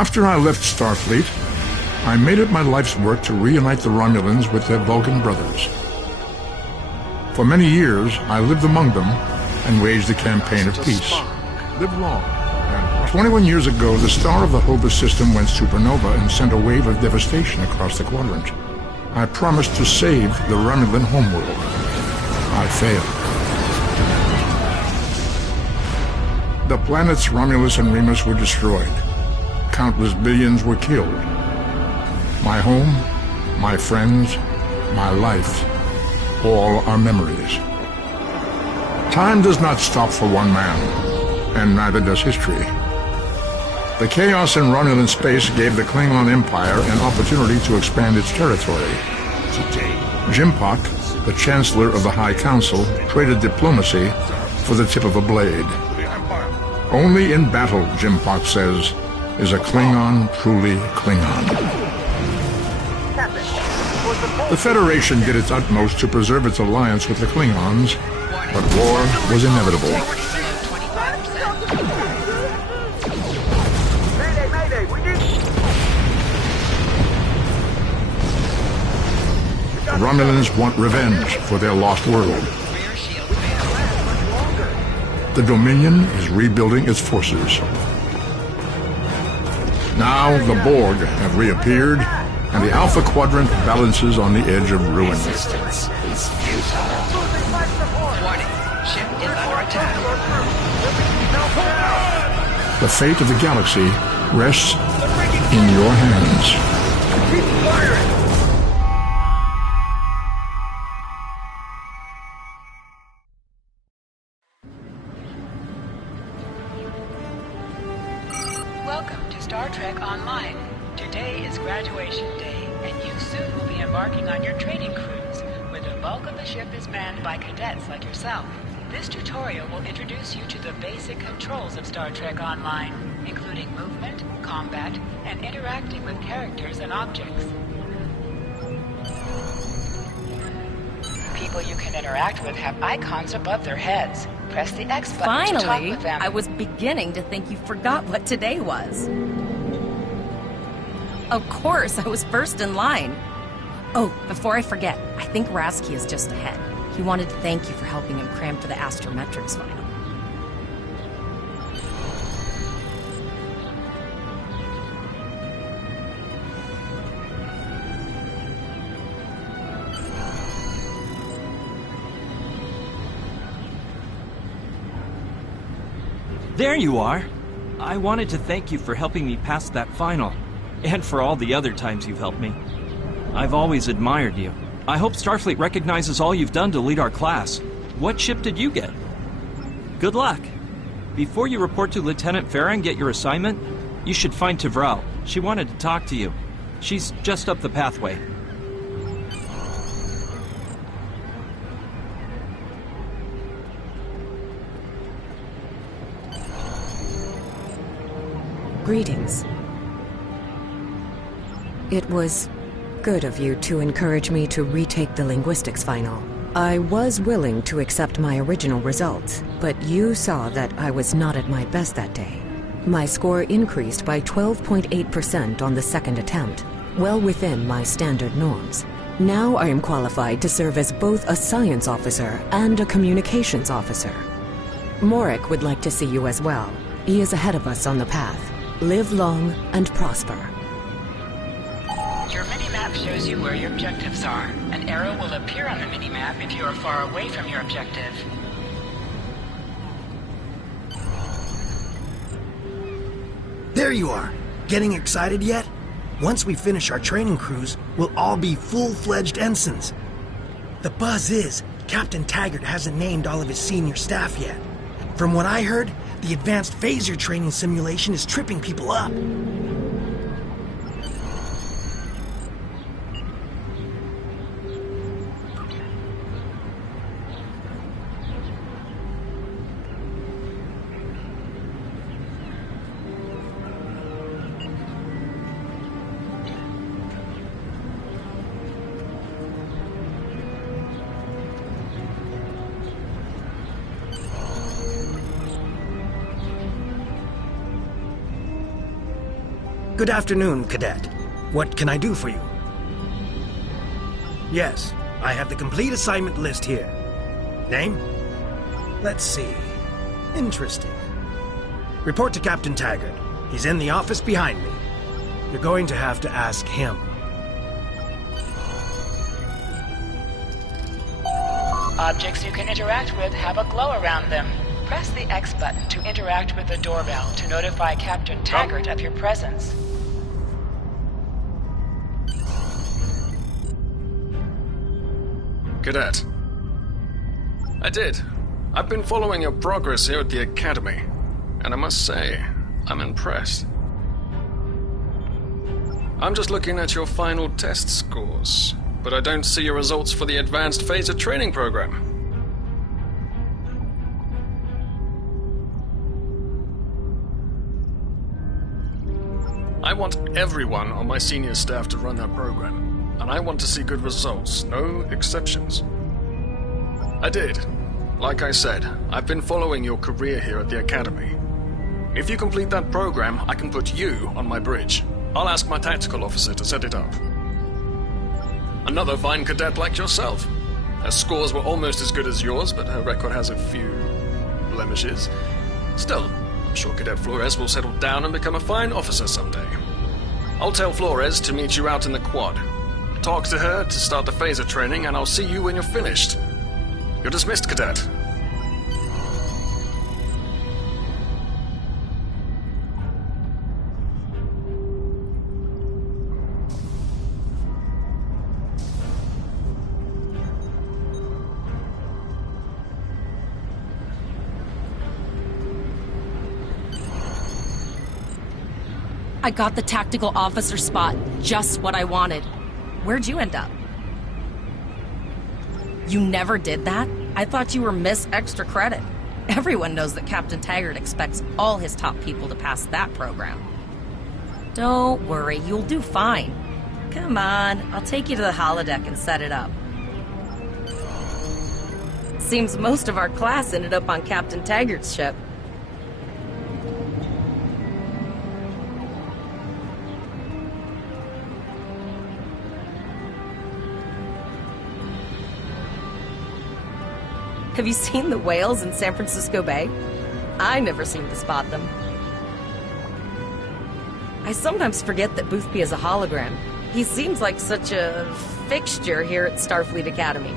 After I left Starfleet, I made it my life's work to reunite the Romulans with their Vulcan brothers. For many years, I lived among them and waged a campaign of peace. Live long. And 21 years ago, the star of the Hobus system went supernova and sent a wave of devastation across the quadrant. I promised to save the Romulan homeworld. I failed. The planets Romulus and Remus were destroyed. Countless billions were killed. My home, my friends, my life, all are memories. Time does not stop for one man, and neither does history. The chaos in Romulan space gave the Klingon Empire an opportunity to expand its territory. Jimpak, the Chancellor of the High Council, traded diplomacy for the tip of a blade. Only in battle, Jimpak says, is a Klingon truly Klingon. The Federation did its utmost to preserve its alliance with the Klingons, but war was inevitable. The Romulans want revenge for their lost world. The Dominion is rebuilding its forces. Now the Borg have reappeared, and the Alpha Quadrant balances on the edge of ruin. Resistance is futile. Warning, ship is under attack. The fate of the galaxy rests in your hands. Keep firing! Welcome to Star Trek Online. Today is graduation day, and you soon will be embarking on your training cruise, where the bulk of the ship is manned by cadets like yourself. This tutorial will introduce you to the basic controls of Star Trek Online, including movement, combat, and interacting with characters and objects. People you can interact with have icons above their heads. Press the X button to talk with them. I was beginning to think you forgot what today was. Of course, I was first in line. Oh, before I forget, I think Rasky is just ahead. He wanted to thank you for helping him cram for the Astrometrics final. There you are. I wanted to thank you for helping me pass that final, and for all the other times you've helped me. I've always admired you. I hope Starfleet recognizes all you've done to lead our class. What ship did you get? Good luck. Before you report to Lieutenant Farah and get your assignment, you should find Tavral. She wanted to talk to you. She's just up the pathway. Greetings. It was good of you to encourage me to retake the linguistics final. I was willing to accept my original results, but you saw that I was not at my best that day. My score increased by 12.8% on the second attempt, well within my standard norms. Now I am qualified to serve as both a science officer and a communications officer. Morik would like to see you as well. He is ahead of us on the path. Live long and prosper. Your mini-map shows you where your objectives are. An arrow will appear on the mini-map if you are far away from your objective. There you are. Getting excited yet? Once we finish our training cruise, we'll all be full-fledged ensigns. The buzz is, Captain Taggart hasn't named all of his senior staff yet. From what I heard, the advanced phaser training simulation is tripping people up. Good afternoon, Cadet. What can I do for you? Yes, I have the complete assignment list here. Name? Let's see. Interesting. Report to Captain Taggart. He's in the office behind me. You're going to have to ask him. Objects you can interact with have a glow around them. Press the X button to interact with the doorbell to notify Captain Taggart of your presence. Cadet. I did. I've been following your progress here at the Academy, and I must say, I'm impressed. I'm just looking at your final test scores, but I don't see your results for the Advanced Phaser Training Program. I want everyone on my senior staff to run that program, and I want to see good results, no exceptions. I did. Like I said, I've been following your career here at the Academy. If you complete that program, I can put you on my bridge. I'll ask my tactical officer to set it up. Another fine cadet like yourself. Her scores were almost as good as yours, but her record has a few blemishes. Still, I'm sure Cadet Flores will settle down and become a fine officer someday. I'll tell Flores to meet you out in the quad. Talk to her to start the phaser training, and I'll see you when you're finished. You're dismissed, Cadet. I got the tactical officer spot, just what I wanted. Where'd you end up? You never did that? I thought you were Miss Extra Credit. Everyone knows that Captain Taggart expects all his top people to pass that program. Don't worry, you'll do fine. Come on, I'll take you to the holodeck and set it up. Seems most of our class ended up on Captain Taggart's ship. Have you seen the whales in San Francisco Bay? I never seem to spot them. I sometimes forget that Boothby is a hologram. He seems like such a fixture here at Starfleet Academy.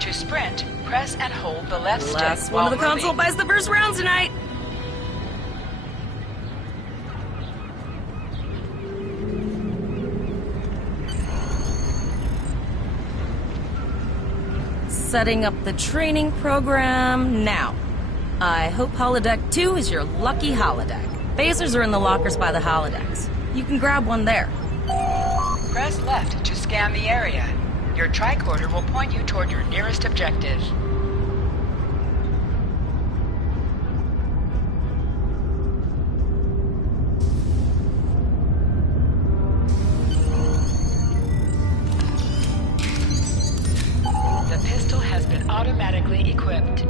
To sprint, press and hold the left stick. Last one of the console buys the first round tonight! Setting up the training program now. I hope Holodeck 2 is your lucky holodeck. Phasers are in the lockers by the holodecks. You can grab one there. Press left to scan the area. Your tricorder will point you toward your nearest objective. Automatically equipped.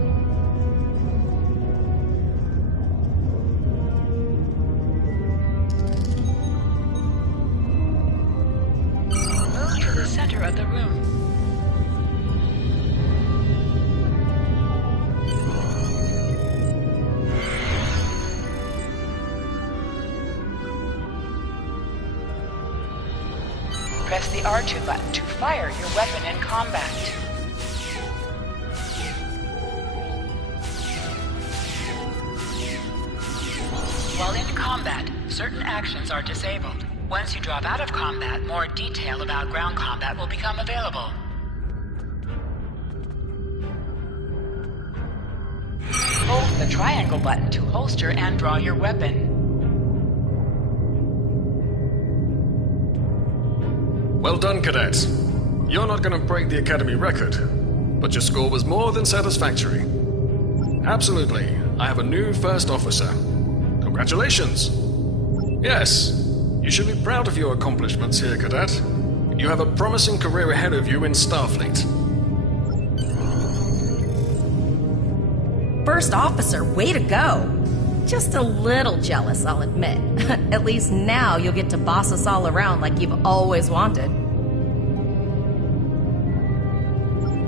Move to the center of the room. Press the R2 button to fire your weapon in combat. While in combat, certain actions are disabled. Once you drop out of combat, more detail about ground combat will become available. Hold the triangle button to holster and draw your weapon. Well done, Cadet. You're not going to break the Academy record, but your score was more than satisfactory. Absolutely, I have a new first officer. Congratulations! Yes, you should be proud of your accomplishments here, Cadet. You have a promising career ahead of you in Starfleet. First officer, way to go! Just a little jealous, I'll admit. At least now you'll get to boss us all around like you've always wanted.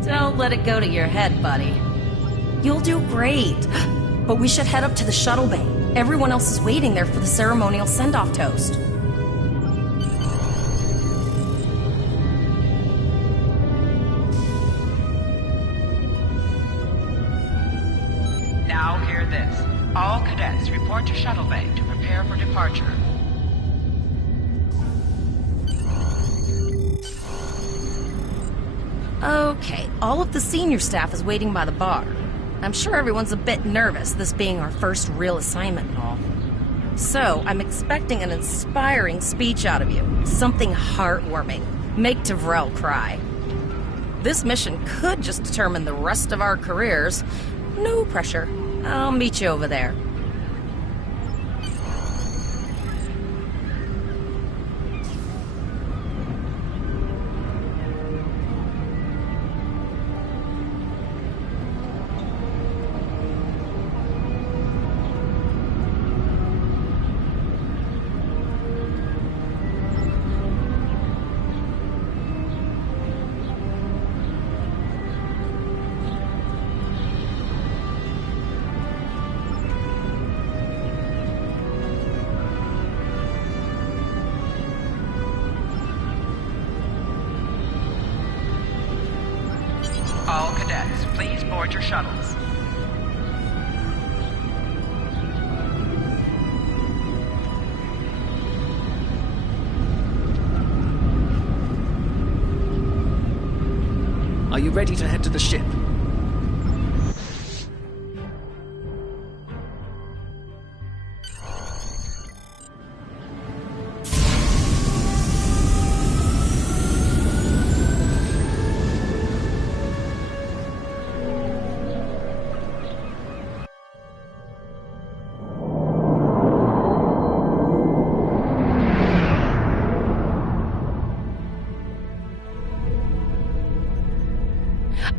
Don't let it go to your head, buddy. You'll do great. But we should head up to the shuttle bay. Everyone else is waiting there for the ceremonial send-off toast. Now hear this. All cadets report to shuttle bay to prepare for departure. Okay, all of the senior staff is waiting by the bar. I'm sure everyone's a bit nervous, this being our first real assignment and all. So, I'm expecting an inspiring speech out of you. Something heartwarming. Make Tavrel cry. This mission could just determine the rest of our careers. No pressure. I'll meet you over there. All cadets, please board your shuttles. Are you ready to head to the ship?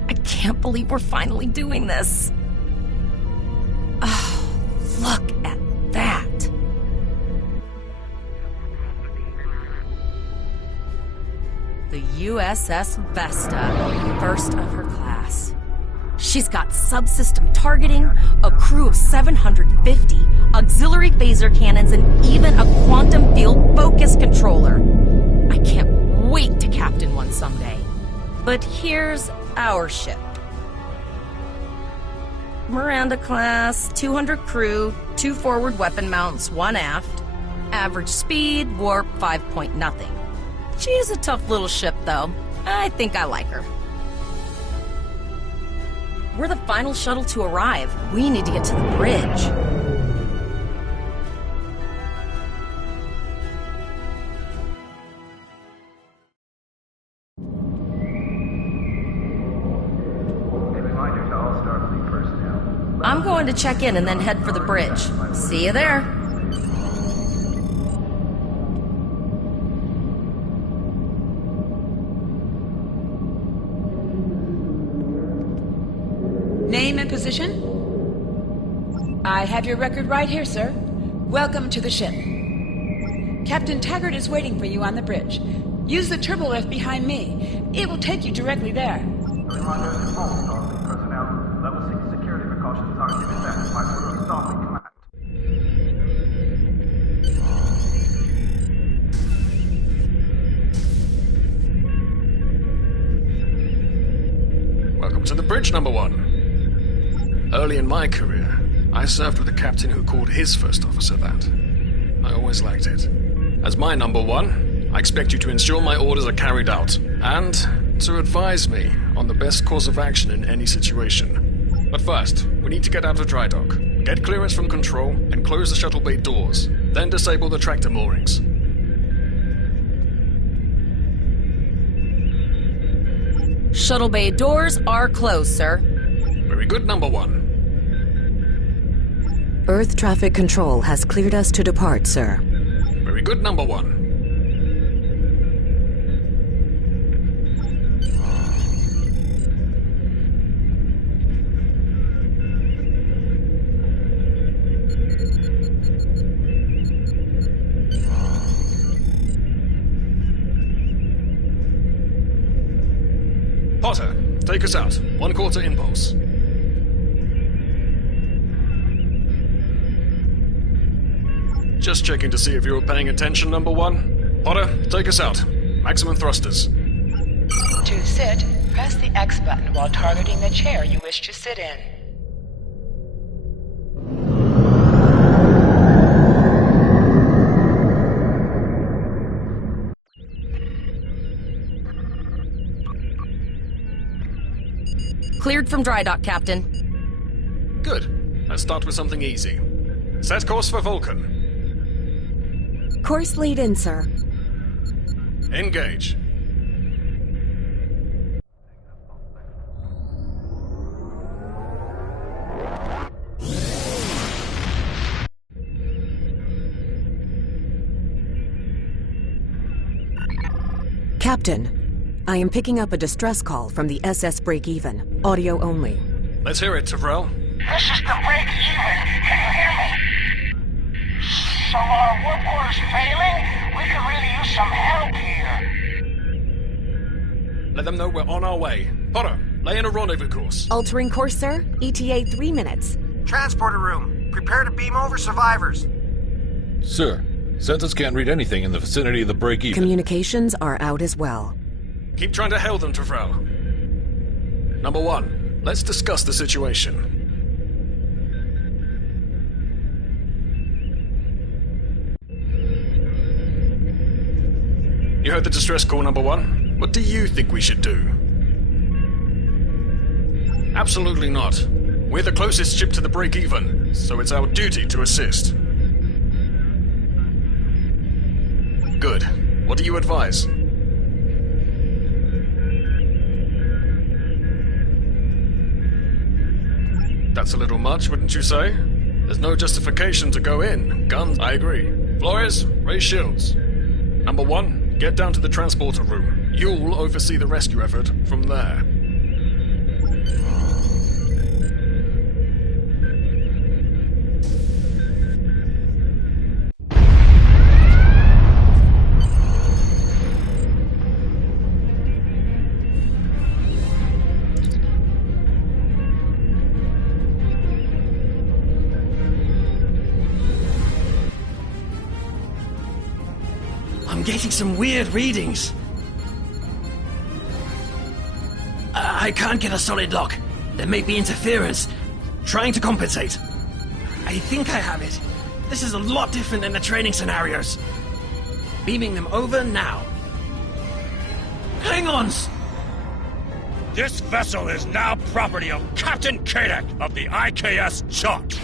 I can't believe we're finally doing this. Oh, look at that. The USS Vesta, first of her class. She's got subsystem targeting, a crew of 750, auxiliary phaser cannons, and even a quantum field focus controller. I can't wait to captain one someday. But here's our ship. Miranda class, 200 crew, 2 forward weapon mounts, 1 aft. Average speed, warp 5.0. She's a tough little ship, though. I think I like her. We're the final shuttle to arrive. We need to get to the bridge. I'm going to check in and then head for the bridge. See you there. Name and position? I have your record right here, sir. Welcome to the ship. Captain Taggart is waiting for you on the bridge. Use the turbo lift behind me. It will take you directly there. Welcome to the bridge, number 1. Early in my career, I served with a captain who called his first officer that. I always liked it. As my number 1, I expect you to ensure my orders are carried out, and to advise me on the best course of action in any situation. But first, we need to get out of dry dock, get clearance from control, and close the shuttle bay doors, then disable the tractor moorings. Shuttle bay doors are closed, sir. Very good, number 1. Earth traffic control has cleared us to depart, sir. Very good, number 1. Potter, take us out. 1/4 impulse. Just checking to see if you were paying attention, number 1. Potter, take us out. Maximum thrusters. To sit, press the X button while targeting the chair you wish to sit in. Cleared from dry dock, Captain. Good. Let's start with something easy. Set course for Vulcan. Course lead in, sir. Engage. Captain, I am picking up a distress call from the SS Break-Even. Audio only. Let's hear it, Tyrell. This is the Break-Even. Can you hear me? So our warp core is failing? We could really use some help here. Let them know we're on our way. Potter, lay in a rendezvous course. Altering course, sir. ETA 3 minutes. Transporter room. Prepare to beam over survivors. Sir, Census can't read anything in the vicinity of the break-even. Communications are out as well. Keep trying to hail them, Tyrell. Number 1, let's discuss the situation. You heard the distress call, number 1. What do you think we should do? Absolutely not. We're the closest ship to the break-even, so it's our duty to assist. Good. What do you advise? That's a little much, wouldn't you say? There's no justification to go in. Guns, I agree. Flores, raise shields. Number 1, get down to the transporter room. You'll oversee the rescue effort from there. I'm getting some weird readings. I can't get a solid lock. There may be interference. Trying to compensate. I think I have it. This is a lot different than the training scenarios. Beaming them over now. Klingons! This vessel is now property of Captain Kadek of the IKS Chart.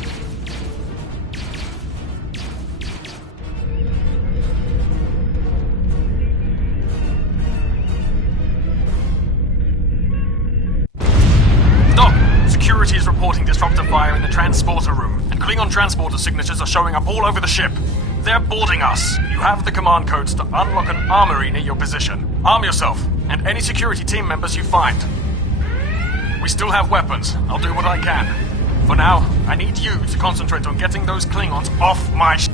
Security is reporting disruptor fire in the transporter room, and Klingon transporter signatures are showing up all over the ship. They're boarding us. You have the command codes to unlock an armory near your position. Arm yourself, and any security team members you find. We still have weapons. I'll do what I can. For now, I need you to concentrate on getting those Klingons off my ship.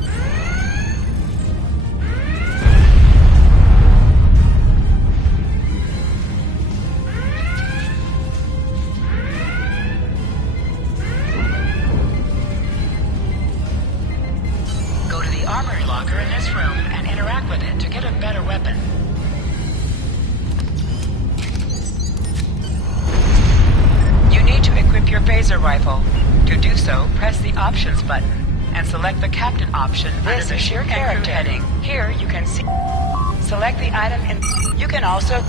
Armory locker in this room and interact with it to get a better weapon. You need to equip your phaser rifle. To do so, press the options button and select the captain option under the sheer character heading. Here you can see. Select the item and you can also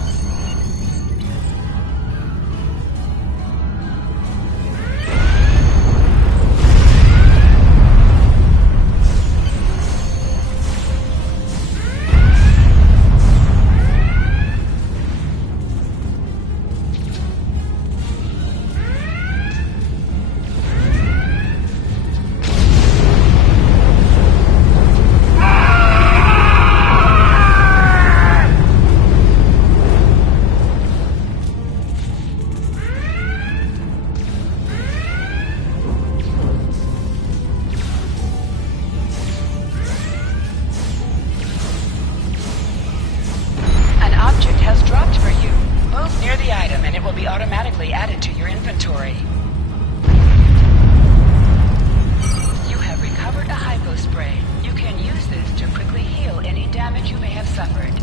be automatically added to your inventory. You have recovered a hypo spray. You can use this to quickly heal any damage you may have suffered.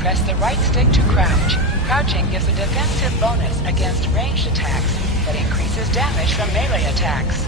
Press the right stick to crouch. Crouching gives a defensive bonus against ranged attacks, but increases damage from melee attacks.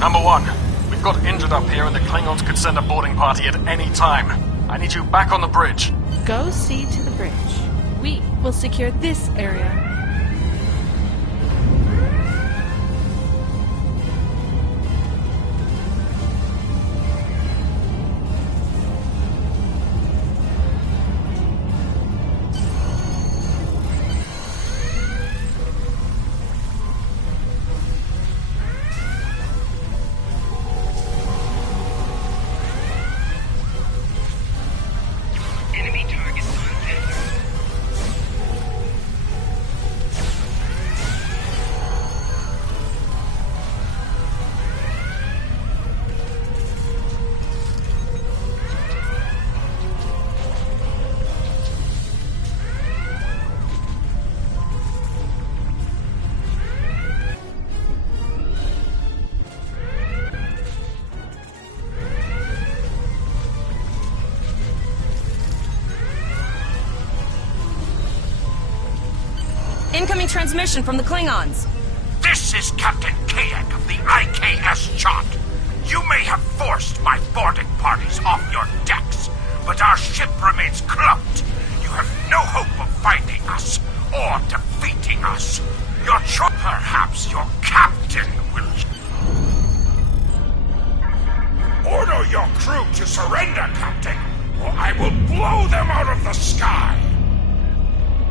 Number one, we've got injured up here and the Klingons could send a boarding party at any time. I need you back on the bridge. Go see to the bridge. We will secure this area. Incoming transmission from the Klingons. This is Captain Kayak of the IKS Chant. You may have forced my boarding parties off your decks, but our ship remains cloaked. You have no hope of finding us or defeating us. Your choice, perhaps your captain will... Order your crew to surrender, Captain, or I will blow them out of the sky.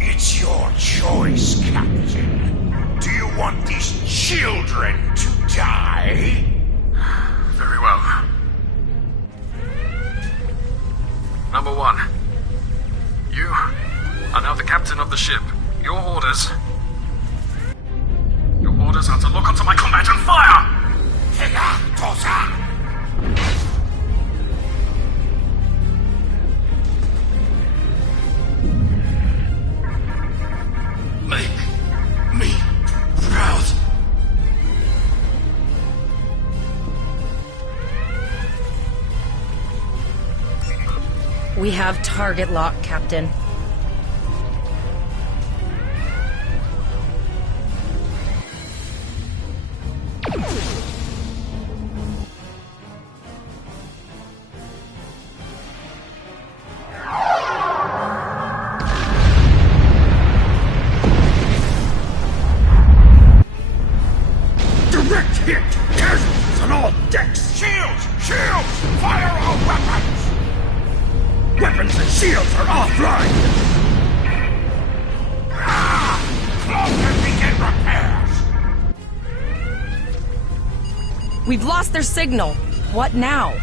It's your choice, Captain. Do you want these children to die? Very well. Number one, you are now the captain of the ship. Your orders are to lock onto my combat and fire! Make me proud. We have target lock, Captain. Weapons and shields are offline! Cloak and begin repairs! We've lost their signal. What now?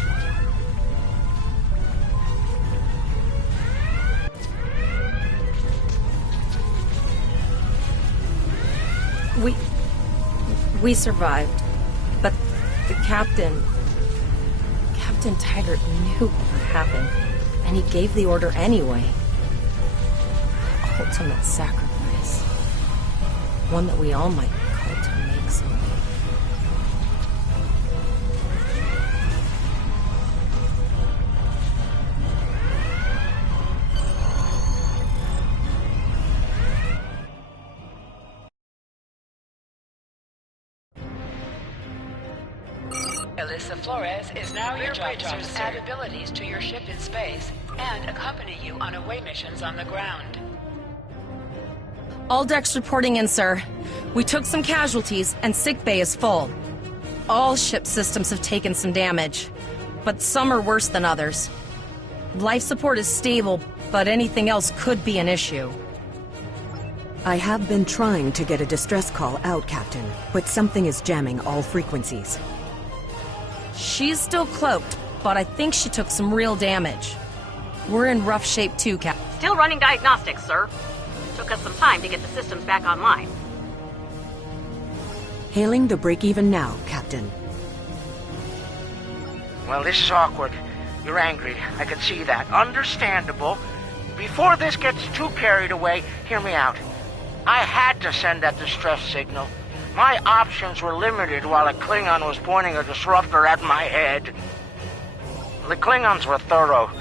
We survived. But the Captain Taggart knew what would happen. And he gave the order anyway. Ultimate sacrifice. One that we all might call to make someday. Alyssa Flores is now your job to add abilities to your ship in space and accompany you on away missions on the ground. All decks reporting in, sir. We took some casualties, and sickbay is full. All ship systems have taken some damage, but some are worse than others. Life support is stable, but anything else could be an issue. I have been trying to get a distress call out, Captain, but something is jamming all frequencies. She's still cloaked, but I think she took some real damage. We're in rough shape too, Cap. Still running diagnostics, sir. Took us some time to get the systems back online. Hailing the break-even now, Captain. Well, this is awkward. You're angry. I can see that. Understandable. Before this gets too carried away, hear me out. I had to send that distress signal. My options were limited while a Klingon was pointing a disruptor at my head. The Klingons were thorough.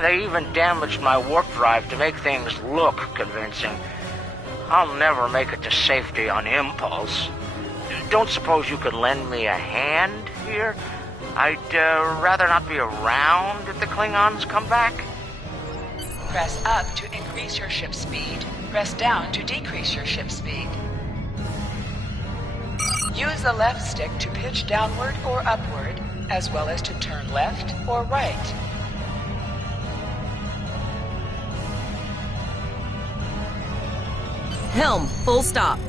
They even damaged my warp drive to make things look convincing. I'll never make it to safety on impulse. Don't suppose you could lend me a hand here? I'd rather not be around if the Klingons come back. Press up to increase your ship speed. Press down to decrease your ship speed. Use the left stick to pitch downward or upward, as well as to turn left or right. Helm, full stop.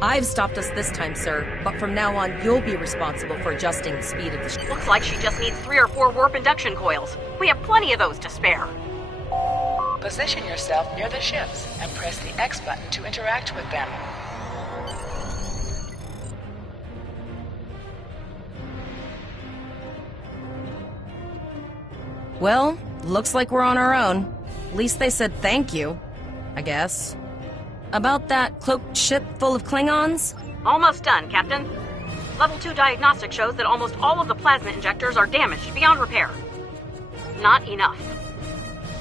I've stopped us this time, sir, but from now on, you'll be responsible for adjusting the speed of the ship. Looks like she just needs 3 or 4 warp induction coils. We have plenty of those to spare. Position yourself near the ships and press the X button to interact with them. Well, looks like we're on our own. At least they said thank you, I guess. About that cloaked ship full of Klingons? Almost done, Captain. Level 2 diagnostic shows that almost all of the plasma injectors are damaged beyond repair. Not enough.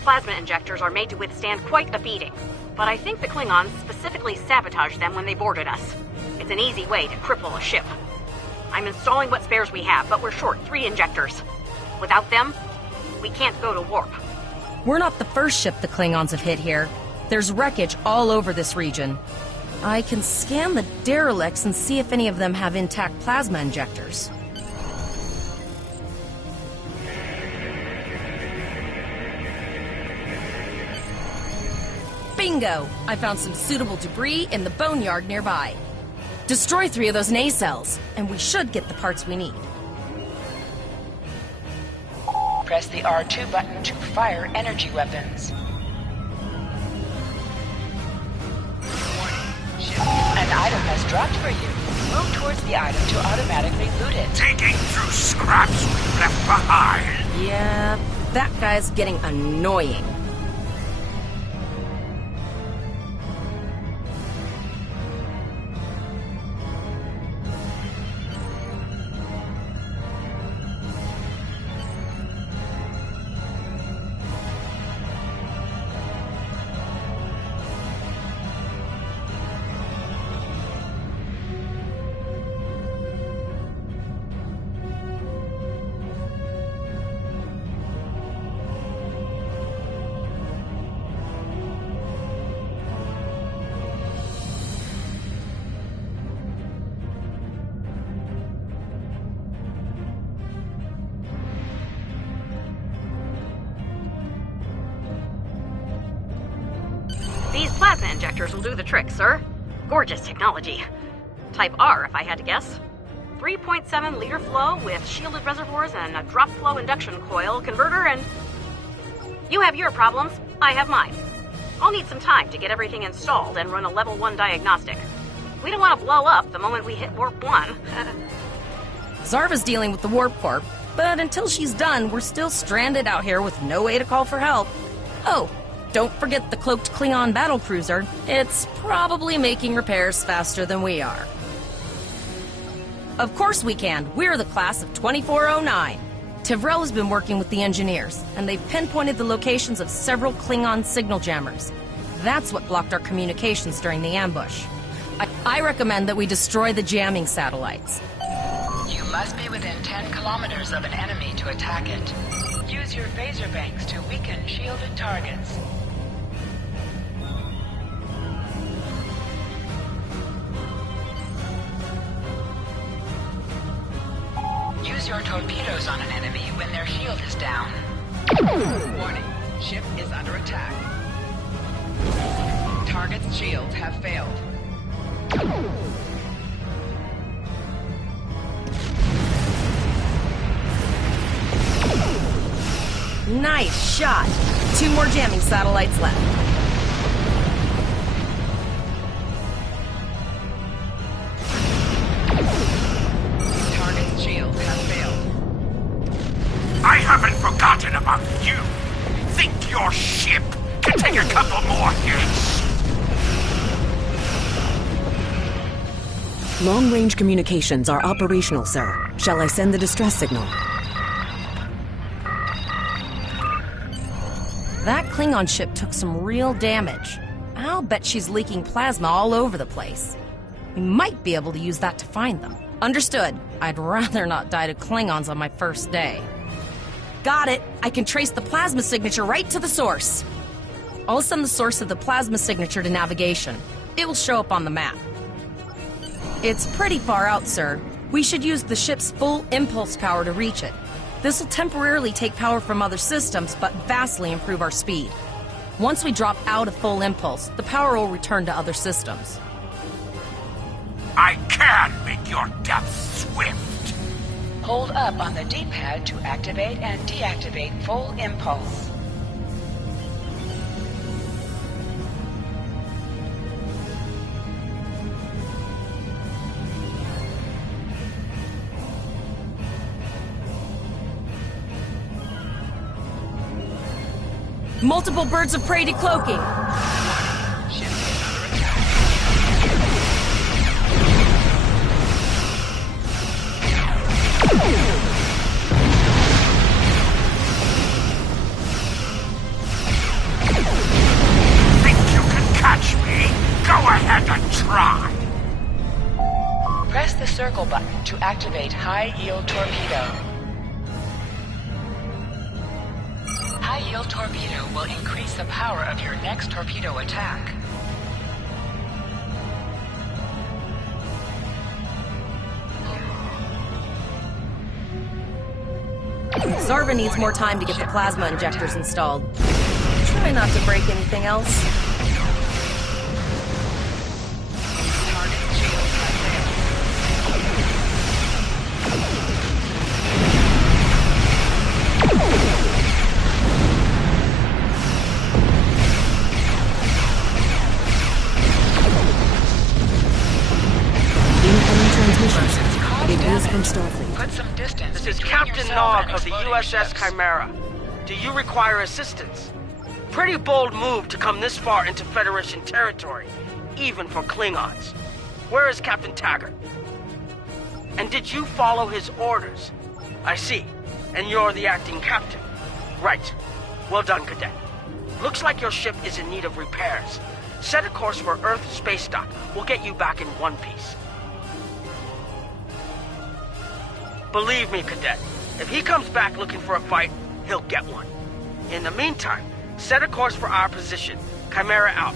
Plasma injectors are made to withstand quite a beating, but I think the Klingons specifically sabotaged them when they boarded us. It's an easy way to cripple a ship. I'm installing what spares we have, but we're short 3 injectors. Without them, we can't go to warp. We're not the first ship the Klingons have hit here. There's wreckage all over this region. I can scan the derelicts and see if any of them have intact plasma injectors. Bingo! I found some suitable debris in the boneyard nearby. Destroy 3 of those nacelles, and we should get the parts we need. Press the R2 button to fire energy weapons. An item has dropped for you. Move towards the item to automatically loot it. Digging through scraps we left behind. Yeah, that guy's getting annoying. plasma injectors will do the trick, sir. Gorgeous technology. Type R, if I had to guess. 3.7 liter flow with shielded reservoirs and a drop flow induction coil converter, and you have your problems, I have mine. I'll need some time to get everything installed and run a level 1 diagnostic. We don't want to blow up the moment we hit warp 1. Zarva's dealing with the warp core, but until she's done, we're still stranded out here with no way to call for help. Oh, don't forget the cloaked Klingon battlecruiser. It's probably making repairs faster than we are. Of course we can. We're the class of 2409. Tivrel has been working with the engineers, and they've pinpointed the locations of several Klingon signal jammers. That's what blocked our communications during the ambush. I recommend that we destroy the jamming satellites. You must be within 10 kilometers of an enemy to attack it. Use your phaser banks to weaken shielded targets. Use your torpedoes on an enemy when their shield is down. Warning, ship is under attack. Target's shields have failed. Nice shot. 2 more jamming satellites left. Target's shields have failed. I haven't forgotten about you. Think your ship can take a couple more hits? Long-range communications are operational, sir. Shall I send the distress signal? That Klingon ship took some real damage. I'll bet she's leaking plasma all over the place. We might be able to use that to find them. Understood. I'd rather not die to Klingons on my first day. Got it. I can trace the plasma signature right to the source. I'll send the source of the plasma signature to navigation. It will show up on the map. It's pretty far out, sir. We should use the ship's full impulse power to reach it. This will temporarily take power from other systems, but vastly improve our speed. Once we drop out of full impulse, the power will return to other systems. I can make your death swift. Hold up on the D-pad to activate and deactivate full impulse. Multiple birds of prey decloaking. Ship is under attack. Think you can catch me? Go ahead and try. Press the circle button to activate high-yield torpedo. High-yield torpedo will increase the power of your next torpedo attack. Zarva needs more time to get the plasma injectors installed. Try not to break anything else. It is from Starfleet. Put some distance. This is between Captain yourself Nog and of the exploding USS ships. Chimera. Do you require assistance? Pretty bold move to come this far into Federation territory, even for Klingons. Where is Captain Taggart? And did you follow his orders? I see. And you're the acting captain. Right. Well done, Cadet. Looks like your ship is in need of repairs. Set a course for Earth space dock. We'll get you back in one piece. Believe me, Cadet, if he comes back looking for a fight, he'll get one. In the meantime, set a course for our position. Chimera out.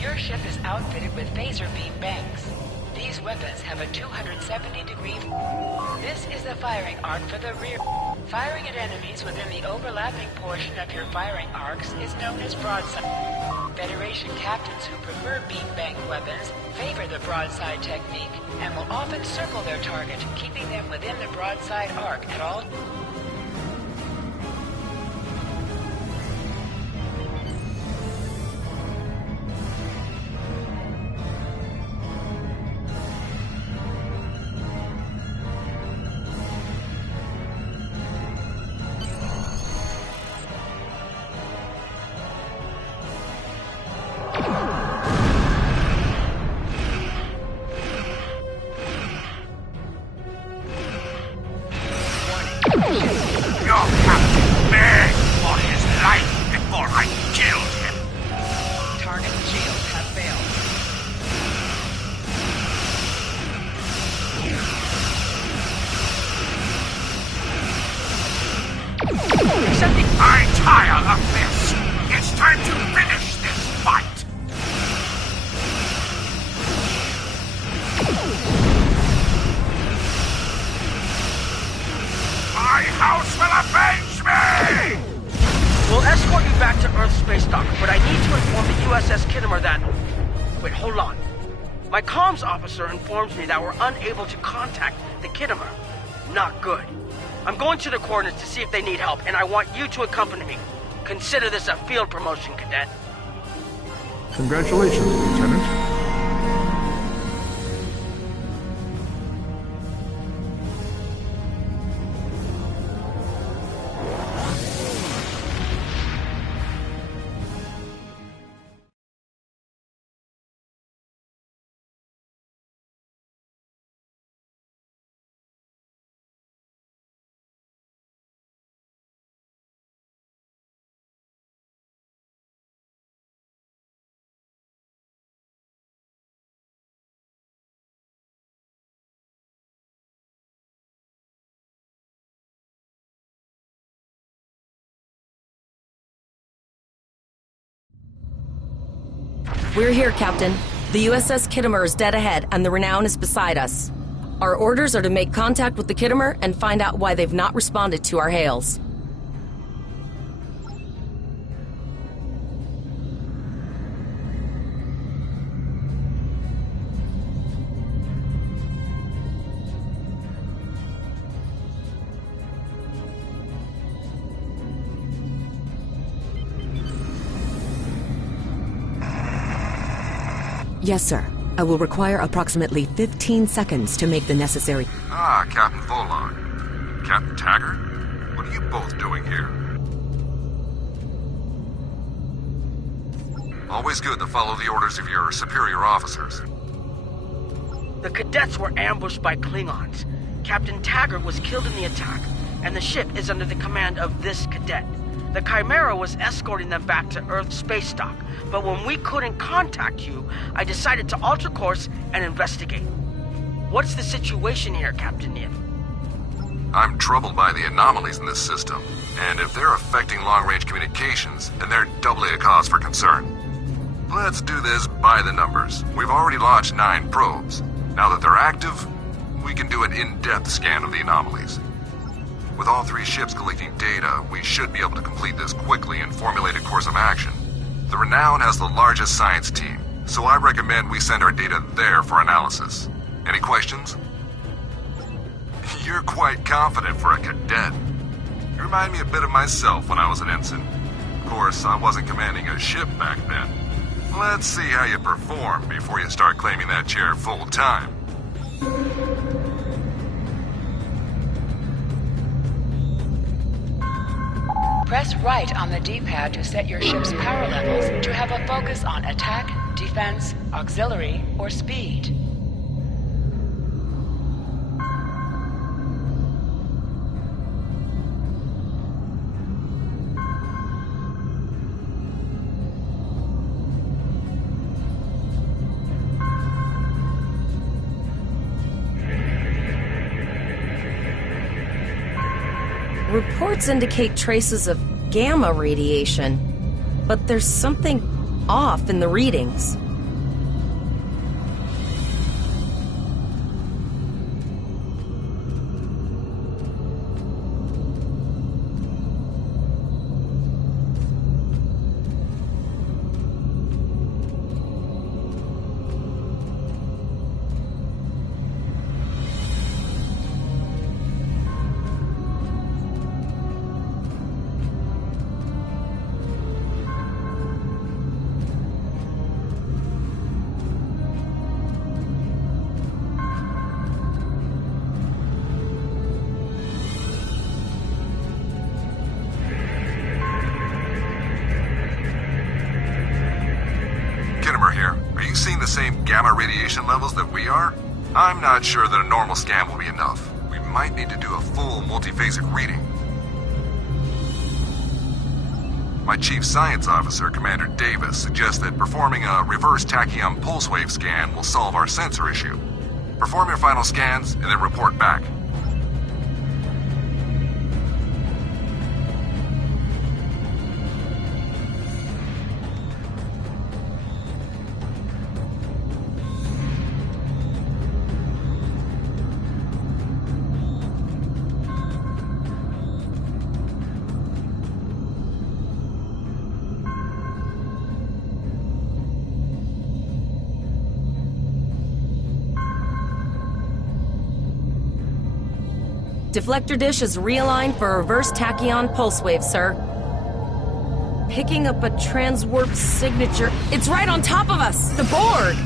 Your ship is outfitted with phaser beam banks. These weapons have a 270-degree... This is the firing arc for the rear. Firing at enemies within the overlapping portion of your firing arcs is known as broadside. Federation captains who prefer beam-bang weapons favor the broadside technique and will often circle their target, keeping them within the broadside arc at all... I'm tired of this! It's time to finish this fight! My house will avenge me! We'll escort you back to Earth Space Dock, but I need to inform the USS Kittimer that... Wait, hold on. My comms officer informs me that we're unable to contact the Kittimer. Not good. I'm going to the coordinates to see if they need help, and I want you to accompany me. Consider this a field promotion, Cadet. Congratulations, Lieutenant. We're here, Captain. The USS Kittimer is dead ahead, and the Renown is beside us. Our orders are to make contact with the Kittimer and find out why they've not responded to our hails. Yes, sir. I will require approximately 15 seconds to make the necessary... Ah, Captain Volog. Captain Taggart? What are you both doing here? Always good to follow the orders of your superior officers. The cadets were ambushed by Klingons. Captain Taggart was killed in the attack, and the ship is under the command of this cadet. The Chimera was escorting them back to Earth Space Dock, but when we couldn't contact you, I decided to alter course and investigate. What's the situation here, Captain Neal? I'm troubled by the anomalies in this system, and if they're affecting long-range communications, then they're doubly a cause for concern. Let's do this by the numbers. We've already launched 9 probes. Now that they're active, we can do an in-depth scan of the anomalies. With all 3 ships collecting data, we should be able to complete this quickly and formulate a course of action. The Renown has the largest science team, so I recommend we send our data there for analysis. Any questions? You're quite confident for a cadet. You remind me a bit of myself when I was an ensign. Of course, I wasn't commanding a ship back then. Let's see how you perform before you start claiming that chair full-time. Press right on the D-pad to set your ship's power levels to have a focus on attack, defense, auxiliary, or speed. Reports indicate traces of gamma radiation, but there's something off in the readings. radiation levels that we are, I'm not sure that a normal scan will be enough. We might need to do a full multiphasic reading. My chief science officer, Commander Davis, suggests that performing a reverse tachyon pulse wave scan will solve our sensor issue. Perform your final scans and then report back. Deflector dish is realigned for a reverse tachyon pulse wave, sir. Picking up a transwarp signature. It's right on top of us! The Borg!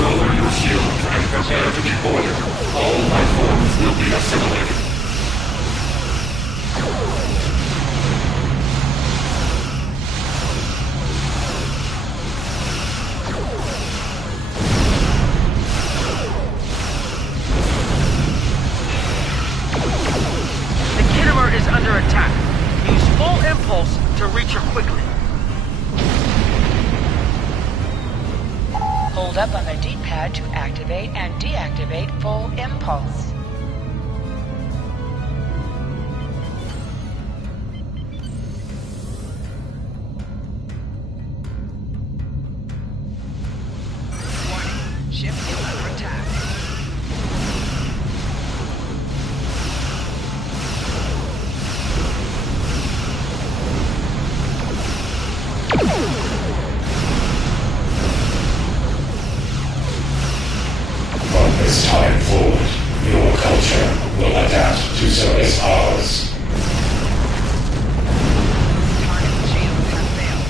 Lower your shield and prepare to be boarded. All life forms will be assimilated. Is under attack. Use full impulse to reach her quickly. Hold up on the D-pad to activate and deactivate full impulse. Warning, ship is under attack. From this time forward, your culture will adapt to service ours. Target shield has failed.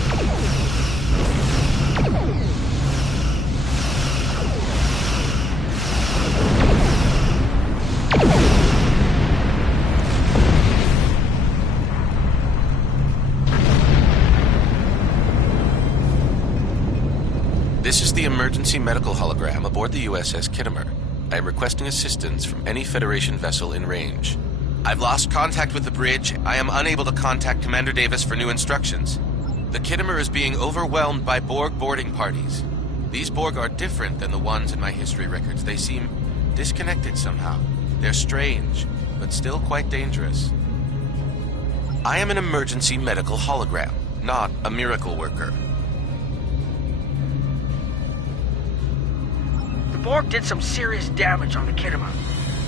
This is the emergency medical hologram aboard the USS Kittimer. I am requesting assistance from any Federation vessel in range. I've lost contact with the bridge. I am unable to contact Commander Davis for new instructions. The Kittimer is being overwhelmed by Borg boarding parties. These Borg are different than the ones in my history records. They seem disconnected somehow. They're strange, but still quite dangerous. I am an emergency medical hologram, not a miracle worker. Borg did some serious damage on the Kittimer.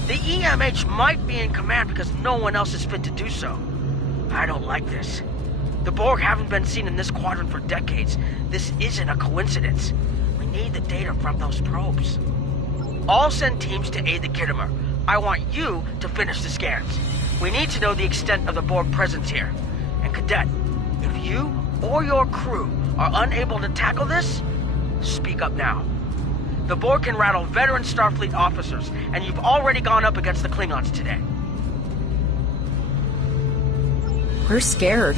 The EMH might be in command because no one else is fit to do so. I don't like this. The Borg haven't been seen in this quadrant for decades. This isn't a coincidence. We need the data from those probes. I'll send teams to aid the Kittimer. I want you to finish the scans. We need to know the extent of the Borg presence here. And Cadet, if you or your crew are unable to tackle this, speak up now. The Borg can rattle veteran Starfleet officers, and you've already gone up against the Klingons today. We're scared.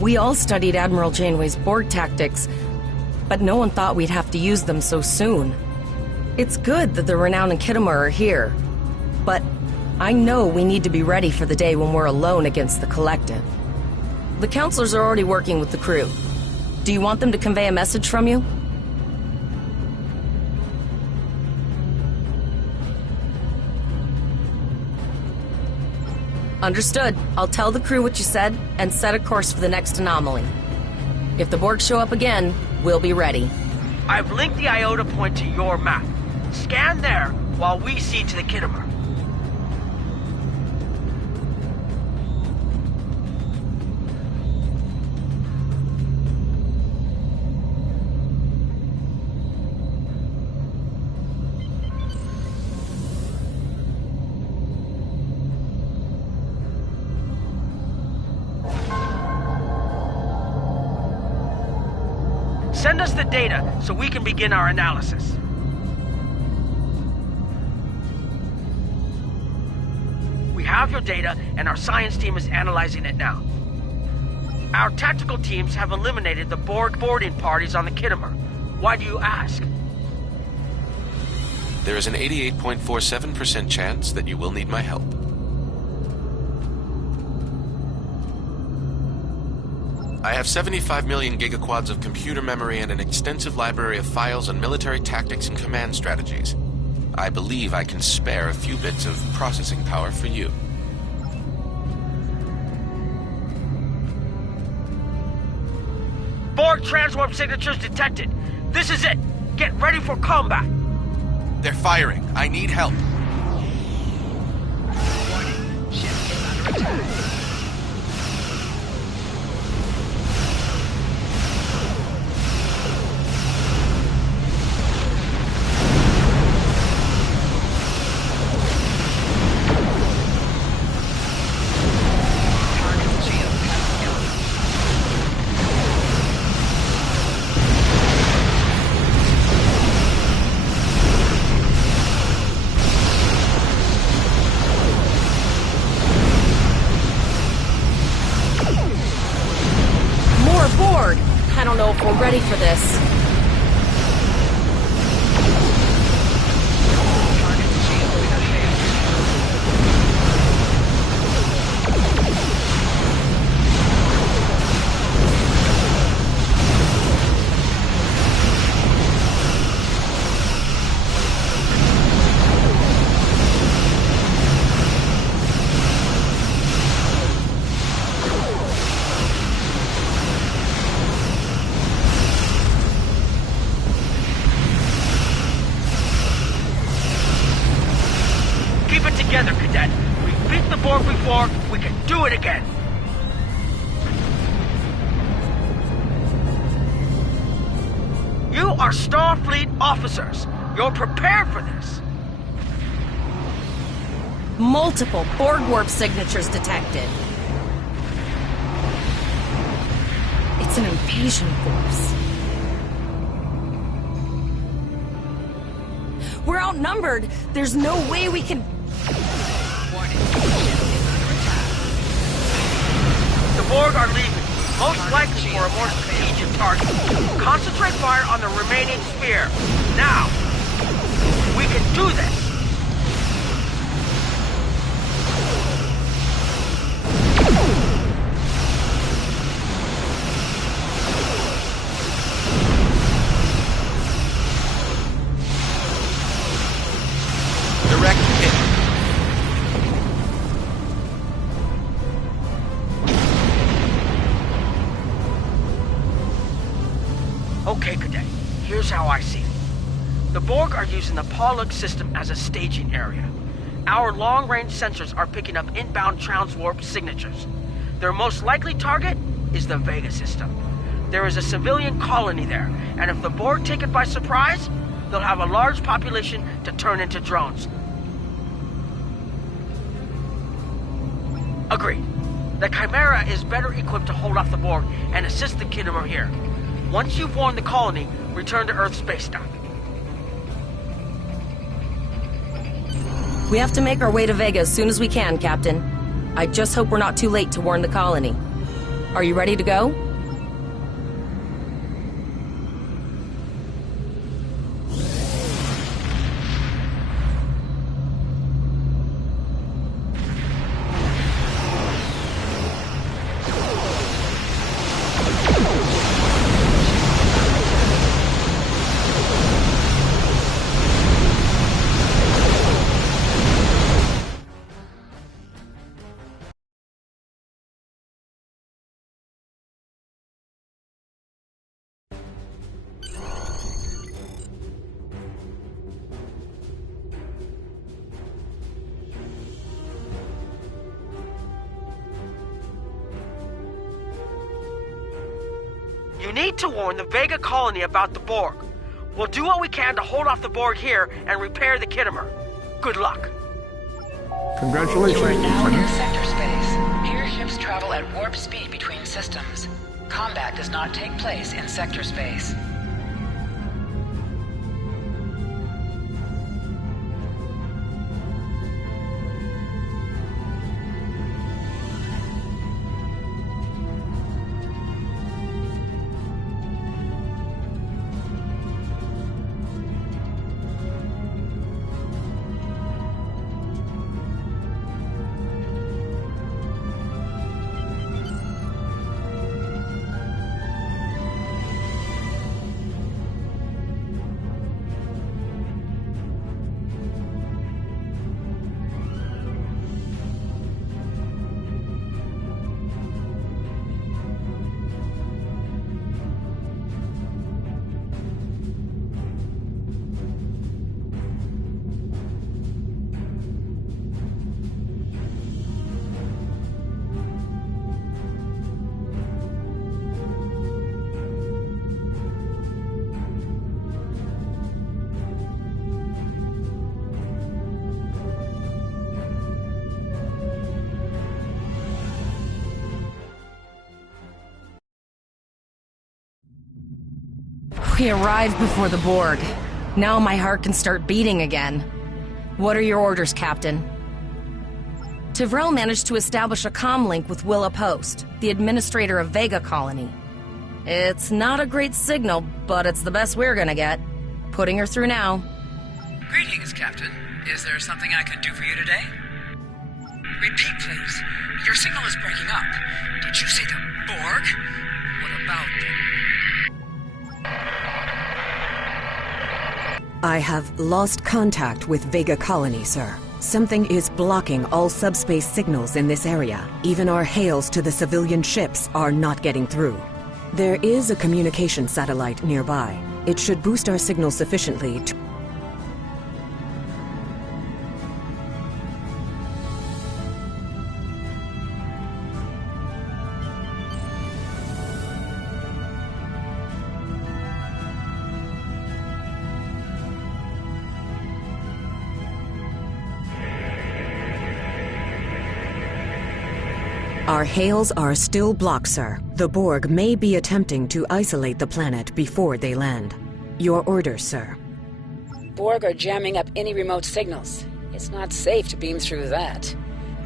We all studied Admiral Janeway's Borg tactics, but no one thought we'd have to use them so soon. It's good that the Renown and Kittimer are here, but I know we need to be ready for the day when we're alone against the Collective. The counselors are already working with the crew. Do you want them to convey a message from you? Understood. I'll tell the crew what you said and set a course for the next anomaly. If the Borg show up again, we'll be ready. I've linked the Iota point to your map. Scan there while we see to the Kittimer. Send us the data so we can begin our analysis. We have your data, and our science team is analyzing it now. Our tactical teams have eliminated the Borg boarding parties on the Kittimer. Why do you ask? There is an 88.47% chance that you will need my help. I have 75 million gigaquads of computer memory and an extensive library of files on military tactics and command strategies. I believe I can spare a few bits of processing power for you. Borg transwarp signatures detected. This is it. Get ready for combat. They're firing. I need help. Warning. Ship is under attack. I don't know if we're ready for this. Together, Cadet. We beat the Borg before, we can do it again. You are Starfleet officers. You're prepared for this. Multiple Borg warp signatures detected. It's an invasion force. We're outnumbered. There's no way we can... The Borg are leaving, most likely for a more strategic target. Concentrate fire on the remaining sphere. Now! We can do this! Direct hit. Okay, Cadet. Here's how I see it. The Borg are using the Pollux system as a staging area. Our long-range sensors are picking up inbound transwarp signatures. Their most likely target is the Vega system. There is a civilian colony there, and if the Borg take it by surprise, they'll have a large population to turn into drones. Agreed. The Chimera is better equipped to hold off the Borg and assist the Khitomer here. Once you've warned the colony, return to Earth space dock. We have to make our way to Vega as soon as we can, Captain. I just hope we're not too late to warn the colony. Are you ready to go? You need to warn the Vega colony about the Borg. We'll do what we can to hold off the Borg here and repair the Khitomer. Good luck. Congratulations, You are now in Lieutenant. sector space. Here ships travel at warp speed between systems. Combat does not take place in sector space. We arrived before the Borg. Now my heart can start beating again. What are your orders, Captain? Tivrel managed to establish a comm link with Willa Post, the administrator of Vega Colony. It's not a great signal, but it's the best we're gonna get. Putting her through now. Greetings, Captain. Is there something I can do for you today? Repeat, please. Your signal is breaking up. Did you say the Borg? What about them? I have lost contact with Vega Colony, sir. Something is blocking all subspace signals in this area. Even our hails to the civilian ships are not getting through. There is a communication satellite nearby. It should boost our signal sufficiently to... Our hails are still blocked, sir. The Borg may be attempting to isolate the planet before they land. Your orders, sir. Borg are jamming up any remote signals. It's not safe to beam through that.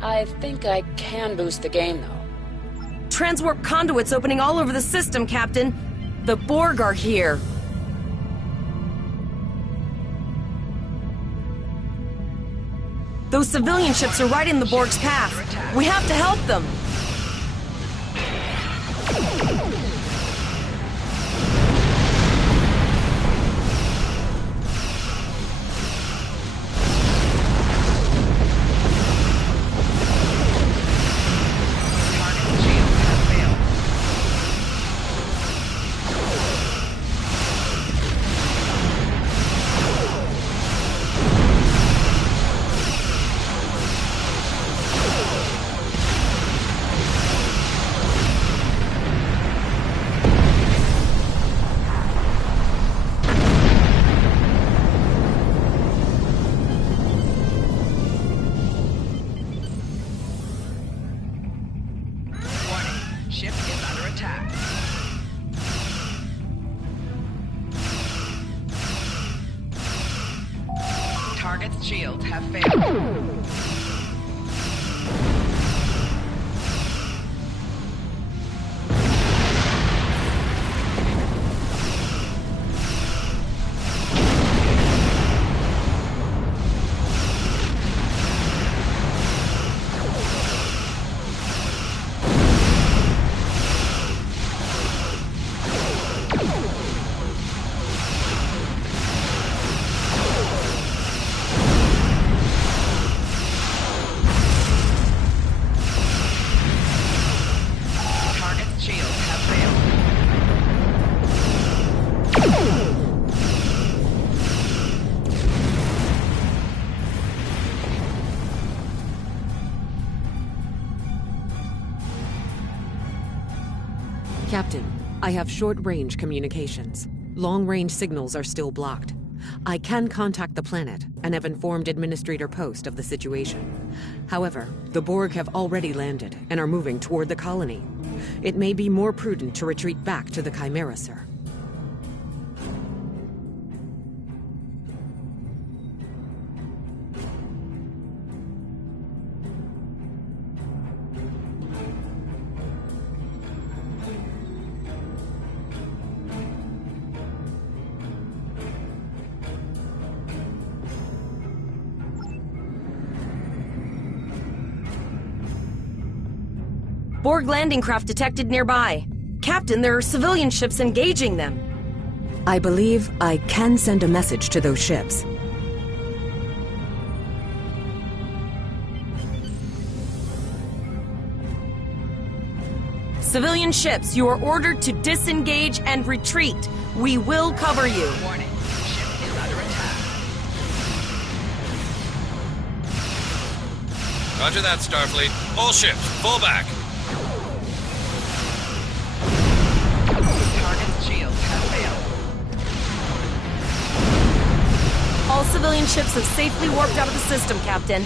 I think I can boost the gain, though. Transwarp conduits opening all over the system, Captain. The Borg are here. Those civilian ships are right in the Borg's path. We have to help them. Target's shields have failed. Captain, I have short-range communications. Long-range signals are still blocked. I can contact the planet and have informed Administrator Post of the situation. However, the Borg have already landed and are moving toward the colony. It may be more prudent to retreat back to the Chimera, sir. Borg landing craft detected nearby. Captain, there are civilian ships engaging them. I believe I can send a message to those ships. Civilian ships, you are ordered to disengage and retreat. We will cover you. Warning. Ship is under attack. Roger that, Starfleet. All ships, fall back. Target's shields have failed. All civilian ships have safely warped out of the system, Captain.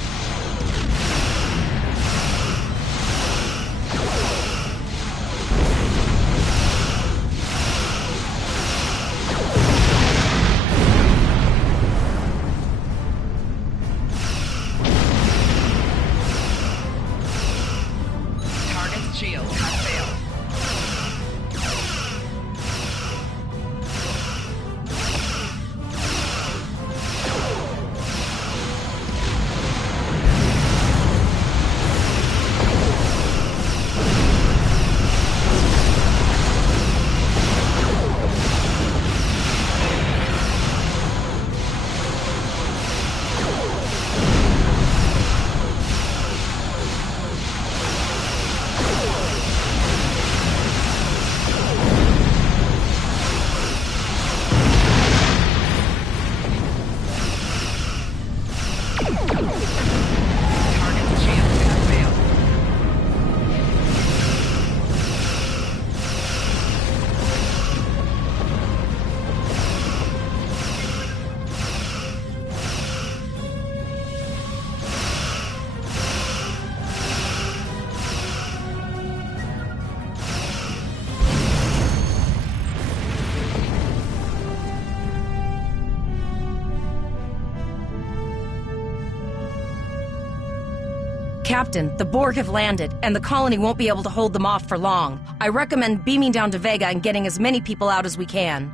Captain, the Borg have landed, and the colony won't be able to hold them off for long. I recommend beaming down to Vega and getting as many people out as we can.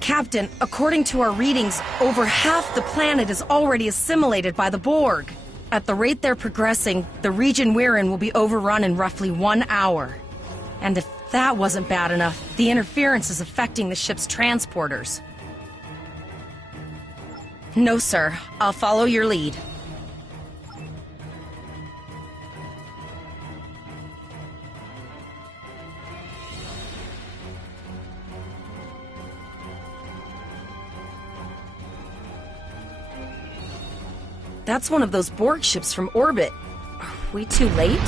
Captain, according to our readings, over half the planet is already assimilated by the Borg. At the rate they're progressing, the region we're in will be overrun in roughly 1 hour. And if that wasn't bad enough, the interference is affecting the ship's transporters. No, sir. I'll follow your lead. That's one of those Borg ships from orbit. Are we too late?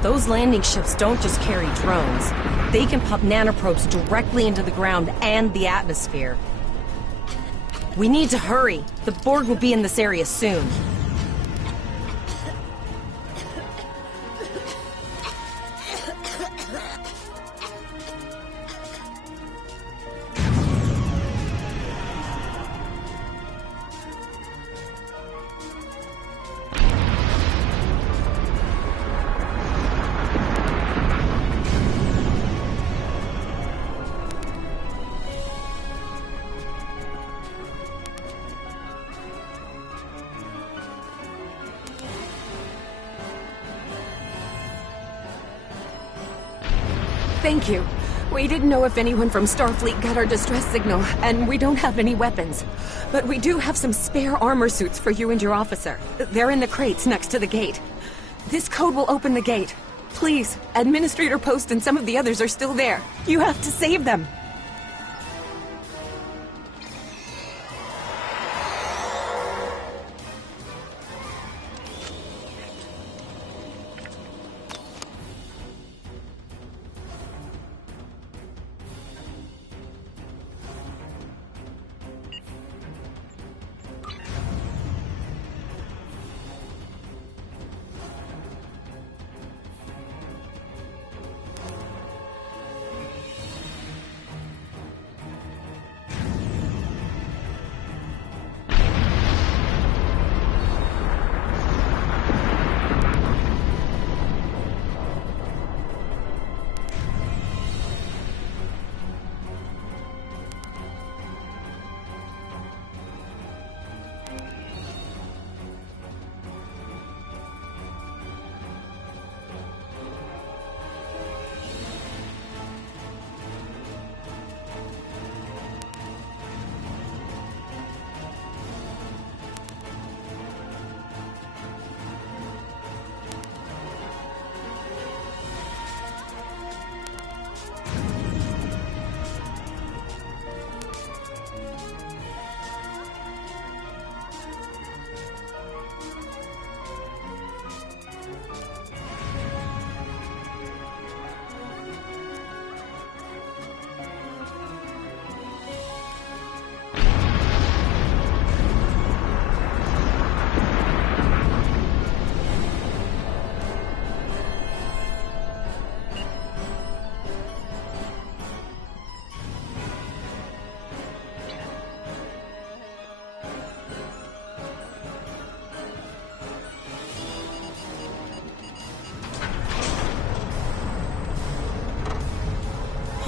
Those landing ships don't just carry drones. They can pop nanoprobes directly into the ground and the atmosphere. We need to hurry. The Borg will be in this area soon. Thank you. We didn't know if anyone from Starfleet got our distress signal, and we don't have any weapons. But we do have some spare armor suits for you and your officer. They're in the crates next to the gate. This code will open the gate. Please, Administrator Post and some of the others are still there. You have to save them.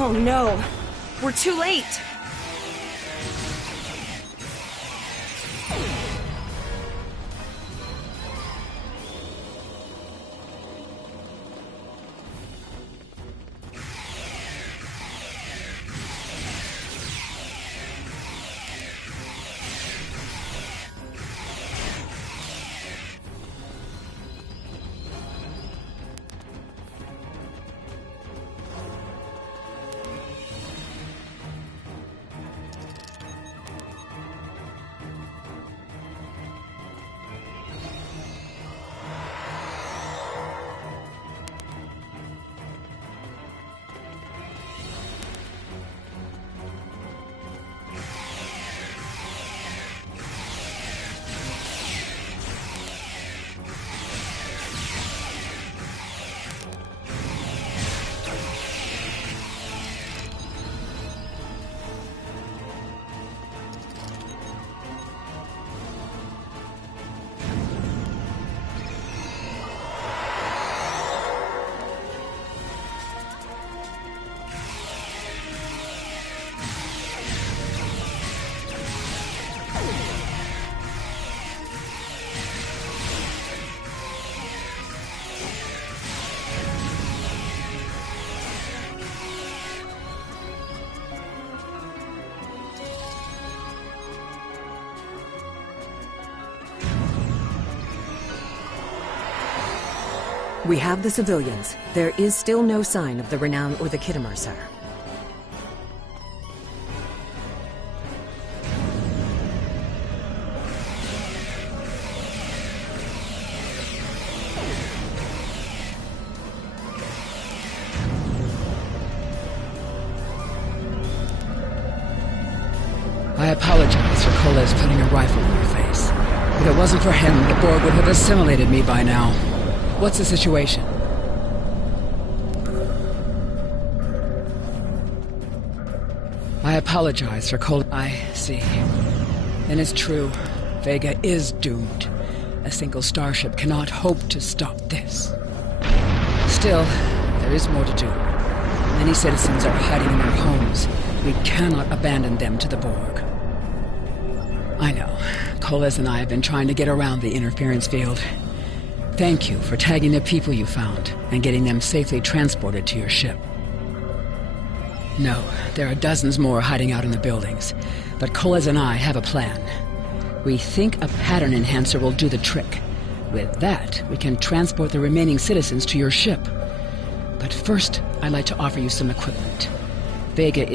Oh no, we're too late. We have the civilians. There is still no sign of the Renown or the Khitomer, sir. I apologize for Koles putting a rifle in your face. If it wasn't for him, the Borg would have assimilated me by now. What's the situation? I apologize for Koles. I see. Then it's true. Vega is doomed. A single starship cannot hope to stop this. Still, there is more to do. Many citizens are hiding in their homes. We cannot abandon them to the Borg. I know. Koles and I have been trying to get around the interference field. Thank you for tagging the people you found and getting them safely transported to your ship. No, there are dozens more hiding out in the buildings, but Koles and I have a plan. We think a pattern enhancer will do the trick. With that, we can transport the remaining citizens to your ship. But first, I'd like to offer you some equipment. Vega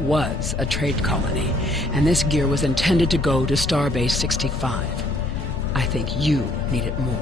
was a trade colony, and this gear was intended to go to Starbase 65. I think you need it more.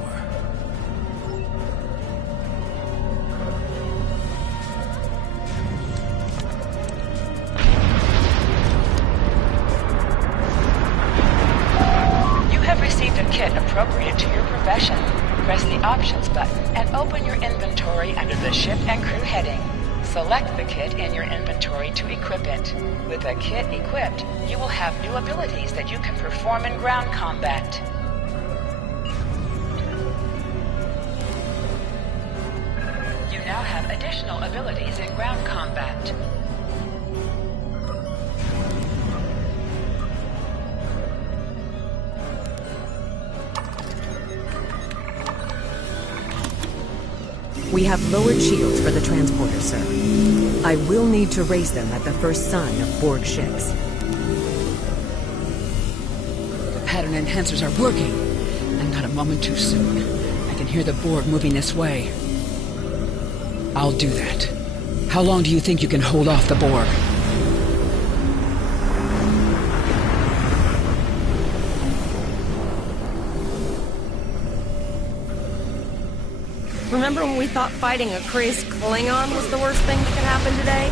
You have received a kit appropriate to your profession. Press the Options button and open your inventory under the Ship and Crew heading. Select the kit in your inventory to equip it. With a kit equipped, you will have new abilities that you can perform in ground combat. You now have additional abilities in ground combat. We have lowered shields for the transporters, sir. I will need to raise them at the first sign of Borg ships. The pattern enhancers are working, and not a moment too soon. I can hear the Borg moving this way. I'll do that. How long do you think you can hold off the Borg? Remember when we thought fighting a crazed Klingon was the worst thing that could happen today?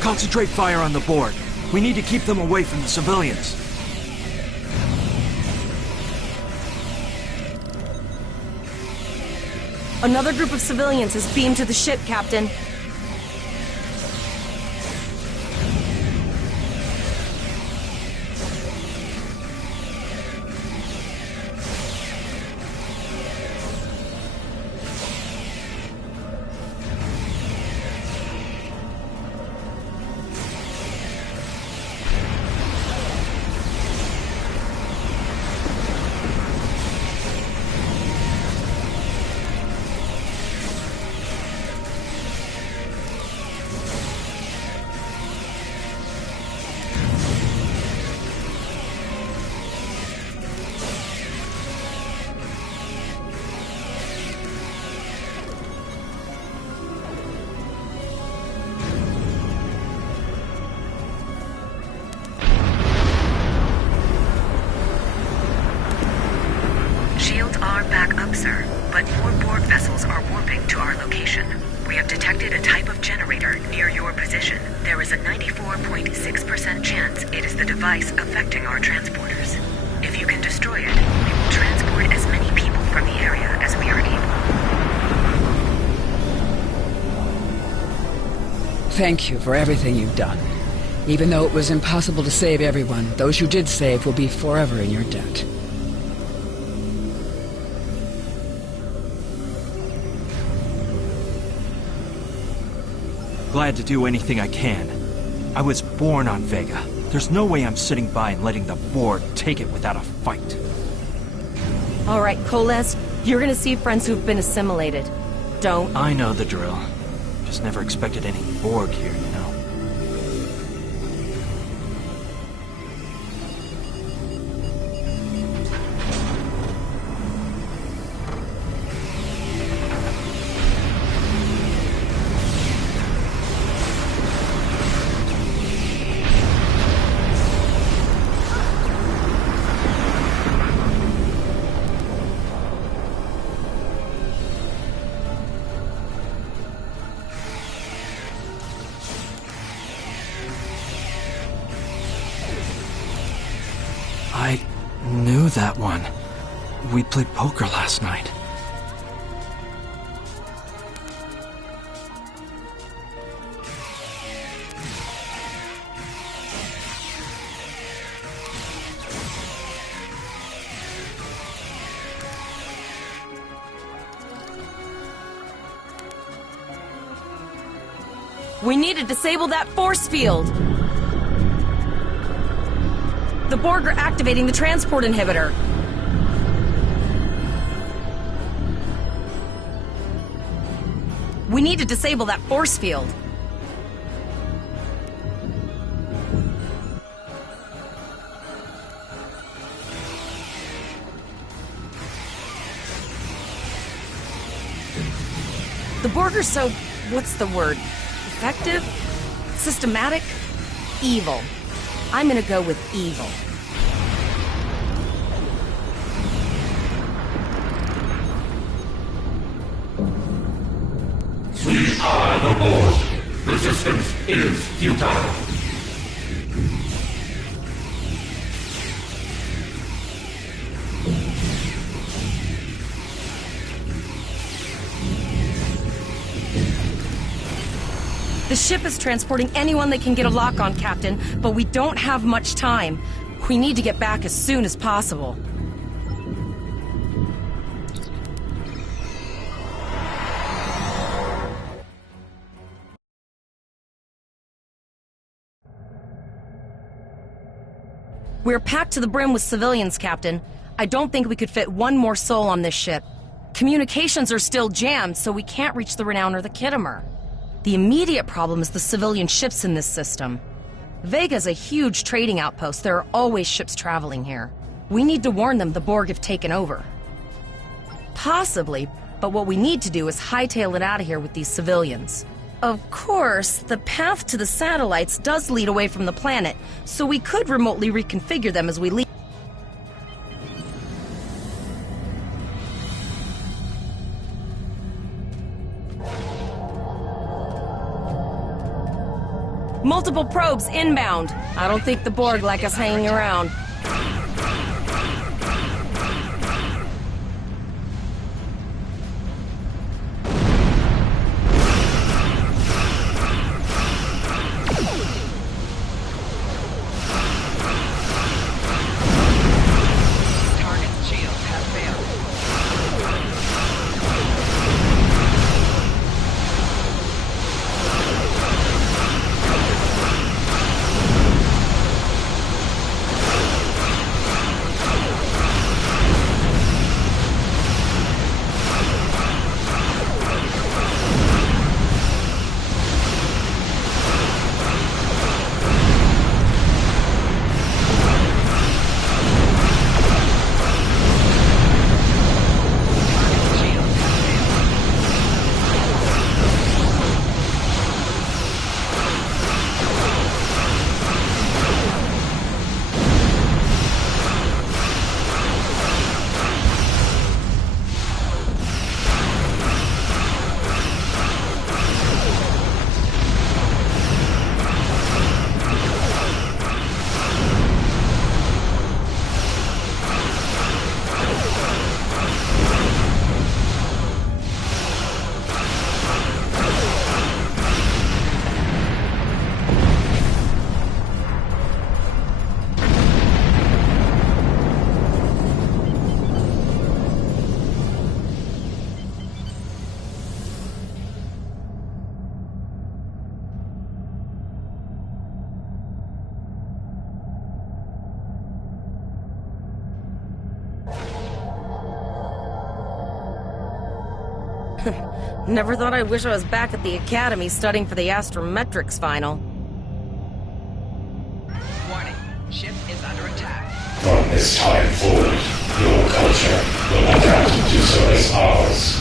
Concentrate fire on the Borg. We need to keep them away from the civilians. Another group of civilians is beamed to the ship, Captain. Shields are back up, sir, but more Borg vessels are warping to our location. We have detected a type of generator near your position. There is a 94.6% chance it is the device affecting our transporters. If you can destroy it, we will transport as many people from the area as we are able. Thank you for everything you've done. Even though it was impossible to save everyone, those you did save will be forever in your debt. Glad to do anything I can. I was born on Vega. There's no way I'm sitting by and letting the Borg take it without a fight. All right, Koles, you're gonna see friends who've been assimilated. Don't... I know the drill. Just never expected any Borg here, you know. knew that one. We played poker last night. We need to disable that force field! The Borg are activating the transport inhibitor. We need to disable that force field. The Borg are so... what's the word? Effective? Systematic? Evil. I'm gonna go with evil. We are the Borg. Resistance is futile. The ship is transporting anyone they can get a lock on, Captain, but we don't have much time. We need to get back as soon as possible. We're packed to the brim with civilians, Captain. I don't think we could fit one more soul on this ship. Communications are still jammed, so we can't reach the Renown or the Khitomer. The immediate problem is the civilian ships in this system. Vega's a huge trading outpost. There are always ships traveling here. We need to warn them the Borg have taken over. Possibly, but what we need to do is hightail it out of here with these civilians. Of course, the path to the satellites does lead away from the planet, so we could remotely reconfigure them as we leave. Multiple probes inbound. I don't think the Borg like us hanging around. Never thought I'd wish I was back at the Academy studying for the Astrometrics final. Warning, ship is under attack. From this time forward, your culture will adapt to so as ours.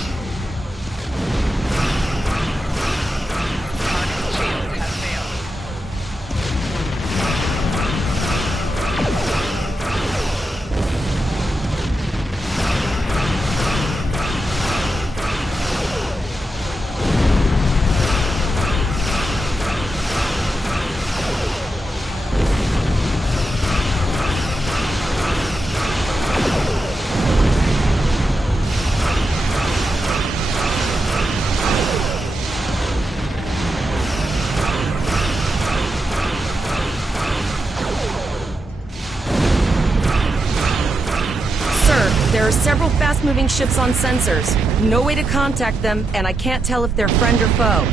several fast-moving ships on sensors. No way to contact them, and I can't tell if they're friend or foe.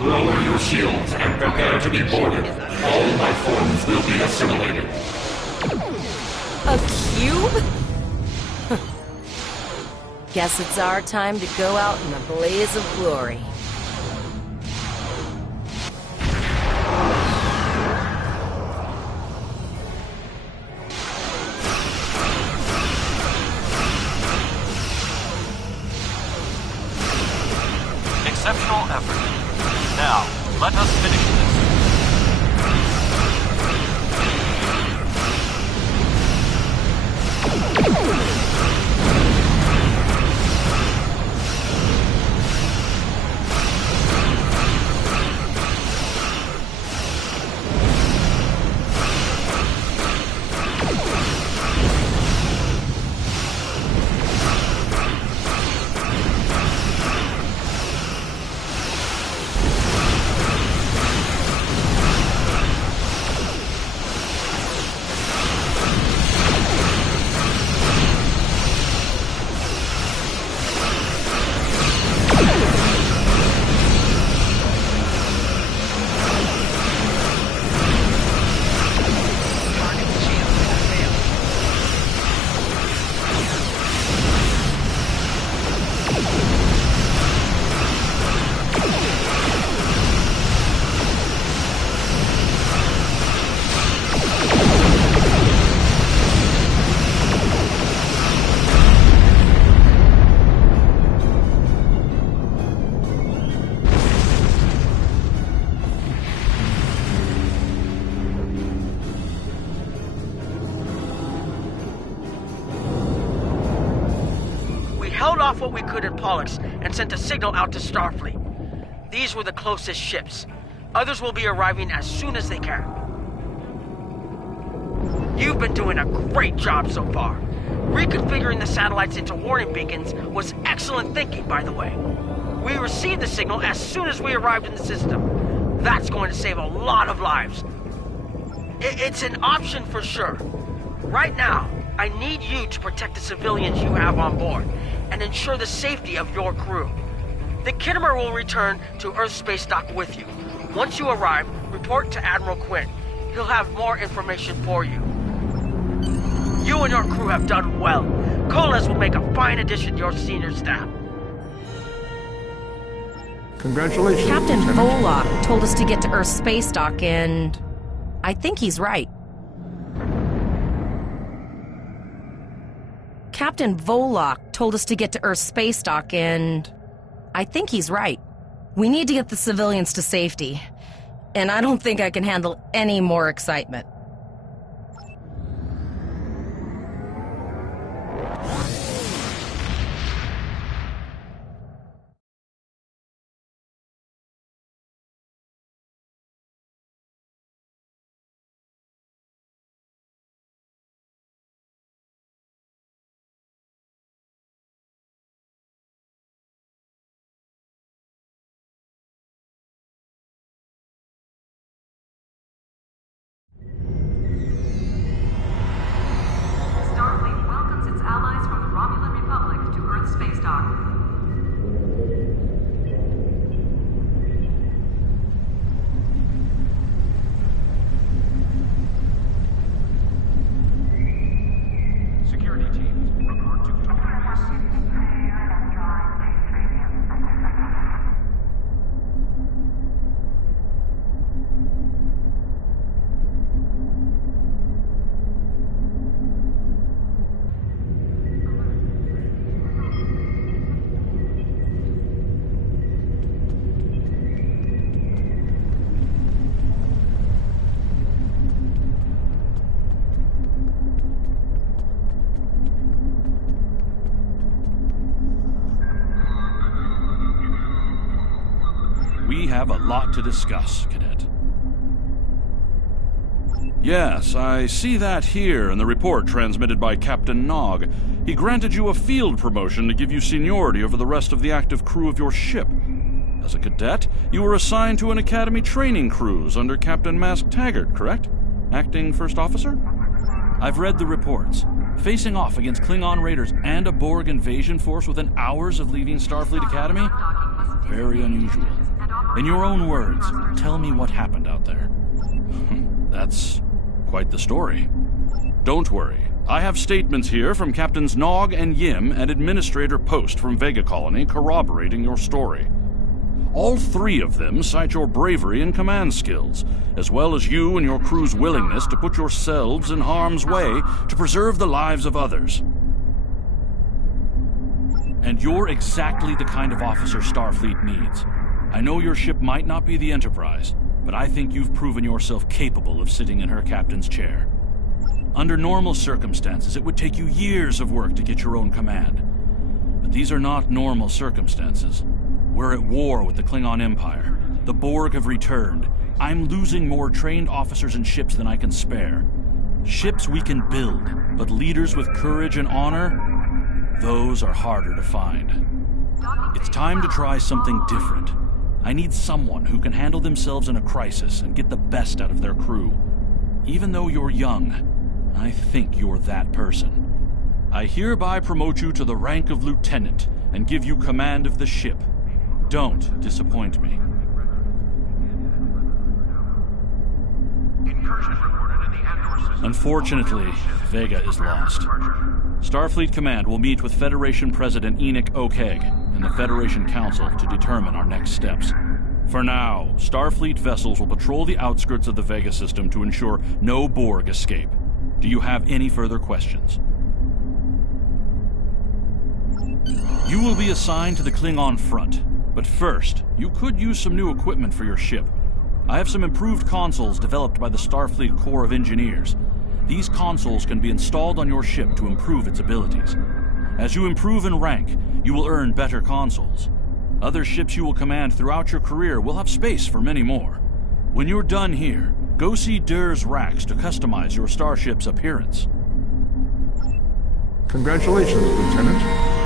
Lower your shields and prepare to be boarded. All life forms will be assimilated. A cube? Guess it's our time to go out in a blaze of glory. Exceptional effort. Now, let us finish this. Held off what we could at Pollux and sent a signal out to Starfleet. These were the closest ships. Others will be arriving as soon as they can. You've been doing a great job so far. Reconfiguring the satellites into warning beacons was excellent thinking, by the way. We received the signal as soon as we arrived in the system. That's going to save a lot of lives. It's an option for sure. Right now, I need you to protect the civilians you have on board and ensure the safety of your crew. The Kittimer will return to Earth Space Dock with you. Once you arrive, report to Admiral Quinn. He'll have more information for you. You and your crew have done well. Koles will make a fine addition to your senior staff. Congratulations, Captain Lieutenant. Volok told us to get to Earth Space Dock, and I think he's right. Captain Volok told us to get to Earth Space Dock, and I think he's right. We need to get the civilians to safety, and I don't think I can handle any more excitement. We have a lot to discuss, Cadet. Yes, I see that here in the report transmitted by Captain Nog. He granted you a field promotion to give you seniority over the rest of the active crew of your ship. As a cadet, you were assigned to an Academy training cruise under Captain Mask Taggart, correct? Acting First Officer? I've read the reports. Facing off against Klingon raiders and a Borg invasion force within hours of leaving Starfleet Academy? Very unusual. In your own words, tell me what happened out there. That's quite the story. Don't worry. I have statements here from Captains Nog and Yim and Administrator Post from Vega Colony corroborating your story. All three of them cite your bravery and command skills, as well as you and your crew's willingness to put yourselves in harm's way to preserve the lives of others. And you're exactly the kind of officer Starfleet needs. I know your ship might not be the Enterprise, but I think you've proven yourself capable of sitting in her captain's chair. Under normal circumstances, it would take you years of work to get your own command. But these are not normal circumstances. We're at war with the Klingon Empire. The Borg have returned. I'm losing more trained officers and ships than I can spare. Ships we can build, but leaders with courage and honor, those are harder to find. It's time to try something different. I need someone who can handle themselves in a crisis and get the best out of their crew. Even though you're young, I think you're that person. I hereby promote you to the rank of lieutenant and give you command of the ship. Don't disappoint me. Unfortunately, Vega is lost. Starfleet Command will meet with Federation President Enoch Okeg and the Federation Council to determine our next steps. For now, Starfleet vessels will patrol the outskirts of the Vega system to ensure no Borg escape. Do you have any further questions? You will be assigned to the Klingon front, but first, you could use some new equipment for your ship. I have some improved consoles developed by the Starfleet Corps of Engineers. These consoles can be installed on your ship to improve its abilities. As you improve in rank, you will earn better consoles. Other ships you will command throughout your career will have space for many more. When you're done here, go see Dur's racks to customize your starship's appearance. Congratulations, Lieutenant.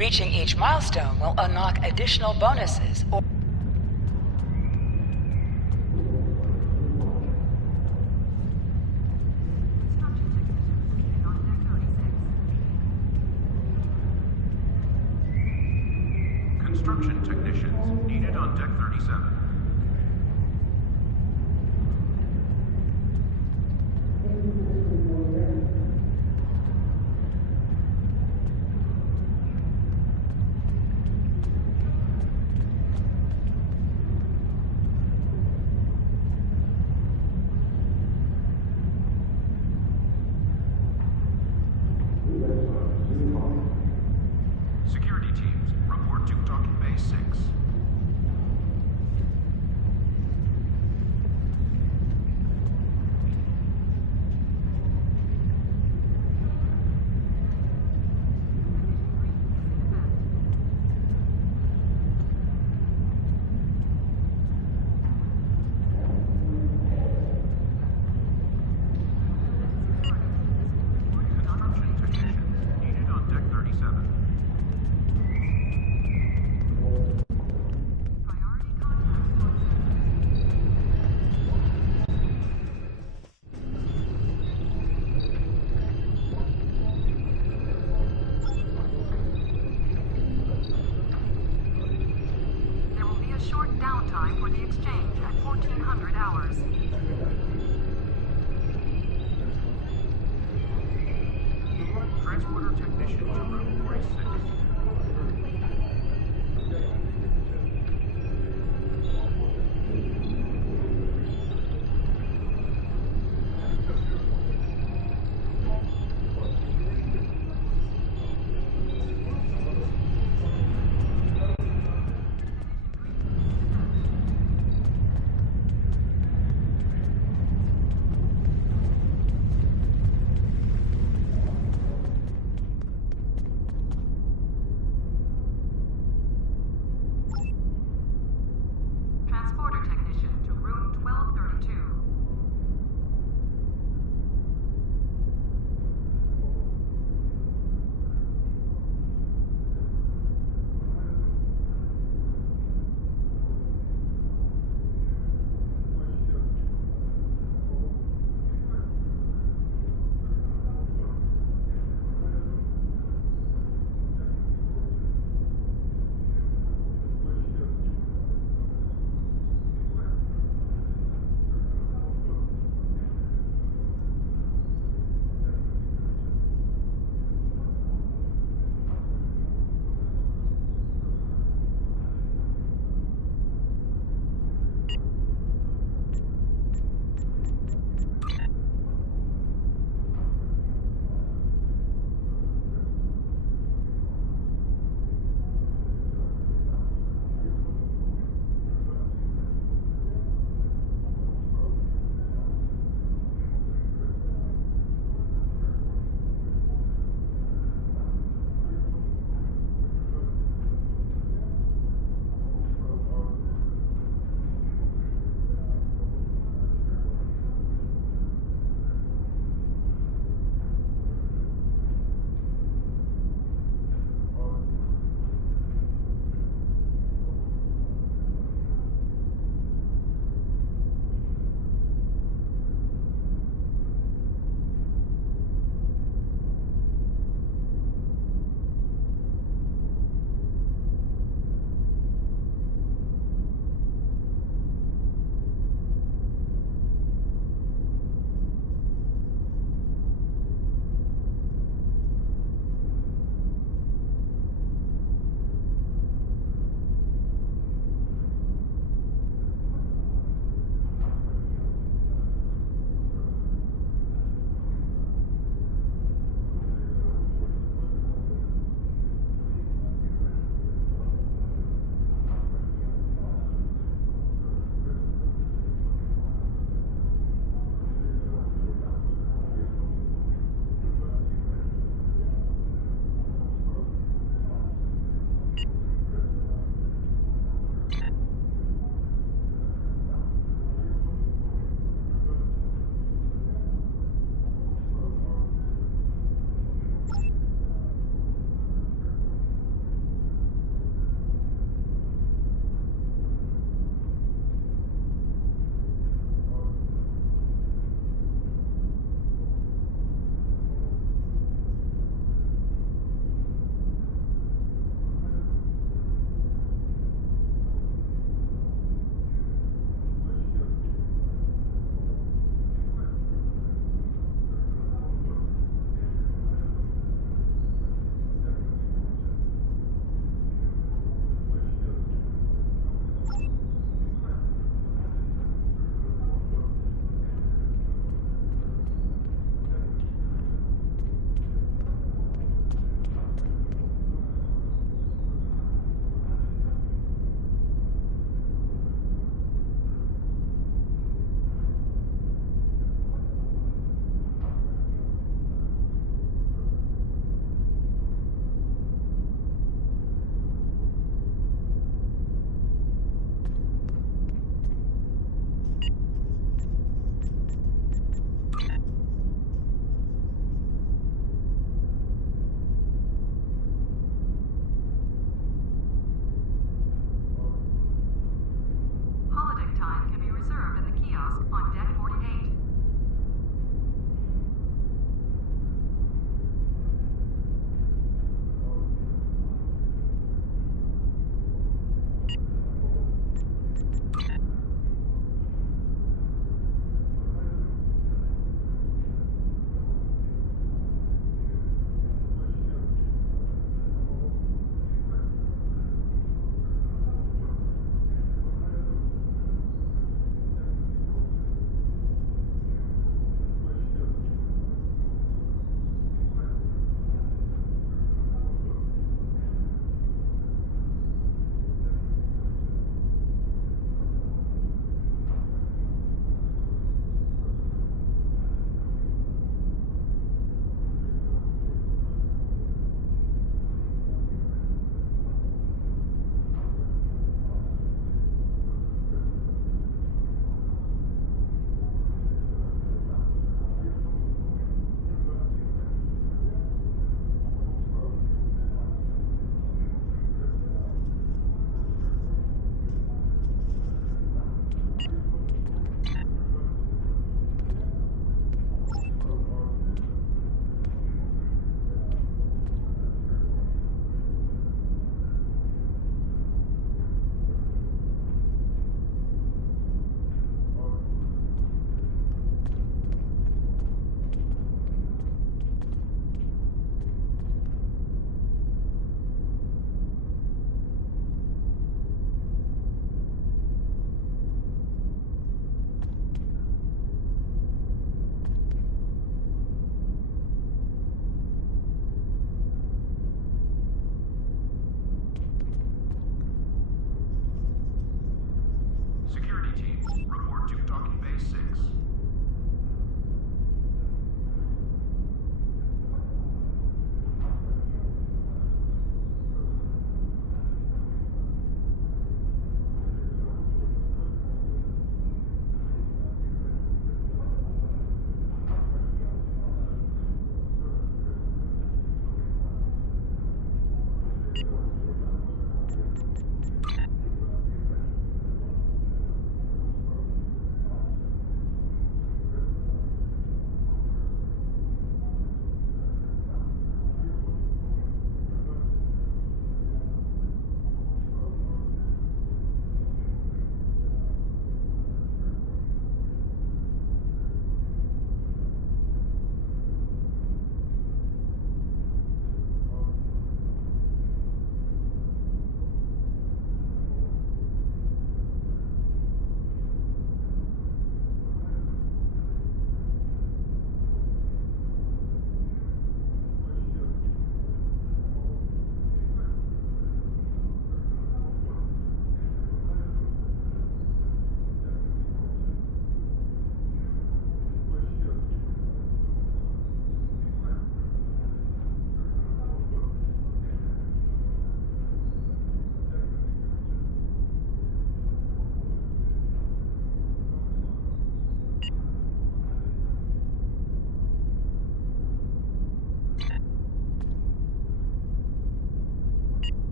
Reaching each milestone will unlock additional bonuses or... Construction technicians needed on Deck 37. Security teams, report to Docking Bay 6. Transporter technician to room 46.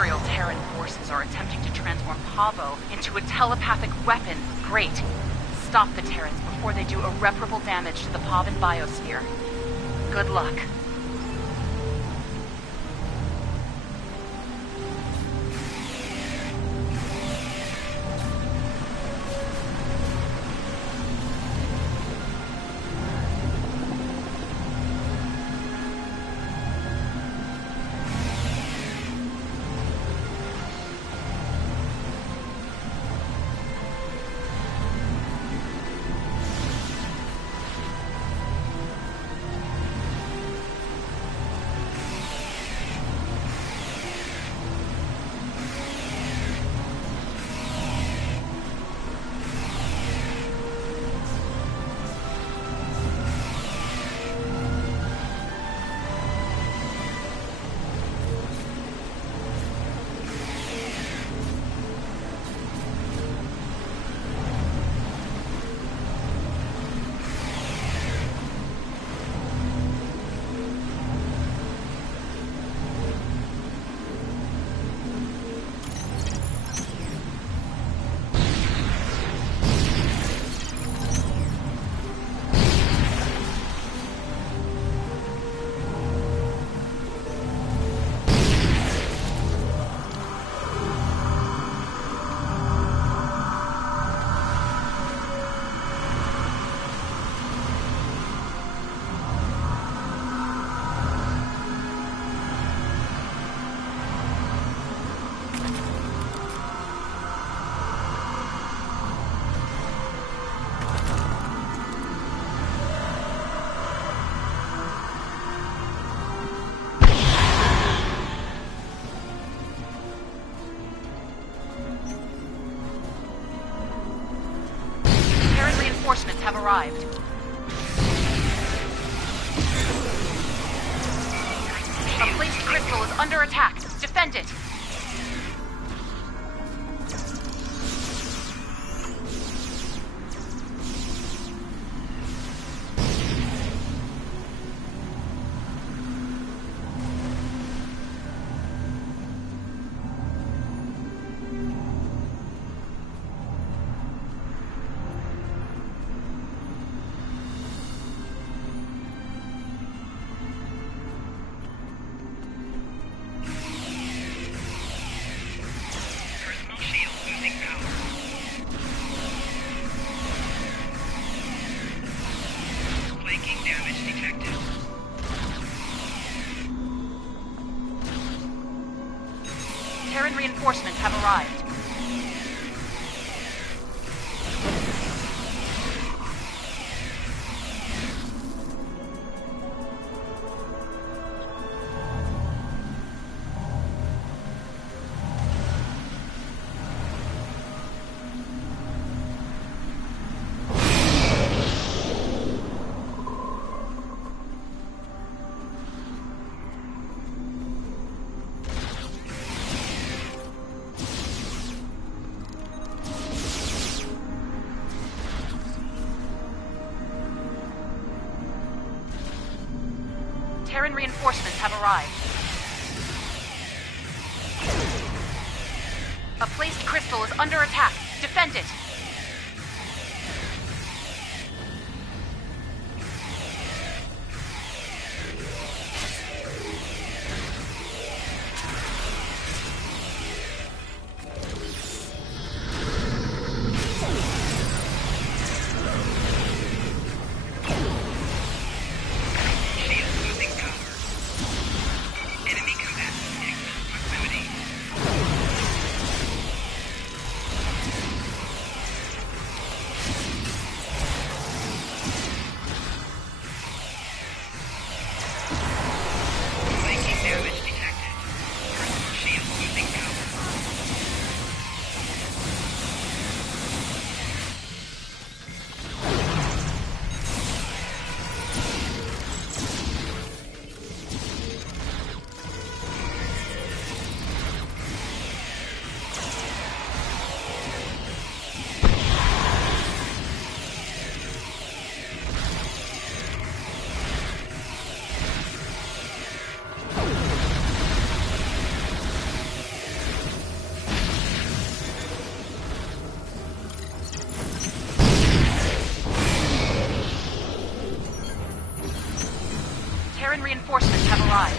Imperial Terran forces are attempting to transform Pavo into a telepathic weapon, great. Stop the Terrans before they do irreparable damage to the Pavan biosphere. Good luck. Reinforcements have arrived. A placed crystal is under attack. Defend it. Terran reinforcements have arrived. Terran reinforcements have arrived. A placed crystal is under attack. Defend it. Terran reinforcements have arrived.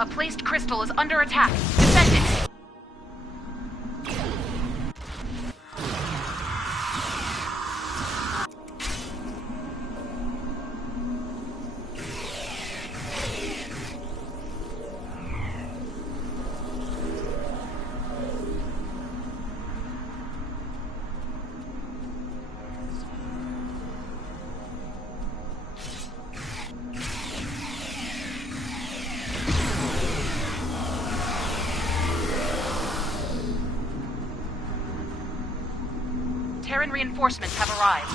A placed crystal is under attack. Defend it! Terran reinforcements have arrived.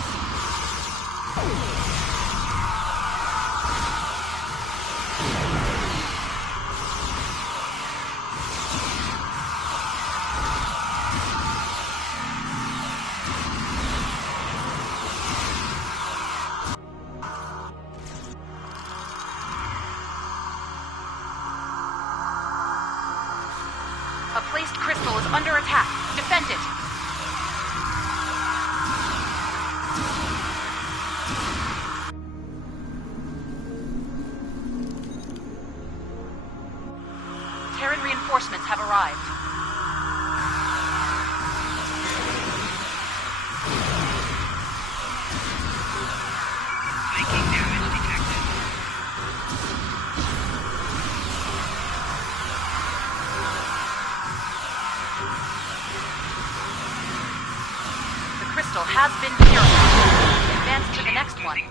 A placed crystal is under attack. Defend it! Terran reinforcements have arrived. Viking damage detected. The crystal has been purified. Advance to the next one.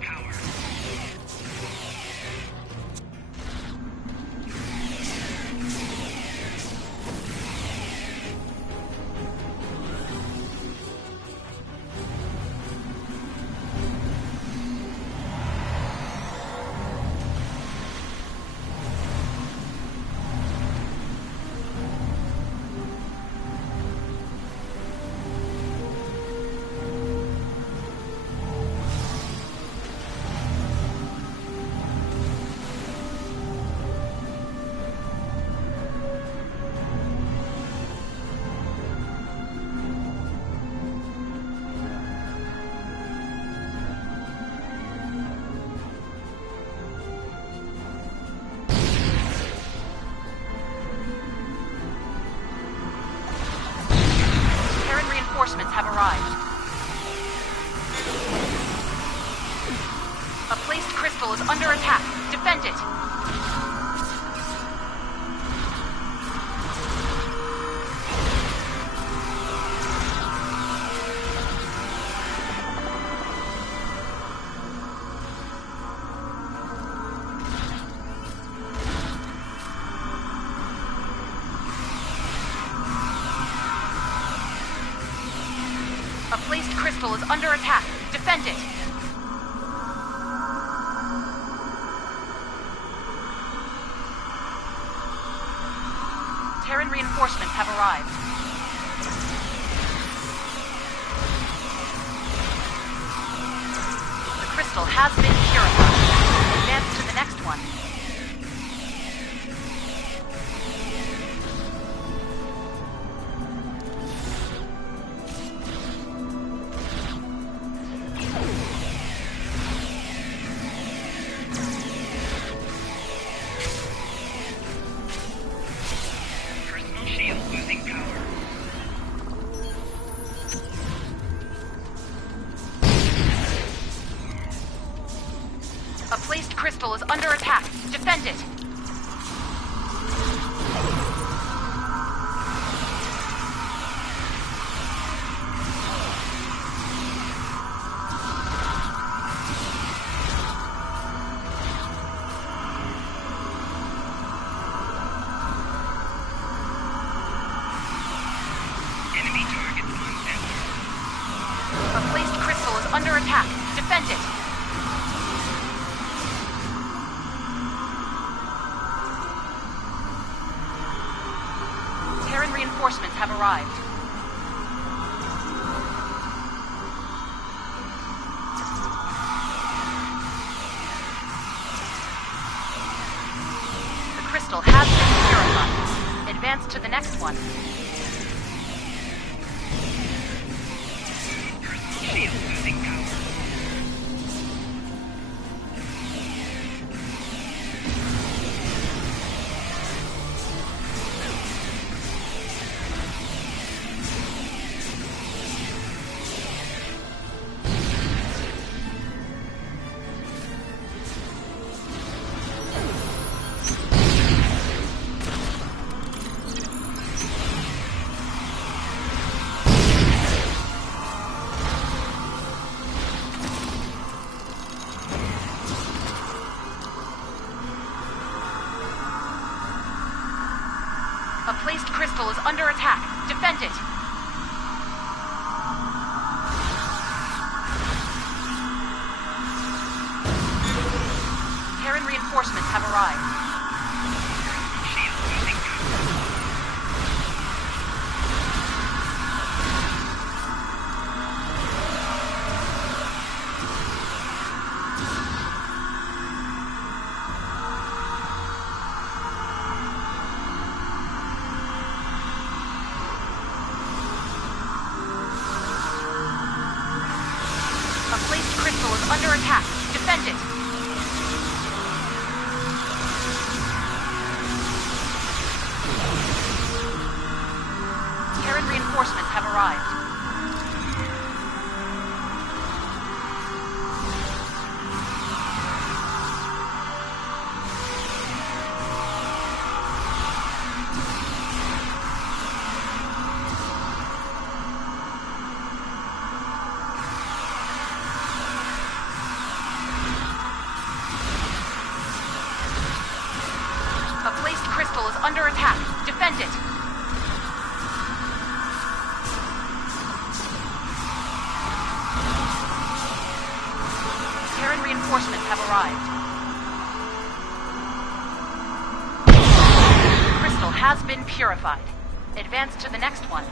Reinforcements have arrived. A placed crystal is under attack. Defend it! A placed crystal is under attack. Defend it! Terran reinforcements have arrived. The crystal has been purified. Advance to the next one. A placed crystal is under attack. Defend it! Enemy target uncensored. A placed crystal is under attack. Defend it! Terran reinforcements have arrived. Advance to the next one. Shield losing power. A placed crystal is under attack. Defend it. Terran reinforcements have arrived. A placed crystal is under attack. Defend it. Terran reinforcements have arrived. A placed crystal is under attack. Defend it. Terran reinforcements have arrived. Crystal has been purified. Advance to the next one.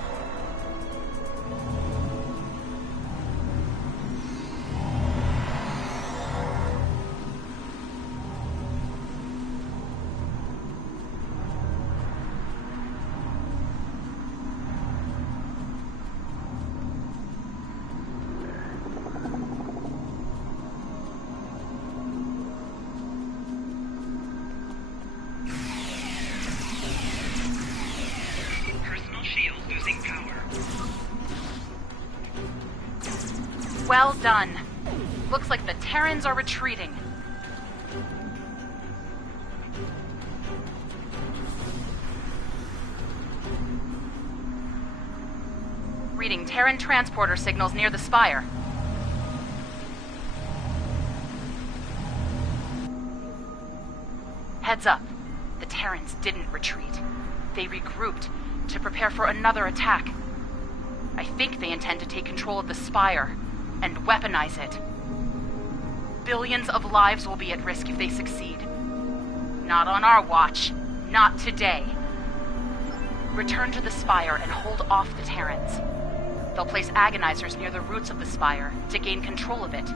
Shield losing power. Well done. Looks like the Terrans are retreating. Reading Terran transporter signals near the spire. Heads up. The Terrans didn't retreat. They regrouped to prepare for another attack. I think they intend to take control of the spire and weaponize it. Billions of lives will be at risk if they succeed. Not on our watch. Not today. Return to the spire and hold off the Terrans. They'll place agonizers near the roots of the spire to gain control of it.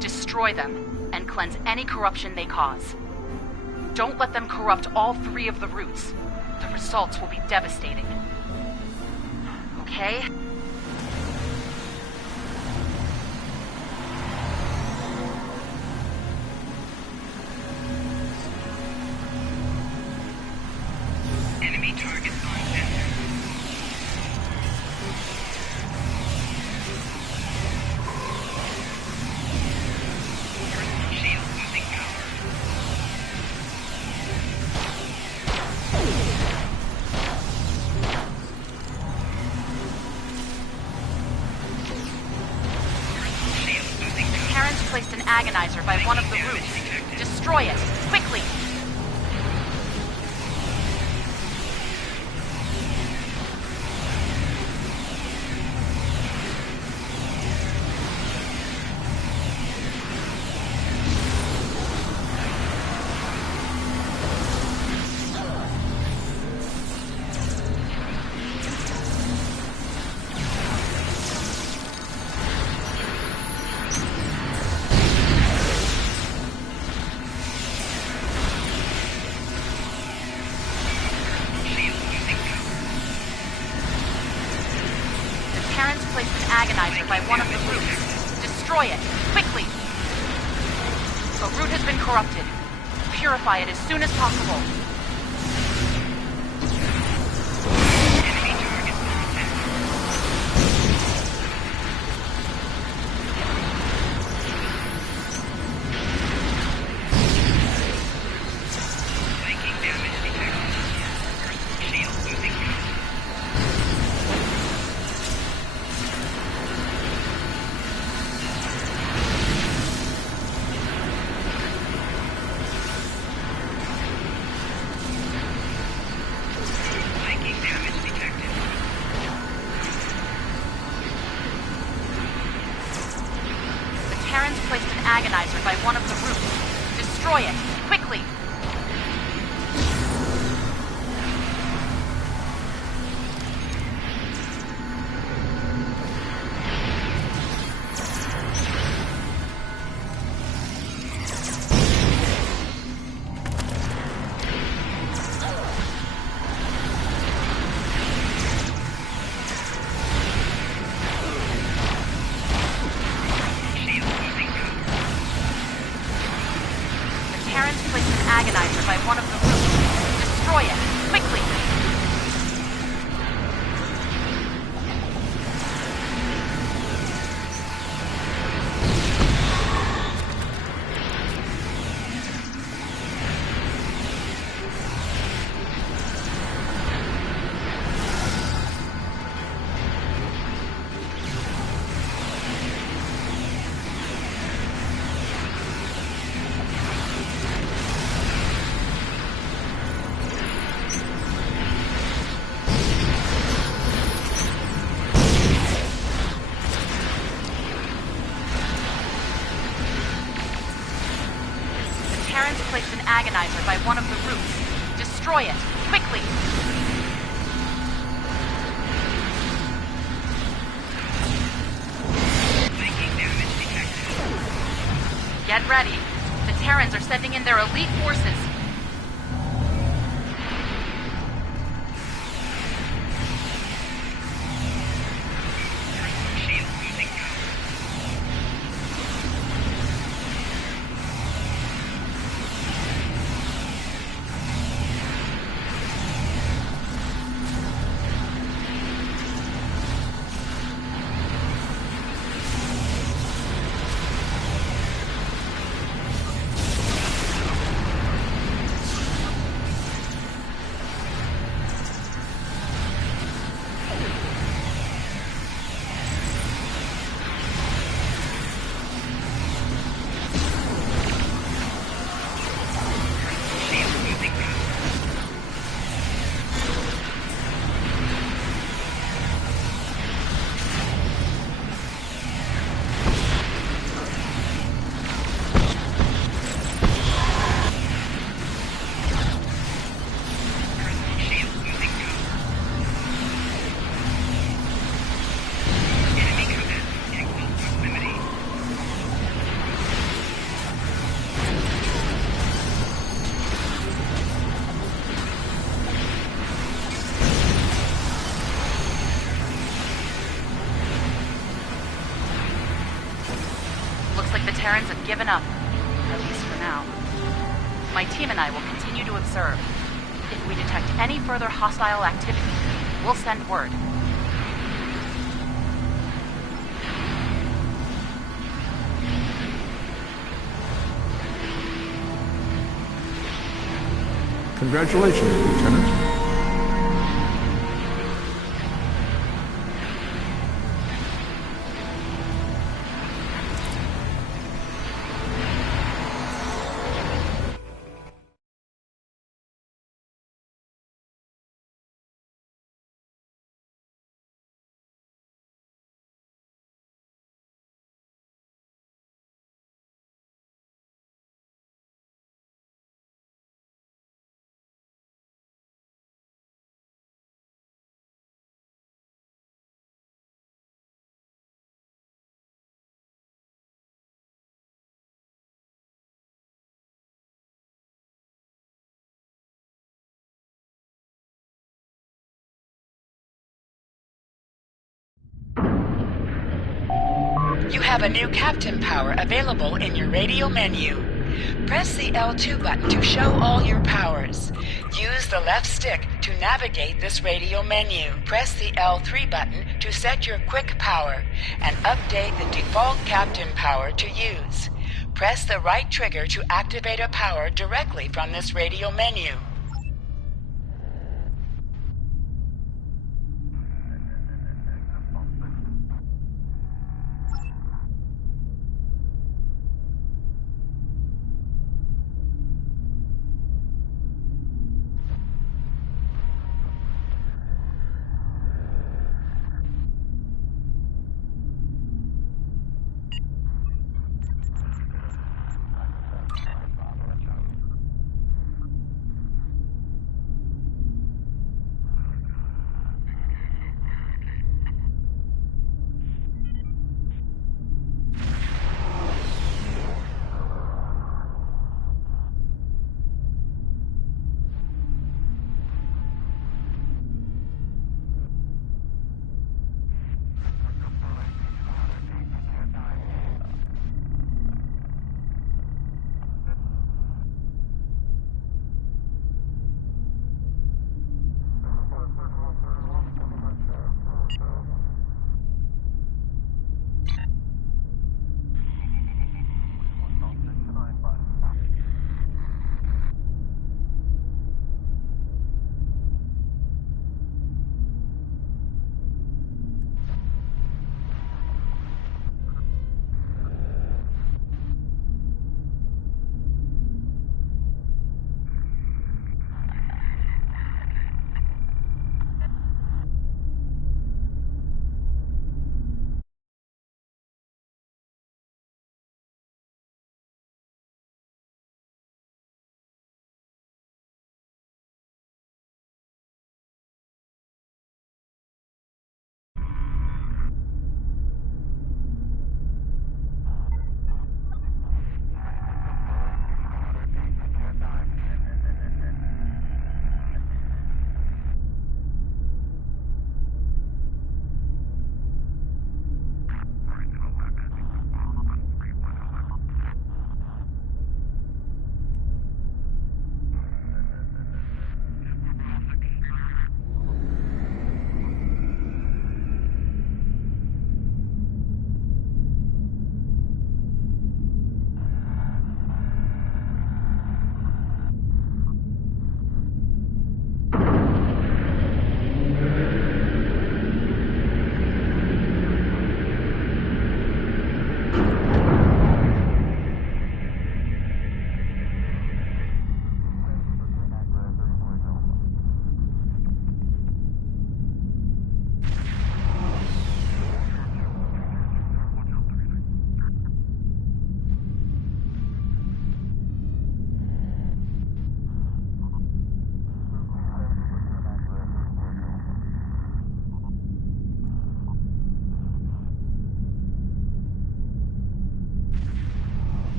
Destroy them and cleanse any corruption they cause. Don't let them corrupt all 3 of the roots. The results will be devastating. Okay? Enemy targets on center. Personal shield losing power. Terrans placed an agonizer by one of the roots. Destroy it, quickly! Terrans placed an agonizer by one of the routes. Destroy it, quickly! The route has been corrupted. Purify it as soon as possible. Placed an agonizer by one of the routes. Destroy it, quickly! Placed an agonizer by one of the routes. Destroy it, quickly! Terrans placed an agonizer by one of the routes. Destroy it, quickly! Get ready. The Terrans are sending in their elite forces. Looks like the Terrans have given up, at least for now. My team and I will continue to observe. If we detect any further hostile activity, we'll send word. Congratulations, Lieutenant. You have a new captain power available in your radio menu. Press the L2 button to show all your powers. Use the left stick to navigate this radio menu. Press the L3 button to set your quick power and update the default captain power to use. Press the right trigger to activate a power directly from this radio menu.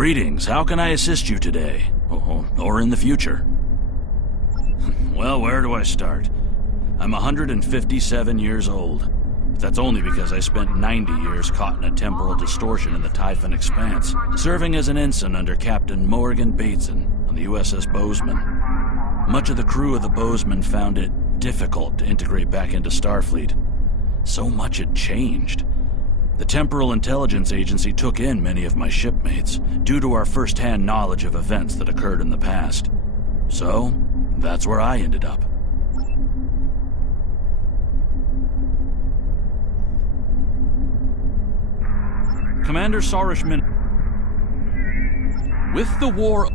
Greetings, how can I assist you today? Or in the future? Well, where do I start? I'm 157 years old. That's only because I spent 90 years caught in a temporal distortion in the Typhon Expanse, serving as an ensign under Captain Morgan Bateson on the USS Bozeman. Much of the crew of the Bozeman found it difficult to integrate back into Starfleet. So much had changed. The Temporal Intelligence Agency took in many of my shipmates due to our first-hand knowledge of events that occurred in the past. So, that's where I ended up. Commander Sarishman, with the war...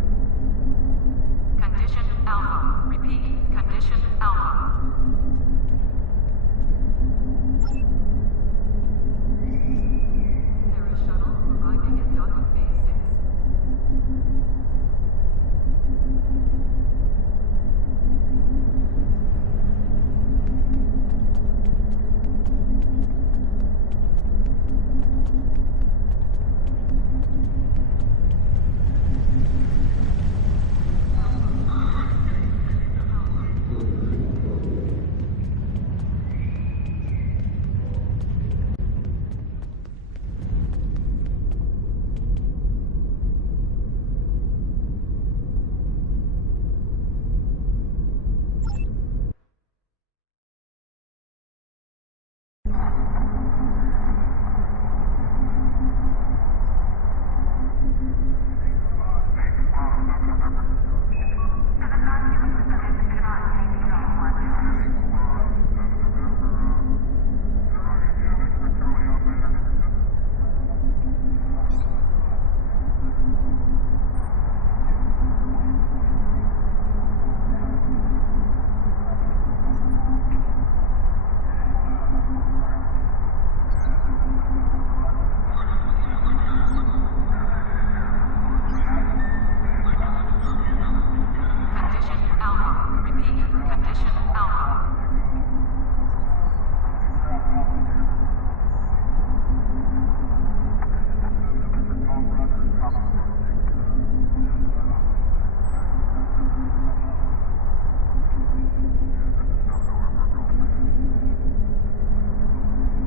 Condition Alpha. Repeat. Condition Alpha.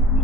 There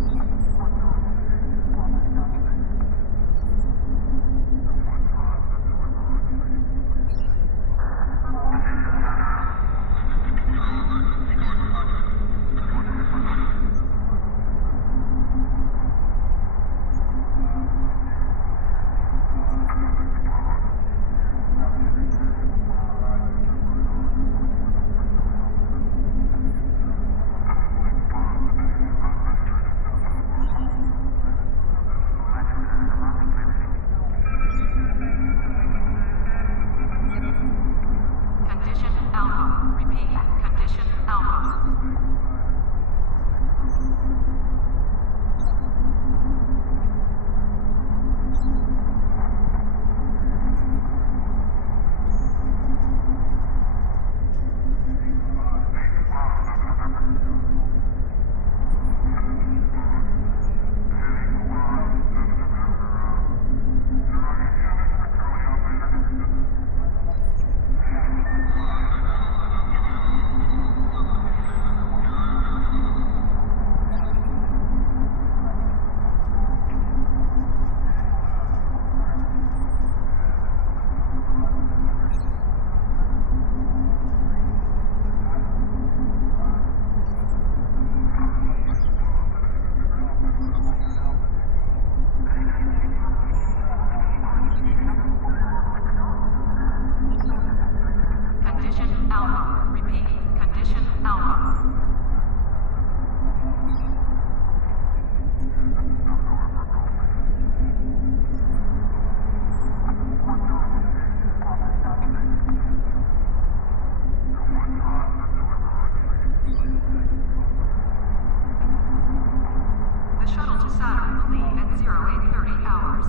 is shuttle arriving at docking bay 0830 hours.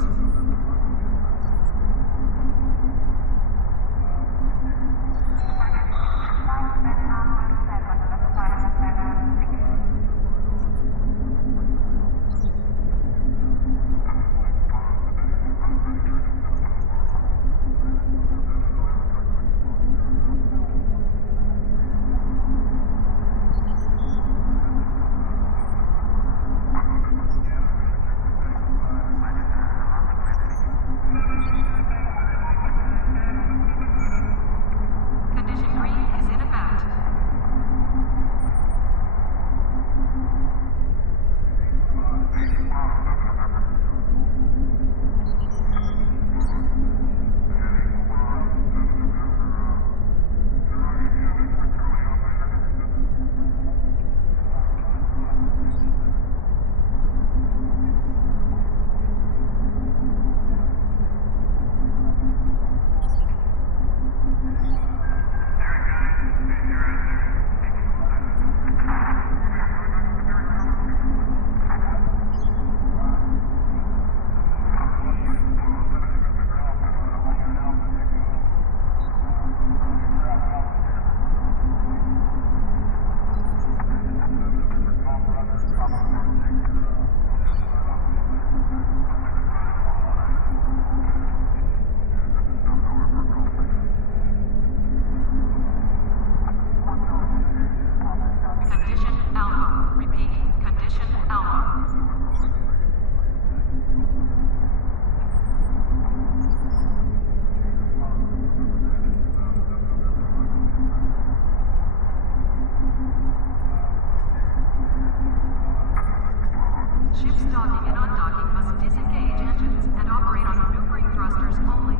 Ships docking and undocking must disengage engines and operate on maneuvering thrusters only.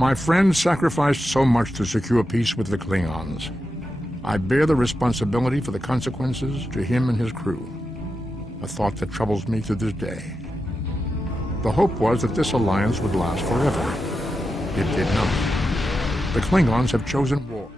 My friend sacrificed so much to secure peace with the Klingons. I bear the responsibility for the consequences to him and his crew, a thought that troubles me to this day. The hope was that this alliance would last forever. It did not. The Klingons have chosen war.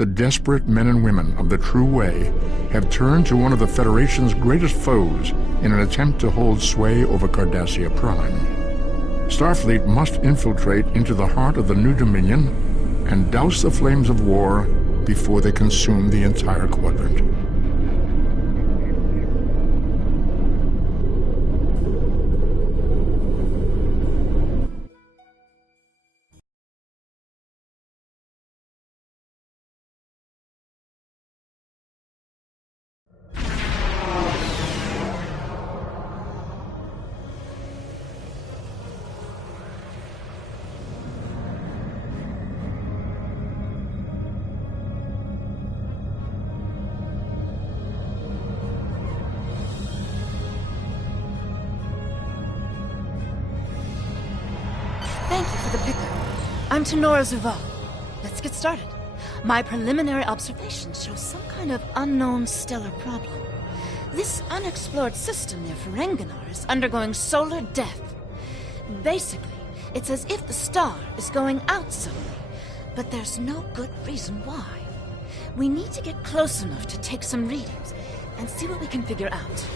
The desperate men and women of the True Way have turned to one of the Federation's greatest foes in an attempt to hold sway over Cardassia Prime. Starfleet must infiltrate into the heart of the New Dominion and douse the flames of war before they consume the entire quadrant. Thank you for the pickup. I'm Tenora Zuval. Let's get started. My preliminary observations show some kind of unknown stellar problem. This unexplored system near Ferenginar is undergoing solar death. Basically, it's as if the star is going out suddenly, but there's no good reason why. We need to get close enough to take some readings and see what we can figure out.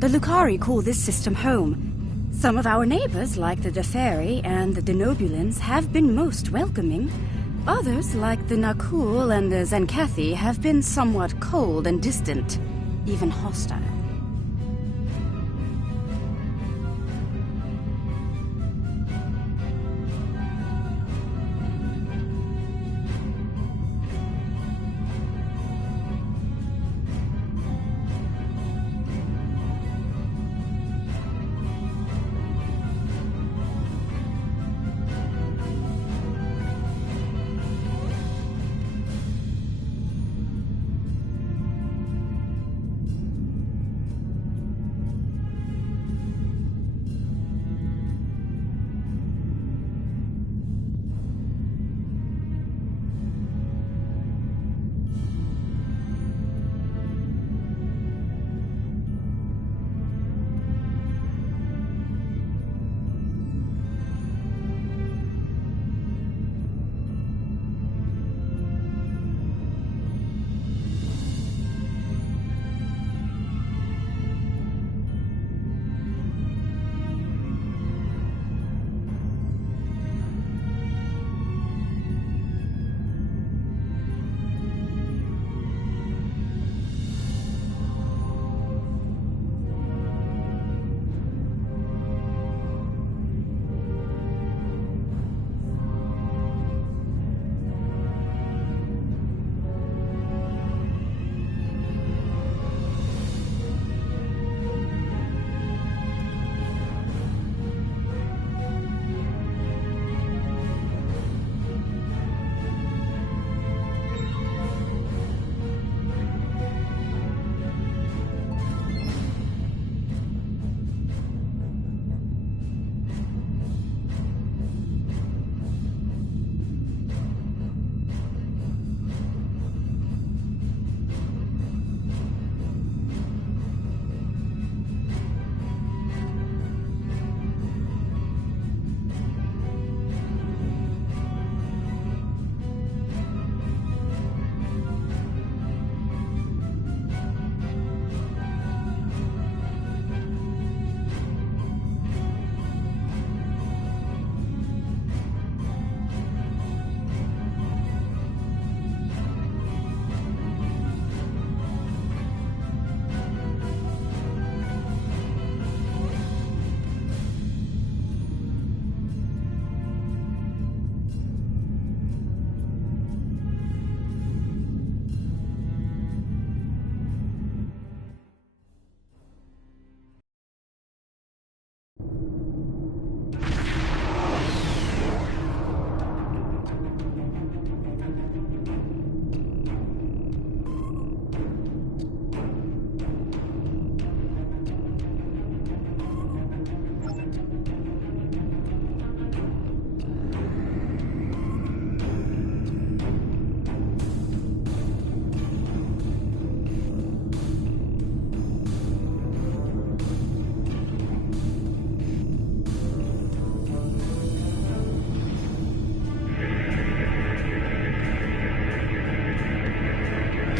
The Lukari call this system home. Some of our neighbors, like the Deferi and the Denobulans, have been most welcoming. Others, like the Nakul and the Zenkathi, have been somewhat cold and distant, even hostile.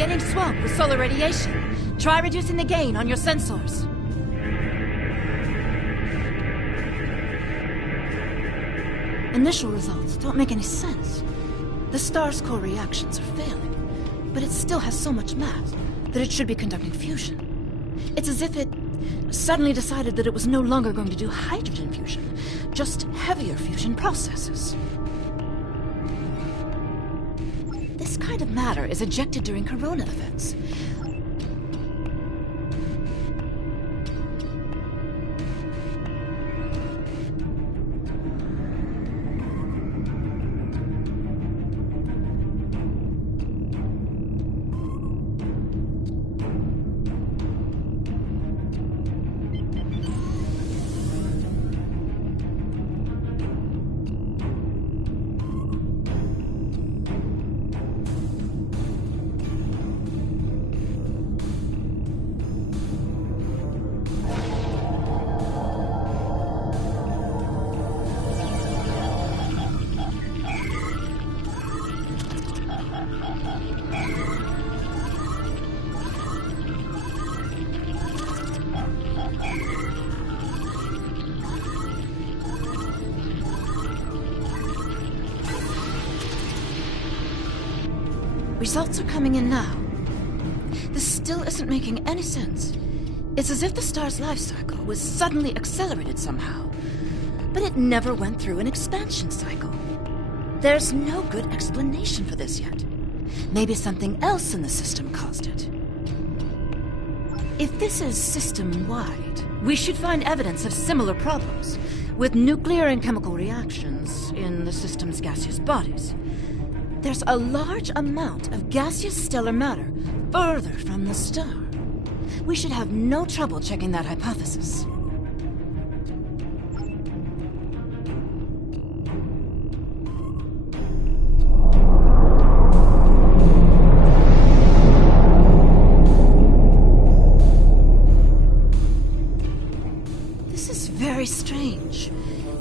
getting swamped with solar radiation. Try reducing the gain on your sensors. Initial results don't make any sense. The star's core reactions are failing, but it still has so much mass that it should be conducting fusion. It's as if it suddenly decided that it was no longer going to do hydrogen fusion, just heavier fusion processes. This kind of matter is ejected during corona events. Results are coming in now. This still isn't making any sense. It's as if the star's life cycle was suddenly accelerated somehow, but it never went through an expansion cycle. There's no good explanation for this yet. Maybe something else in the system caused it. If this is system-wide, we should find evidence of similar problems with nuclear and chemical reactions in the system's gaseous bodies. There's a large amount of gaseous stellar matter further from the star. We should have no trouble checking that hypothesis. This is very strange.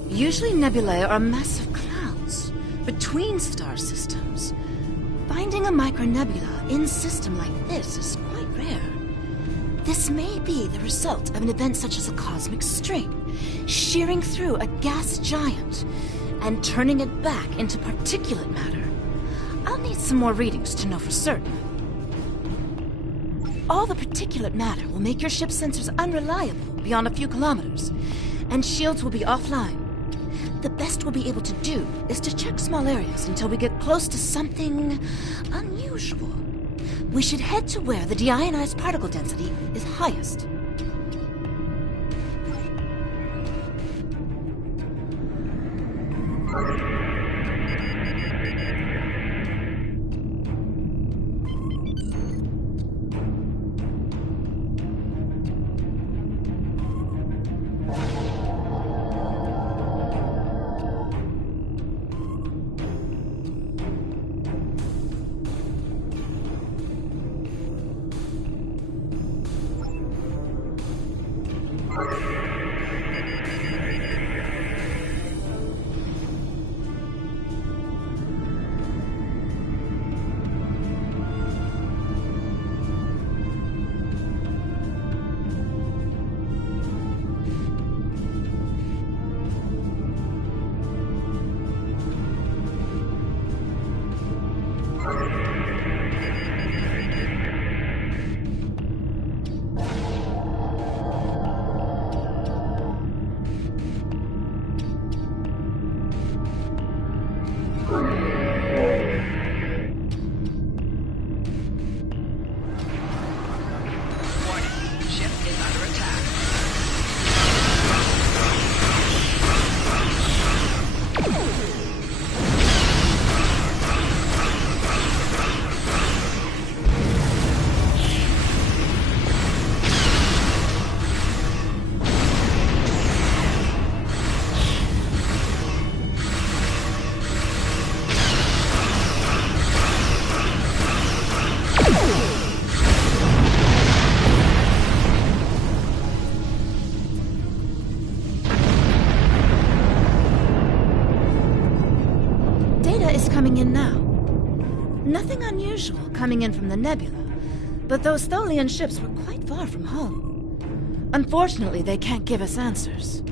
Usually nebulae are massive clouds between star systems. Finding a micronebula in a system like this is quite rare. This may be the result of an event such as a cosmic stream, shearing through a gas giant and turning it back into particulate matter. I'll need some more readings to know for certain. All the particulate matter will make your ship's sensors unreliable beyond a few kilometers, and shields will be offline. The best we'll be able to do is to check small areas until we get close to something unusual. We should head to where the deionized particle density is highest. Coming in now. Nothing unusual coming in from the nebula, But those Tholian ships were quite far from home. Unfortunately, they can't give us answers.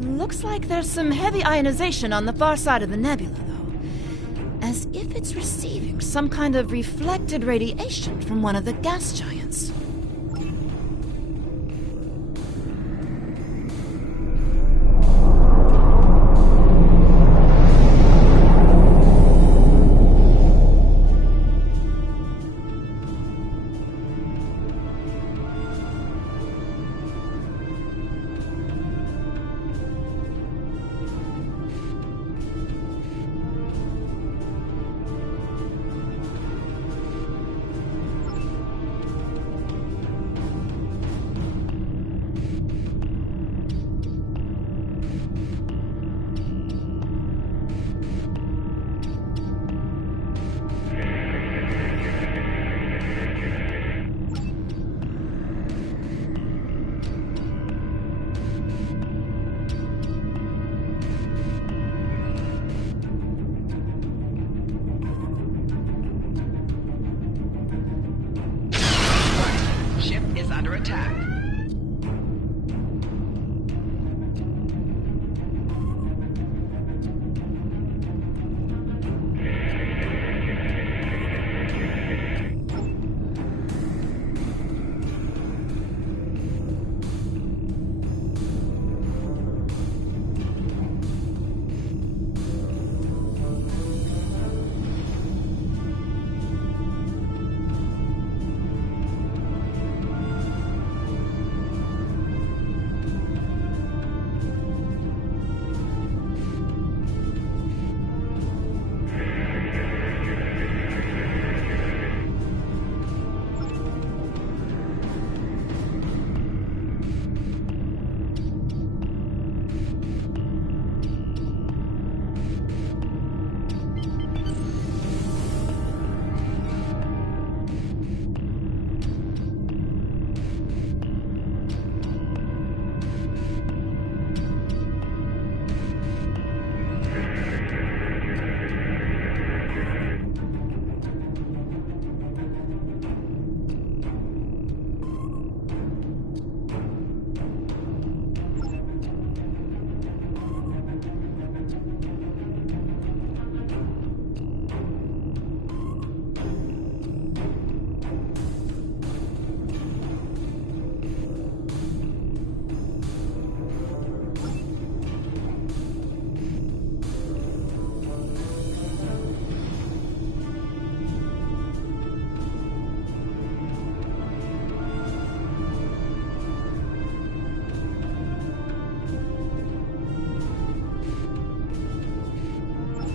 Looks like there's some heavy ionization on the far side of the nebula, though. As if it's receiving some kind of reflected radiation from one of the gas giants. Under attack.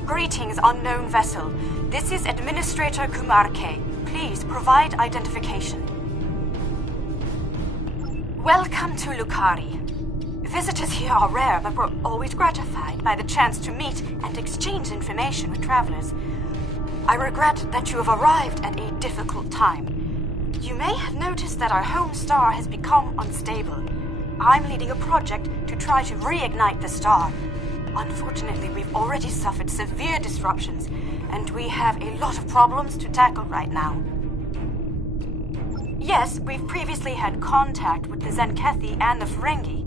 Greetings, unknown vessel. This is Administrator Kumar K. Please provide identification. Welcome to Lukari. Visitors here are rare, but we're always gratified by the chance to meet and exchange information with travelers. I regret that you have arrived at a difficult time. You may have noticed that our home star has become unstable. I'm leading a project to try to reignite the star. Unfortunately, we've already suffered severe disruptions, and we have a lot of problems to tackle right now. Yes, we've previously had contact with the Zenkethi and the Ferengi.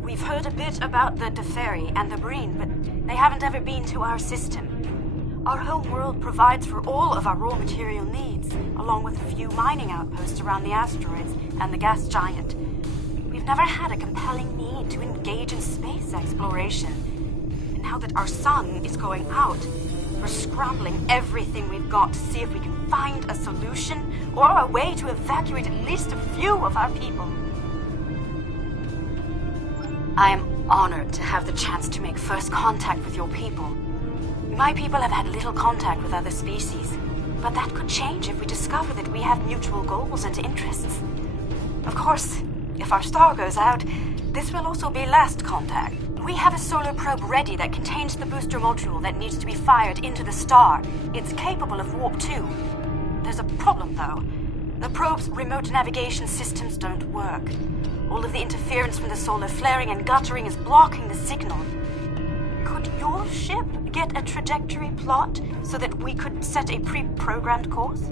We've heard a bit about the Teferi and the Breen, but they haven't ever been to our system. Our home world provides for all of our raw material needs, along with a few mining outposts around the asteroids and the gas giant. We've never had a compelling need to engage in space exploration. Now that our sun is going out, we're scrambling everything we've got to see if we can find a solution or a way to evacuate at least a few of our people. I am honored to have the chance to make first contact with your people. My people have had little contact with other species, but that could change if we discover that we have mutual goals and interests. Of course, if our star goes out, this will also be last contact. We have a solar probe ready that contains the booster module that needs to be fired into the star. It's capable of warp 2. There's a problem, though. The probe's remote navigation systems don't work. All of the interference from the solar flaring and guttering is blocking the signal. Could your ship get a trajectory plot so that we could set a pre-programmed course?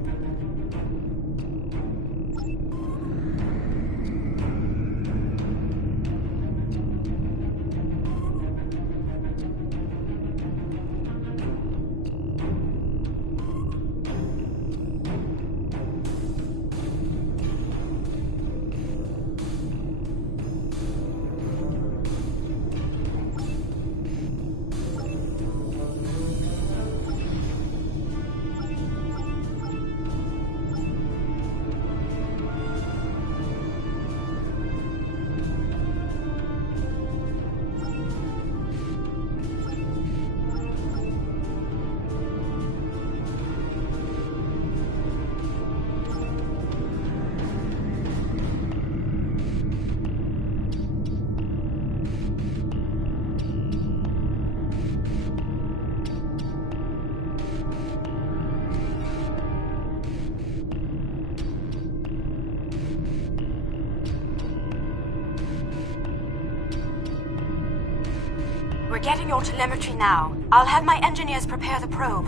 We're getting your telemetry now. I'll have my engineers prepare the probe.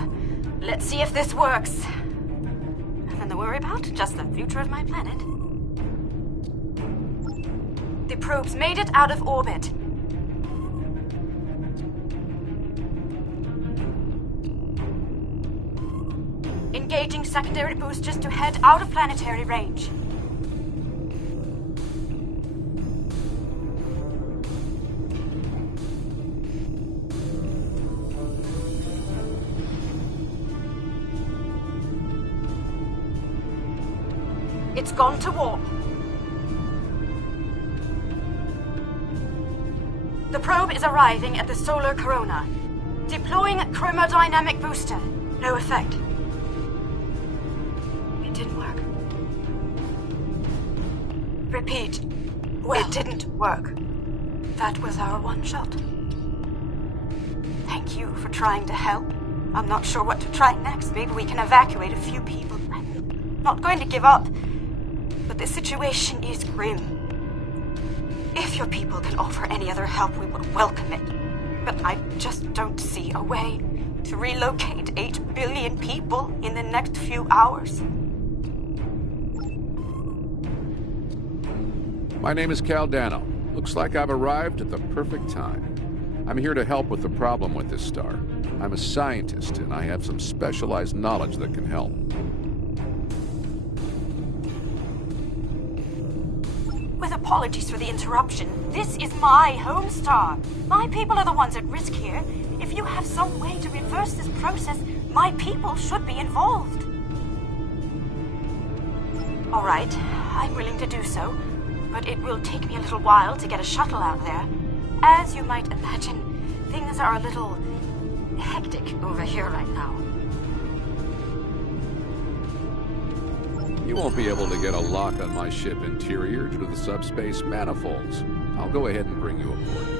Let's see if this works. Nothing to worry about, just the future of my planet. The probe's made it out of orbit. Engaging secondary boosters to head out of planetary range. It's gone to warp. The probe is arriving at the solar corona. Deploying chromodynamic booster. No effect. It didn't work. Repeat. Well, it didn't work. That was our one shot. Thank you for trying to help. I'm not sure what to try next. Maybe we can evacuate a few people. I'm not going to give up. But the situation is grim. If your people can offer any other help, we would welcome it. But I just don't see a way to relocate 8 billion people in the next few hours. My name is Cal Dano. Looks like I've arrived at the perfect time. I'm here to help with the problem with this star. I'm a scientist, and I have some specialized knowledge that can help. With apologies for the interruption, this is my home star. My people are the ones at risk here. If you have some way to reverse this process, my people should be involved. All right, I'm willing to do so, but it will take me a little while to get a shuttle out there. As you might imagine, things are a little hectic over here right now. You won't be able to get a lock on my ship interior due to the subspace manifolds. I'll go ahead and bring you aboard.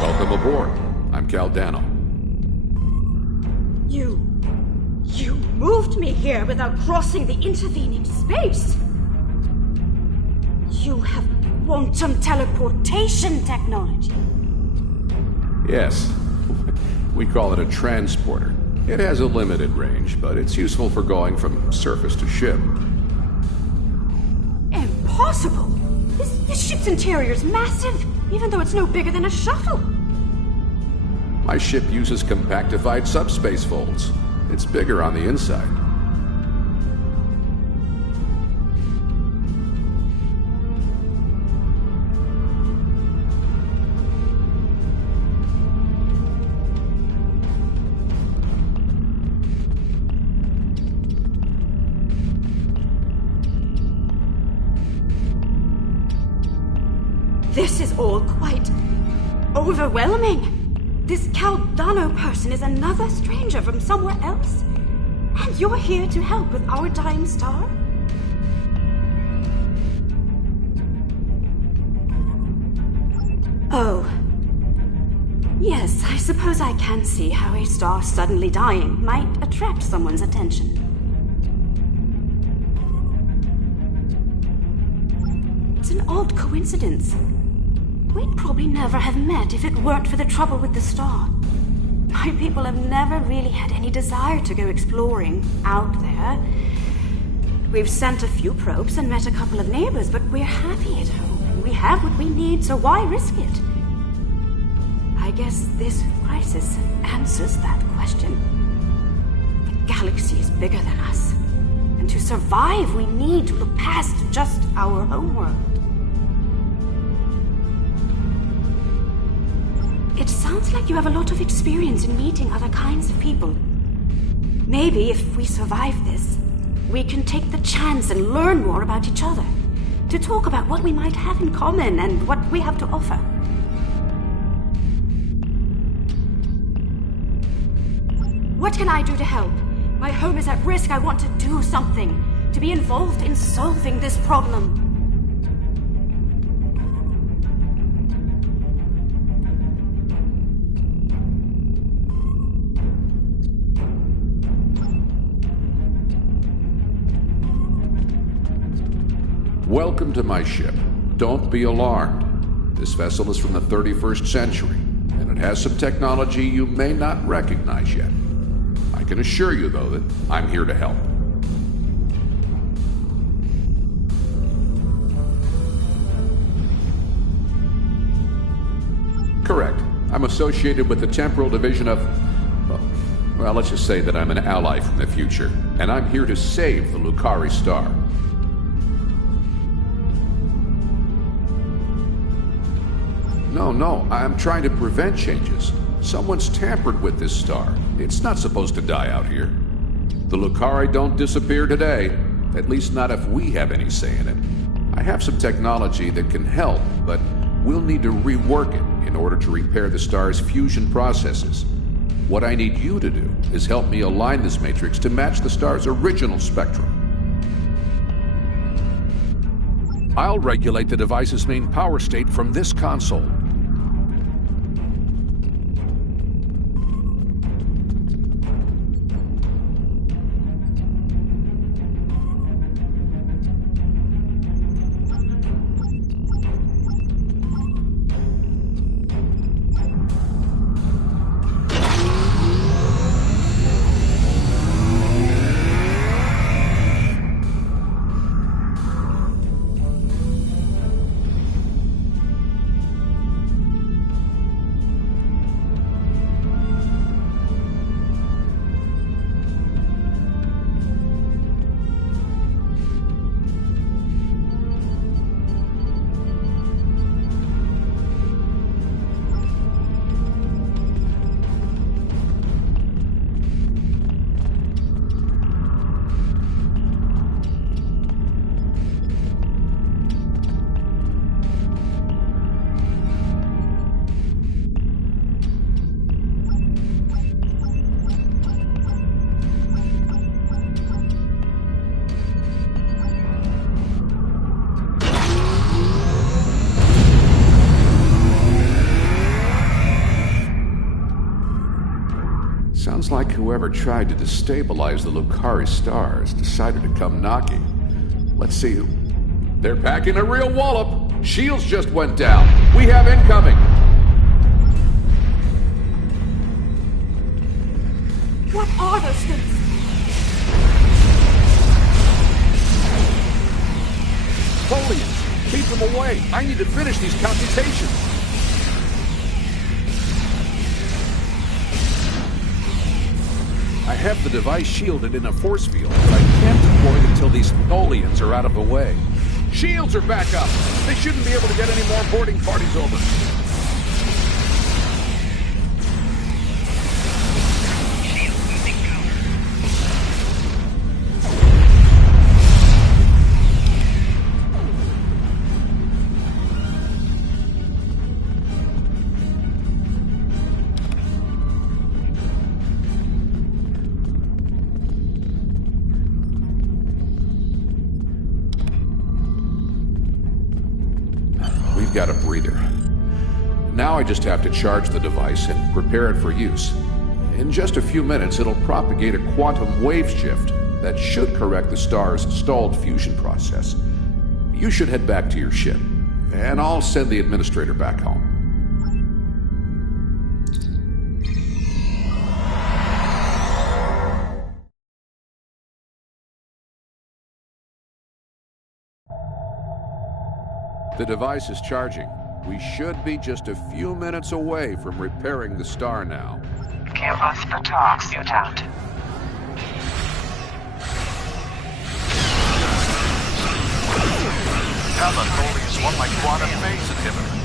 Welcome aboard. I'm Cal Dano. You moved me here without crossing the intervening space. You have quantum teleportation technology. Yes. We call it a transporter. It has a limited range, but it's useful for going from surface to ship. Impossible! This ship's interior is massive, even though it's no bigger than a shuttle. My ship uses compactified subspace folds. It's bigger on the inside. This is all quite overwhelming. This Cal Dano person is another stranger from somewhere else? And you're here to help with our dying star? Oh. Yes, I suppose I can see how a star suddenly dying might attract someone's attention. It's an odd coincidence. We'd probably never have met if it weren't for the trouble with the star. My people have never really had any desire to go exploring out there. We've sent a few probes and met a couple of neighbors, but we're happy at home, and we have what we need, so why risk it? I guess this crisis answers that question. The galaxy is bigger than us, and To survive, we need to look past just our homeworld. It sounds like you have a lot of experience in meeting other kinds of people. Maybe if we survive this, we can take the chance and learn more about each other. To talk about what we might have in common and what we have to offer. What can I do to help? My home is at risk. I want to do something. To be involved in solving this problem. Welcome to my ship. Don't be alarmed. This vessel is from the 31st century, and it has some technology you may not recognize yet. I can assure you, though, that I'm here to help. Correct. I'm associated with the Temporal Division of... Well, let's just say that I'm an ally from the future, and I'm here to save the Lukari Star. No, I'm trying to prevent changes. Someone's tampered with this star. It's not supposed to die out here. The Lukari don't disappear today, at least not if we have any say in it. I have some technology that can help, but we'll need to rework it in order to repair the star's fusion processes. What I need you to do is help me align this matrix to match the star's original spectrum. I'll regulate the device's main power state from this console. Sounds like whoever tried to destabilize the Lukari stars decided to come knocking. Let's see who... They're packing a real wallop! Shields just went down! We have incoming! What are those things? Folians! Keep them away! I need to finish these computations! I have the device shielded in a force field, but I can't deploy it until these Folians are out of the way. Shields are back up! They shouldn't be able to get any more boarding parties over. Got a breather. Now I just have to charge the device and prepare it for use. In just a few minutes, it'll propagate a quantum wave shift that should correct the star's stalled fusion process. You should head back to your ship, and I'll send the administrator back home. The device is charging. We should be just a few minutes away from repairing the star now. Give us the talks, mutant. Talon only is one like quantum phase inhibitor.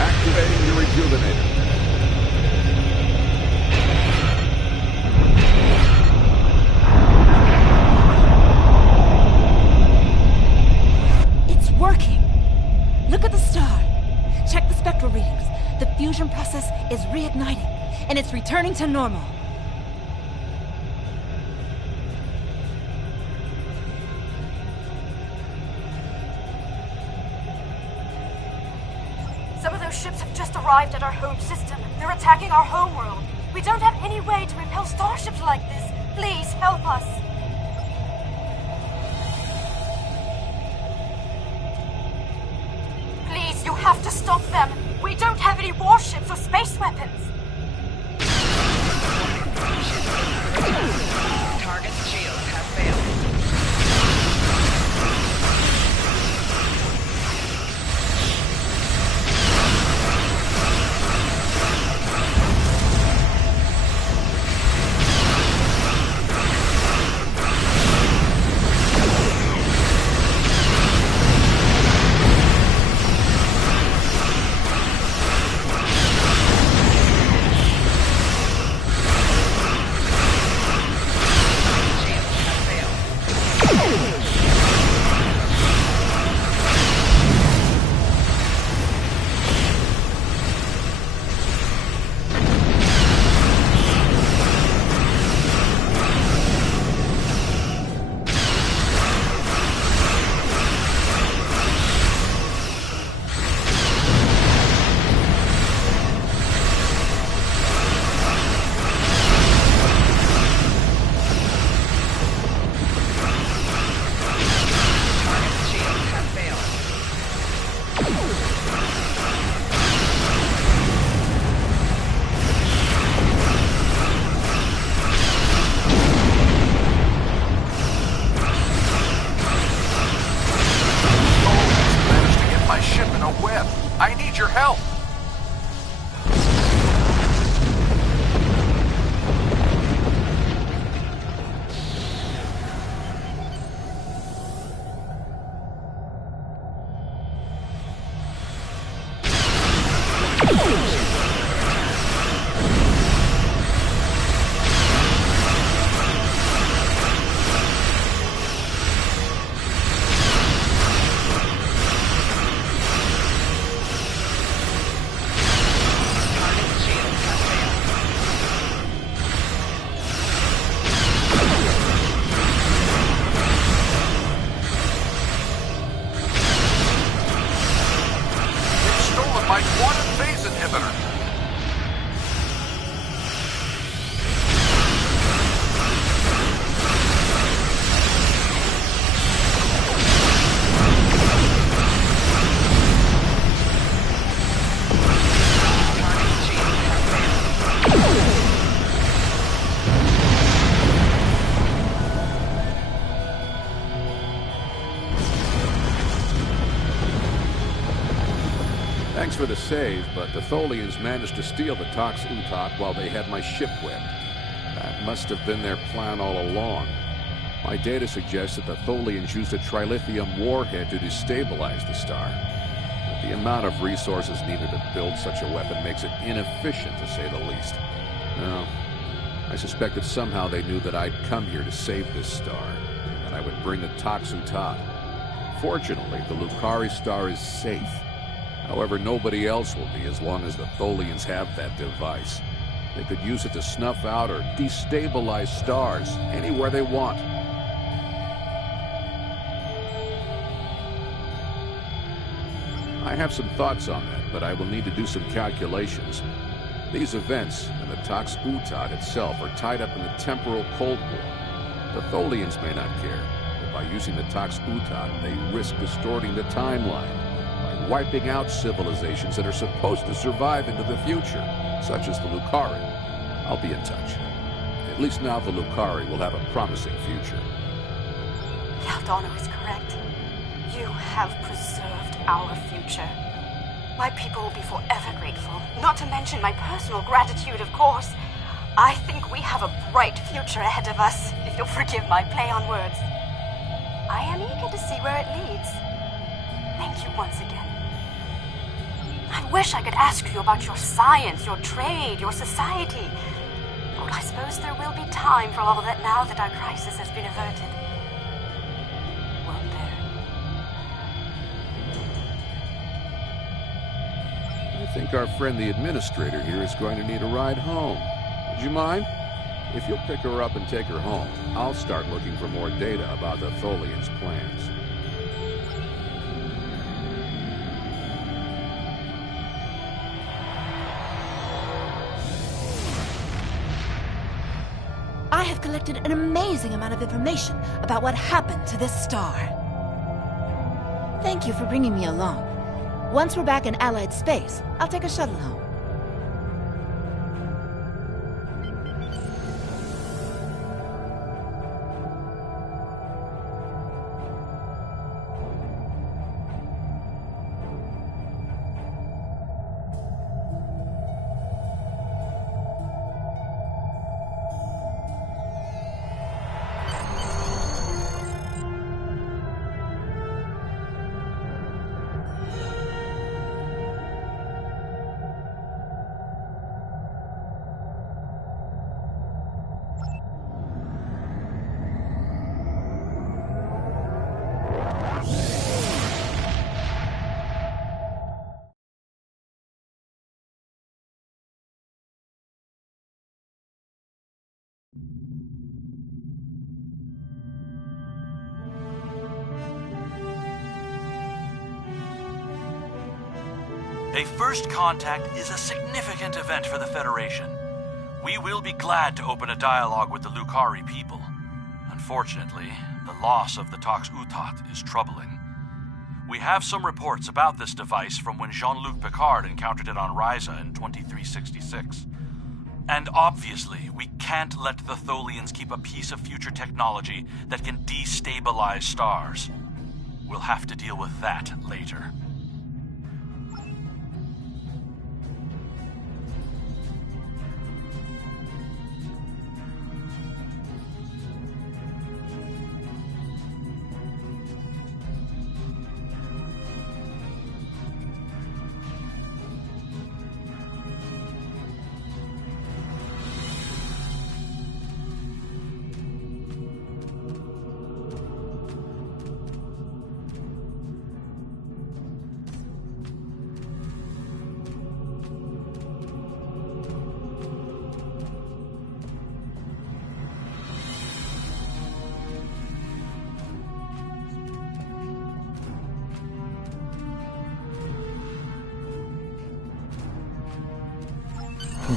Activating your rejuvenator. It's working! Look at the star. Check the spectral readings. The fusion process is reigniting, and it's returning to normal. Some of those ships have just arrived at our home system. They're attacking our homeworld. We don't have any way to repel starships like this. Please, help us. Please, you have to stop them. We don't have any warships or space weapons. Target's shields have failed. help! My quantum phase inhibitor! Thanks for the save, but the Tholians managed to steal the Tox Utot while they had my ship webbed. That must have been their plan all along. My data suggests that the Tholians used a trilithium warhead to destabilize the star. But the amount of resources needed to build such a weapon makes it inefficient, to say the least. No, I suspect that somehow they knew that I'd come here to save this star, and that I would bring the Tox Utot. Fortunately, the Lukari star is safe. However, nobody else will be as long as the Tholians have that device. They could use it to snuff out or destabilize stars anywhere they want. I have some thoughts on that, but I will need to do some calculations. These events and the Tox Utot itself are tied up in the temporal Cold War. The Tholians may not care, but by using the Tox Utot, they risk distorting the timeline, wiping out civilizations that are supposed to survive into the future, such as the Lukari. I'll be in touch. At least now the Lukari will have a promising future. Caldano is correct. You have preserved our future. My people will be forever grateful, not to mention my personal gratitude, of course. I think we have a bright future ahead of us, if you'll forgive my play on words. I am eager to see where it leads. Thank you once again. I wish I could ask you about your science, your trade, your society. But I suppose there will be time for all that now that our crisis has been averted. Won't there? I think our friend the administrator here is going to need a ride home. Would you mind? If you'll pick her up and take her home, I'll start looking for more data about the Tholians' plans. I have collected an amazing amount of information about what happened to this star. Thank you for bringing me along. Once we're back in Allied space, I'll take a shuttle home. A first contact is a significant event for the Federation. We will be glad to open a dialogue with the Lukari people. Unfortunately, the loss of the Tox Utot is troubling. We have some reports about this device from when Jean-Luc Picard encountered it on Ryza in 2366. And obviously, we can't let the Tholians keep a piece of future technology that can destabilize stars. We'll have to deal with that later.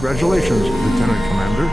Congratulations, Lieutenant Commander.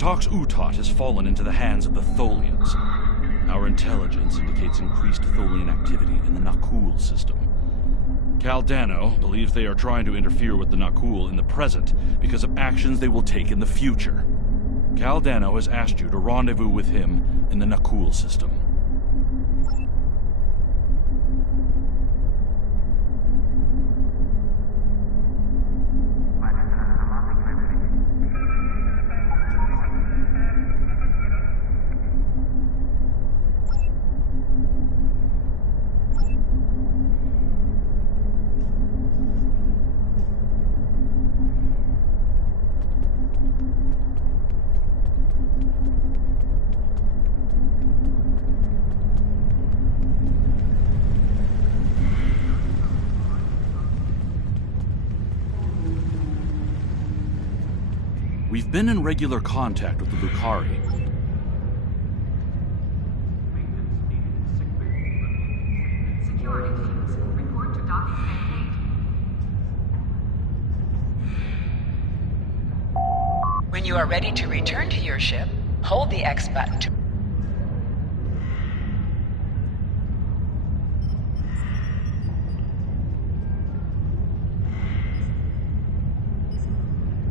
Tox Utot has fallen into the hands of the Tholians. Our intelligence indicates increased Tholian activity in the Nakul system. Caldano believes they are trying to interfere with the Nakul in the present because of actions they will take in the future. Caldano has asked you to rendezvous with him in the Nakul system. We've been in regular contact with the Lucari. Security teams, report to docking bay 8. When you are ready to return to your ship, hold the X button to...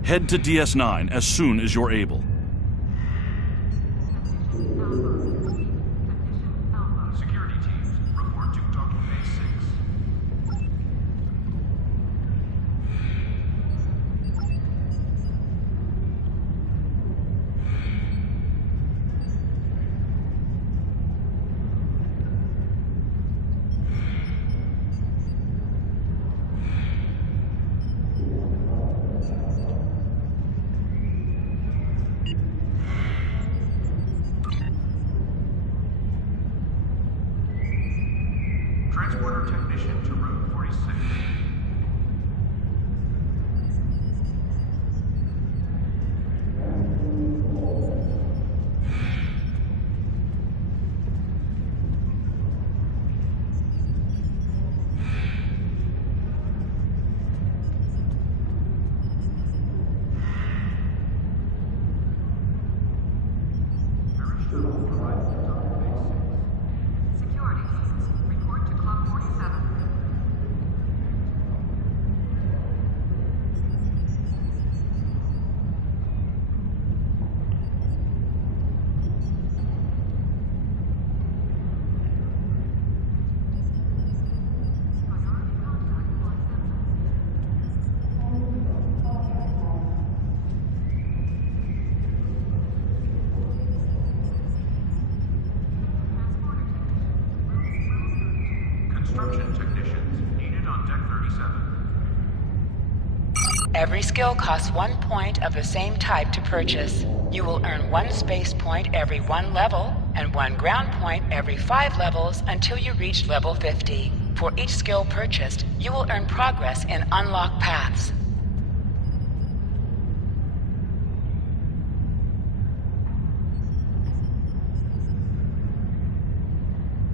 Head to DS9 as soon as you're able. Security teams, report to docking bay 6. Transporter technician to room 46. Security teams, report to Club 47. Construction technicians needed on deck 37. Every skill costs 1 point of the same type to purchase. You will earn 1 space point every 1 level, and 1 ground point every 5 levels until you reach level 50. For each skill purchased, you will earn progress in unlocked paths.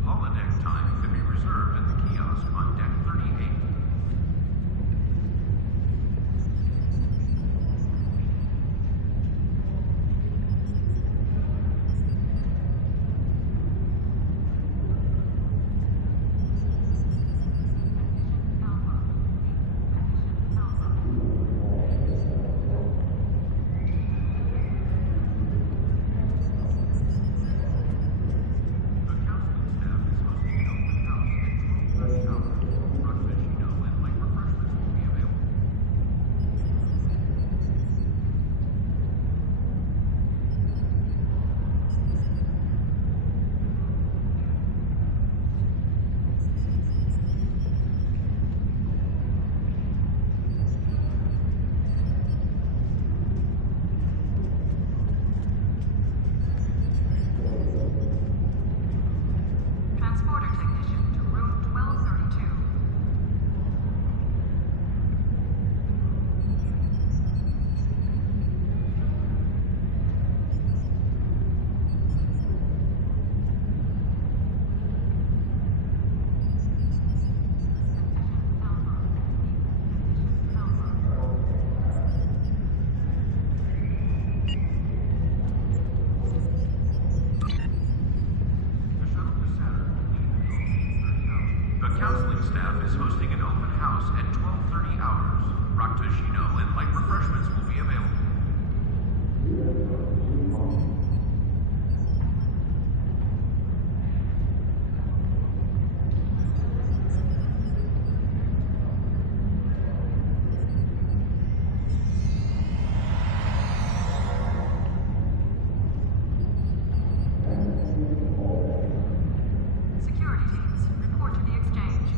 Holodeck time can be reserved at the kiosk on deck 38. counseling staff is hosting an open house at 12:30 hours. Raktoshino and light refreshments will be available. Security teams, report to the exchange.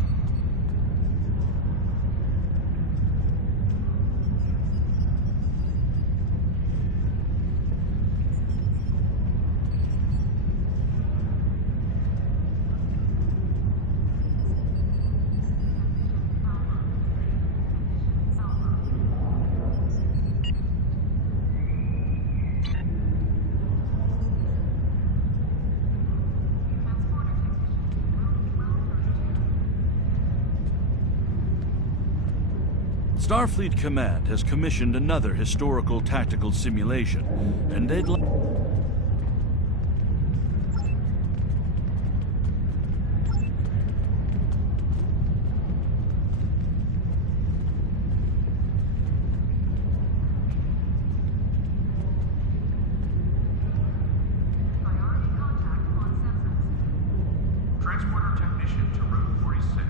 Starfleet Command has commissioned another historical tactical simulation, and they'd like... Transporter technician to room 46.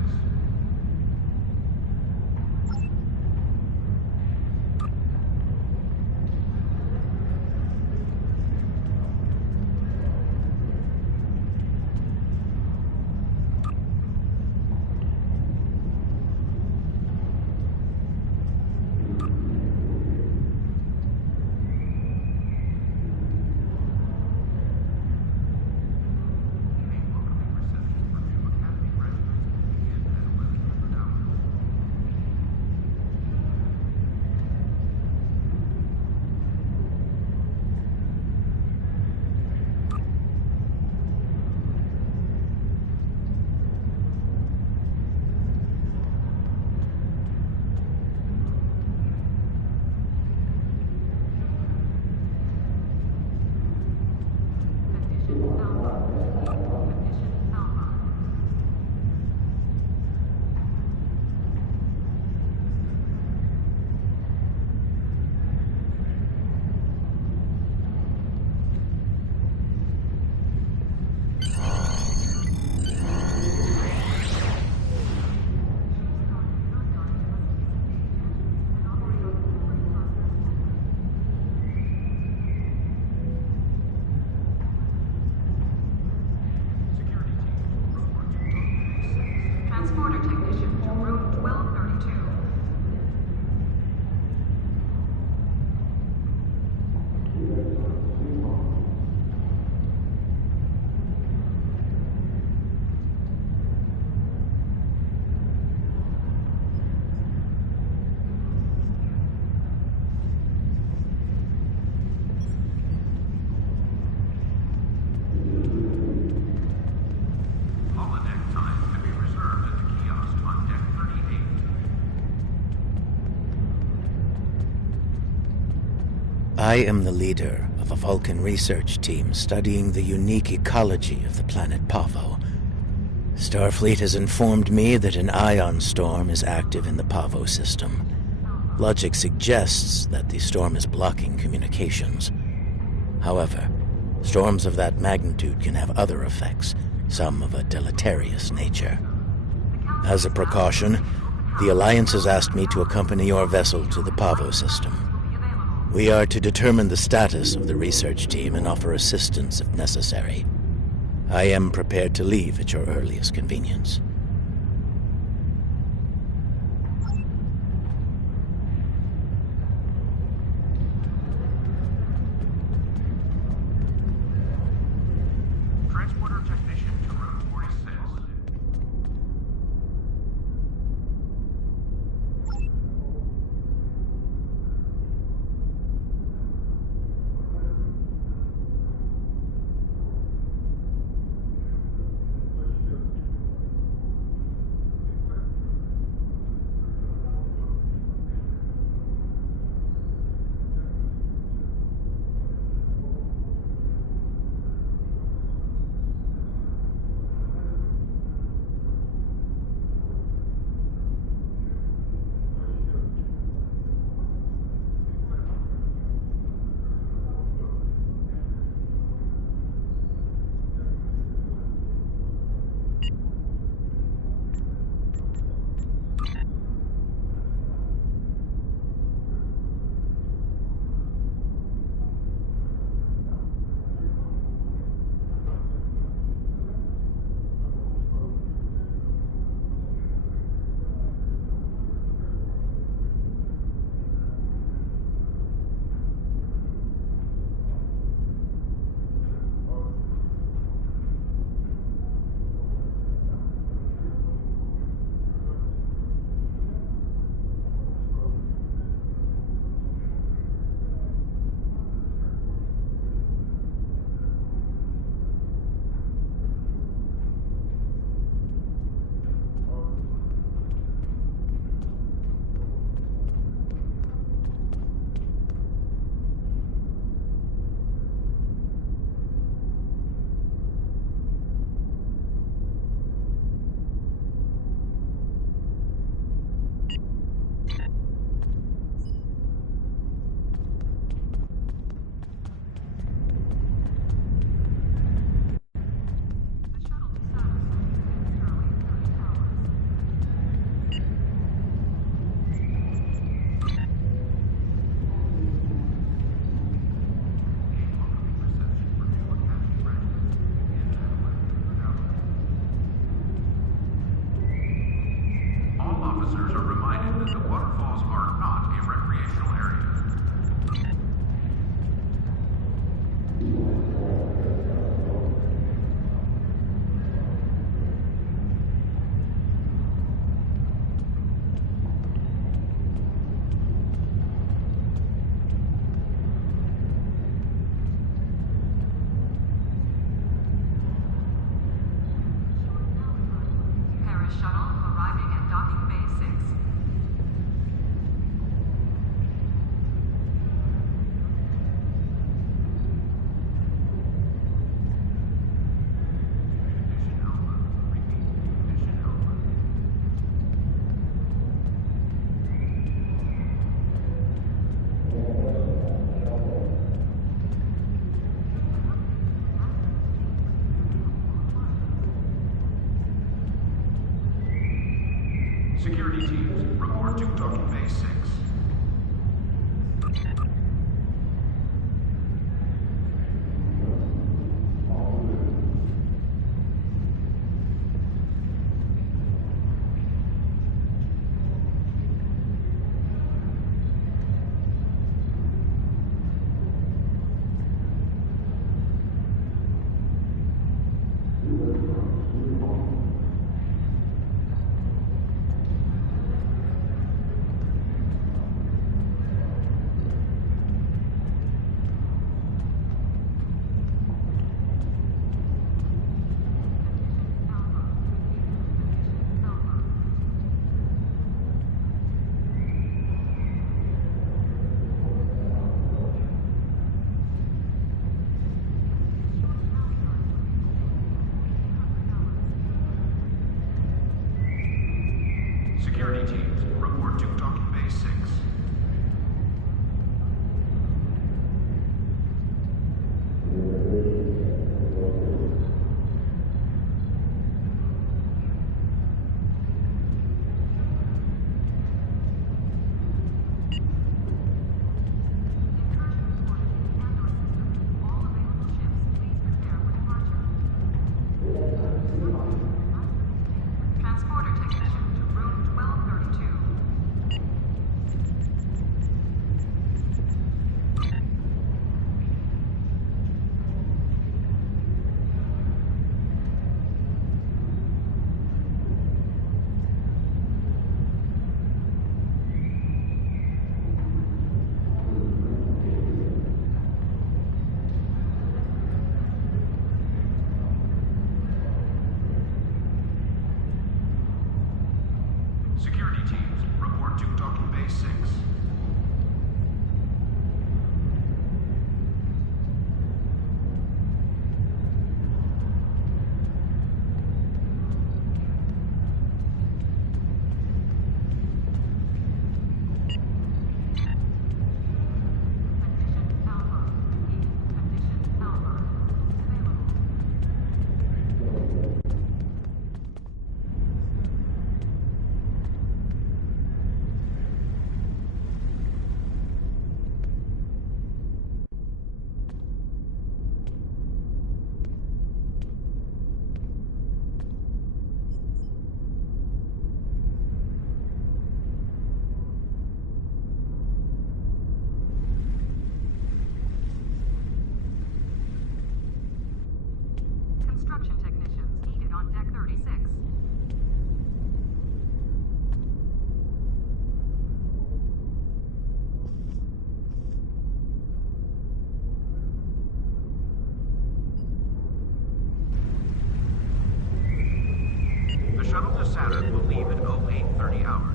Transporter technician to room 1232. Holodeck time can be reserved at the kiosk on deck 38. I am the leader of a Vulcan research team studying the unique ecology of the planet Pavo. Starfleet has informed me that an ion storm is active in the Pavo system. Logic suggests that the storm is blocking communications. However, storms of that magnitude can have other effects, some of a deleterious nature. As a precaution, the Alliance has asked me to accompany your vessel to the Pavo system. We are to determine the status of the research team and offer assistance if necessary. I am prepared to leave at your earliest convenience. Transporter technician to room 46. waterfalls are not a recreational area. Paris shuttle arriving at docking bay 6. Security teams, report to docking bay 6. Security teams, report to docking bay 6. Transporter technician to room 1232. Security teams, report to docking bay 6. Construction technicians needed on deck 36. The shuttle to Saturn will leave at 0830 hours.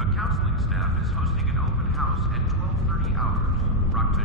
A counseling staff is hosting an open house at 1230 hours. Rakta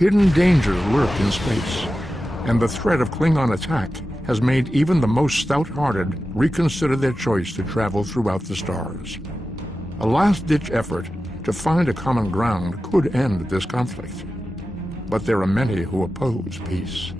Hidden dangers lurk in space. and the threat of Klingon attack has made even the most stout-hearted reconsider their choice to travel throughout the stars. A last-ditch effort to find a common ground could end this conflict, but there are many who oppose peace.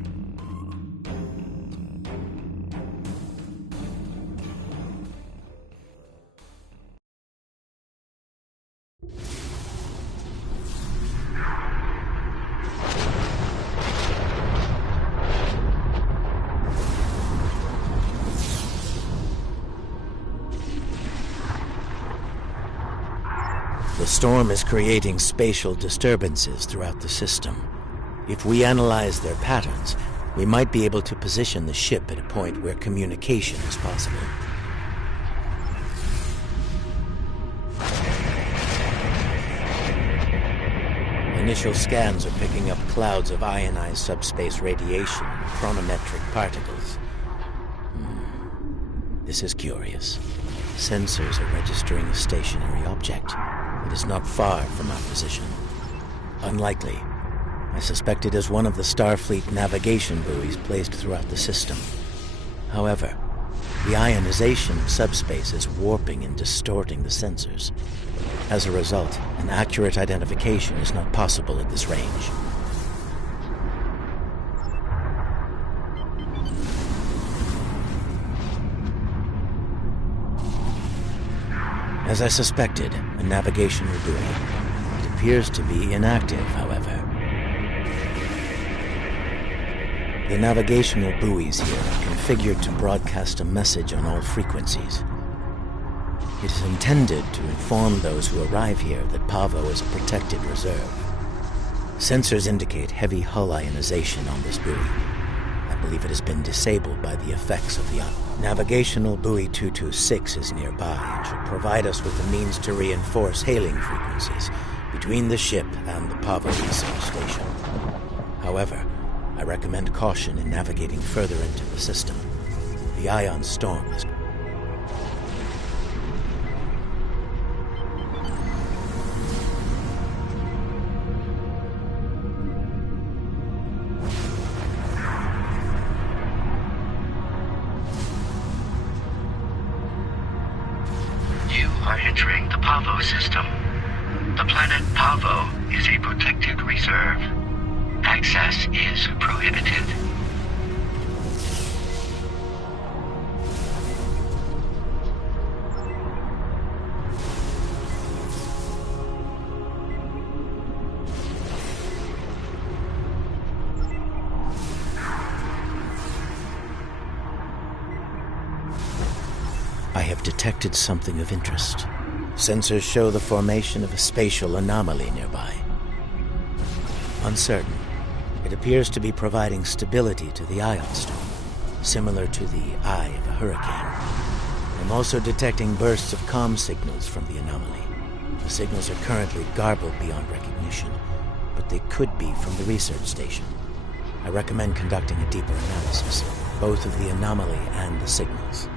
The storm is creating spatial disturbances throughout the system. If we analyze their patterns, we might be able to position the ship at a point where communication is possible. Initial scans are picking up clouds of ionized subspace radiation and chronometric particles. This is curious. Sensors are registering a stationary object. It is not far from our position. Unlikely. I suspect it is one of the Starfleet navigation buoys placed throughout the system. However, the ionization of subspace is warping and distorting the sensors. As a result, an accurate identification is not possible at this range. As I suspected, a navigational buoy. It appears to be inactive, however. The navigational buoys here are configured to broadcast a message on all frequencies. It is intended to inform those who arrive here that Pavo is a protected reserve. Sensors indicate heavy hull ionization on this buoy. I believe it has been disabled by the effects of the Navigational Buoy 226 is nearby and should provide us with the means to reinforce hailing frequencies between the ship and the Pavo research station. However, I recommend caution in navigating further into the system. The ion storm is... Entering the Pavo system. The planet Pavo is a protected reserve. Access is prohibited. I have detected something of interest. Sensors show the formation of a spatial anomaly nearby. Uncertain, it appears to be providing stability to the ion storm, similar to the eye of a hurricane. I'm also detecting bursts of comm signals from the anomaly. The signals are currently garbled beyond recognition, but they could be from the research station. I recommend conducting a deeper analysis, both of the anomaly and the signals.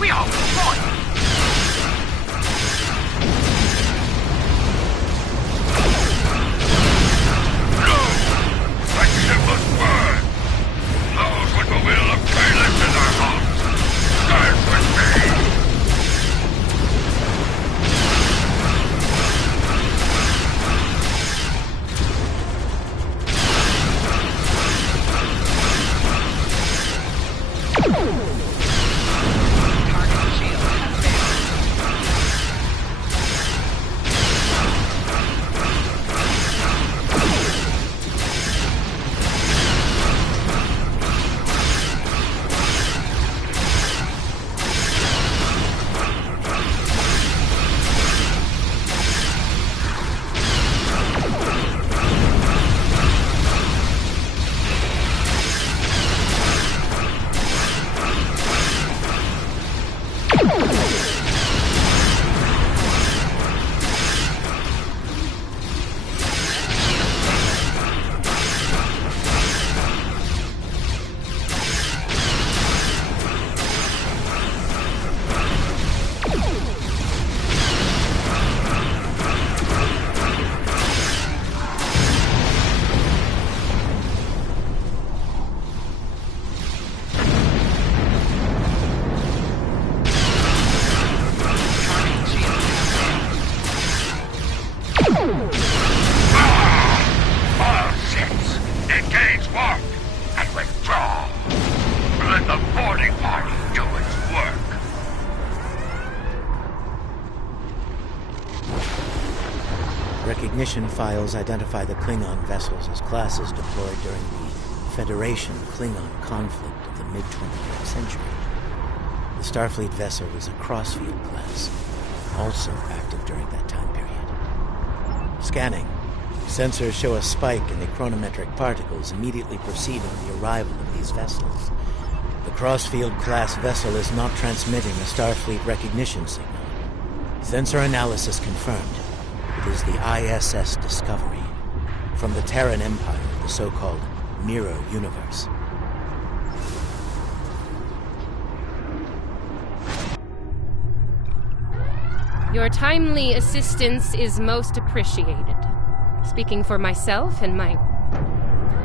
We all destroy it! No! That ship must burn! Those with the will of Kahless in their hearts! Stand with me! Recognition files identify the Klingon vessels as classes deployed during the Federation-Klingon conflict of the mid-23rd century. The Starfleet vessel was a Crossfield class, also active during that time period. Scanning. Sensors show a spike in the chronometric particles immediately preceding the arrival of these vessels. The Crossfield-class vessel is not transmitting a Starfleet recognition signal. Sensor analysis confirmed. It is the ISS Discovery, from the Terran Empire of the so-called Mirror Universe. Your timely assistance is most appreciated. Speaking for myself and my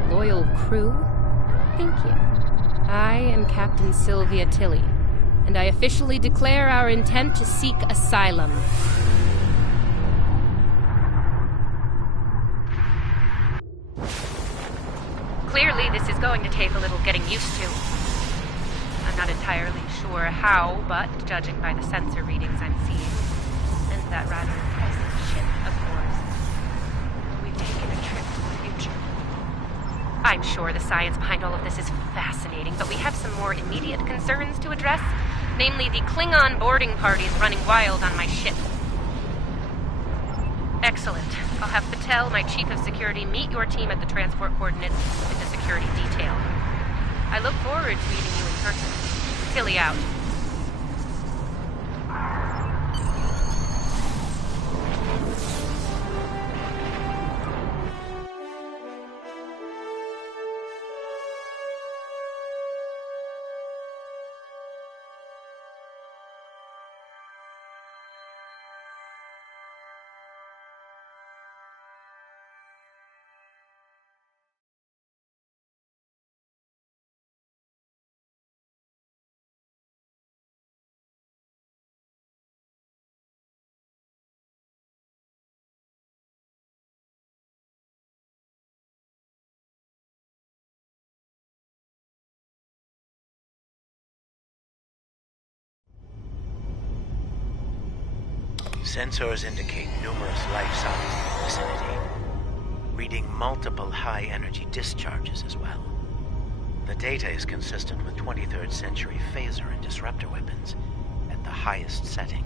loyal crew, thank you. I am Captain Sylvia Tilly, and I officially declare our intent to seek asylum. Clearly, this is going to take a little getting used to. I'm not entirely sure how, but judging by the sensor readings I'm seeing, and that rather impressive ship, of course, we've taken a trip to the future. I'm sure the science behind all of this is fascinating, but we have some more immediate concerns to address, namely the Klingon boarding parties running wild on my ship. Excellent. I'll have Patel, my chief of security, meet your team at the transport coordinates with the security detail. I look forward to meeting you in person. Tilly out. Sensors indicate numerous life signs in the vicinity, reading multiple high-energy discharges as well. The data is consistent with 23rd century phaser and disruptor weapons at the highest setting.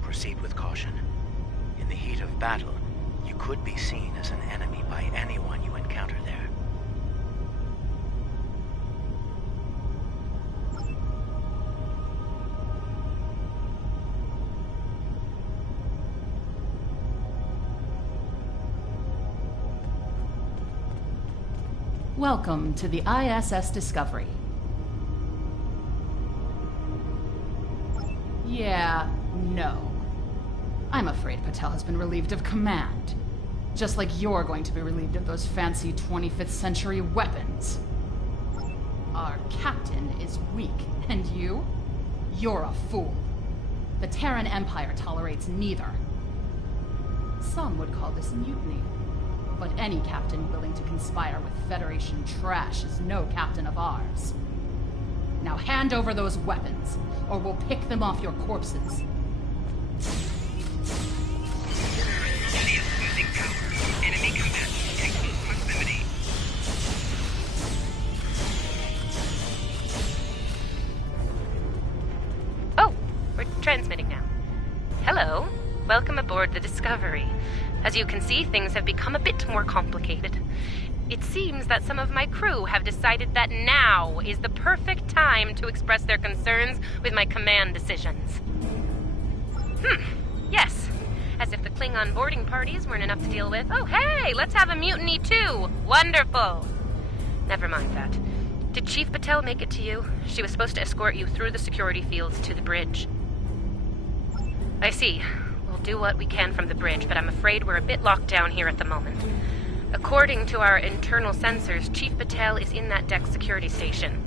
Proceed with caution. In the heat of battle, you could be seen as an enemy by anyone you encounter there. Welcome to the ISS Discovery. Yeah, no. I'm afraid Patel has been relieved of command. Just like you're going to be relieved of those fancy 25th century weapons. Our captain is weak, and you're a fool. The Terran Empire tolerates neither. Some would call this mutiny, but any captain willing to conspire with Federation trash is no captain of ours. Now hand over those weapons, or we'll pick them off your corpses. Oh, we're transmitting now. Hello. Welcome aboard the Discovery. As you can see, things have become a bit more complicated. It seems that some of my crew have decided that now is the perfect time to express their concerns with my command decisions. Yes. As if the Klingon boarding parties weren't enough to deal with. Oh, hey, let's have a mutiny too. Wonderful. Never mind that. Did Chief Patel make it to you? She was supposed to escort you through the security fields to the bridge. I see. We'll do what we can from the bridge, but I'm afraid we're a bit locked down here at the moment. According to our internal sensors, Chief Patel is in that deck security station.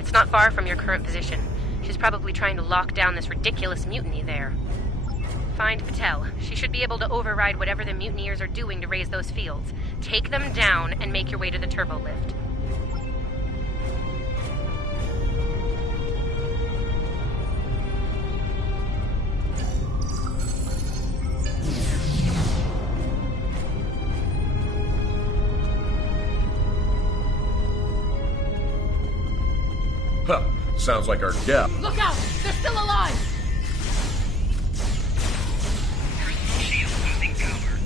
It's not far from your current position. She's probably trying to lock down this ridiculous mutiny there. Find Patel. She should be able to override whatever the mutineers are doing to raise those fields. Take them down and make your way to the turbo lift. Huh. Sounds like our gap. Look out! They're still alive! Shield losing power.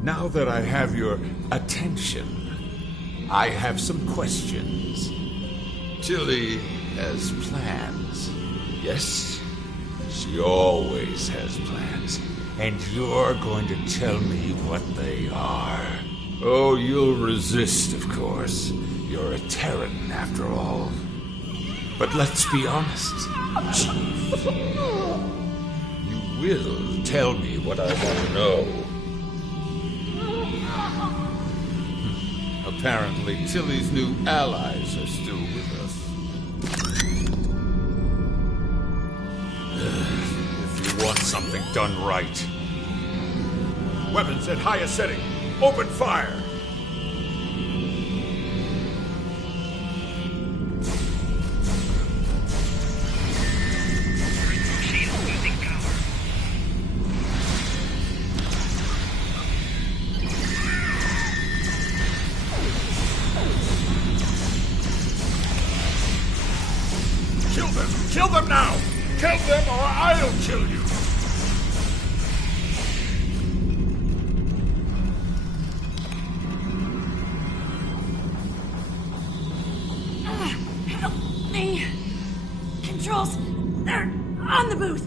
Now that I have your attention, I have some questions. Tilly has plans. Yes, she always has plans. And you're going to tell me what they are. Oh, you'll resist, of course. You're a Terran, after all. But let's be honest, Chief. You will tell me what I want to know. Apparently, Tilly's new allies are still with us. If you want something done right. Weapons at highest setting. Open fire! Kill them now! Kill them or I'll kill you! Help me! Controls, they're on the booth!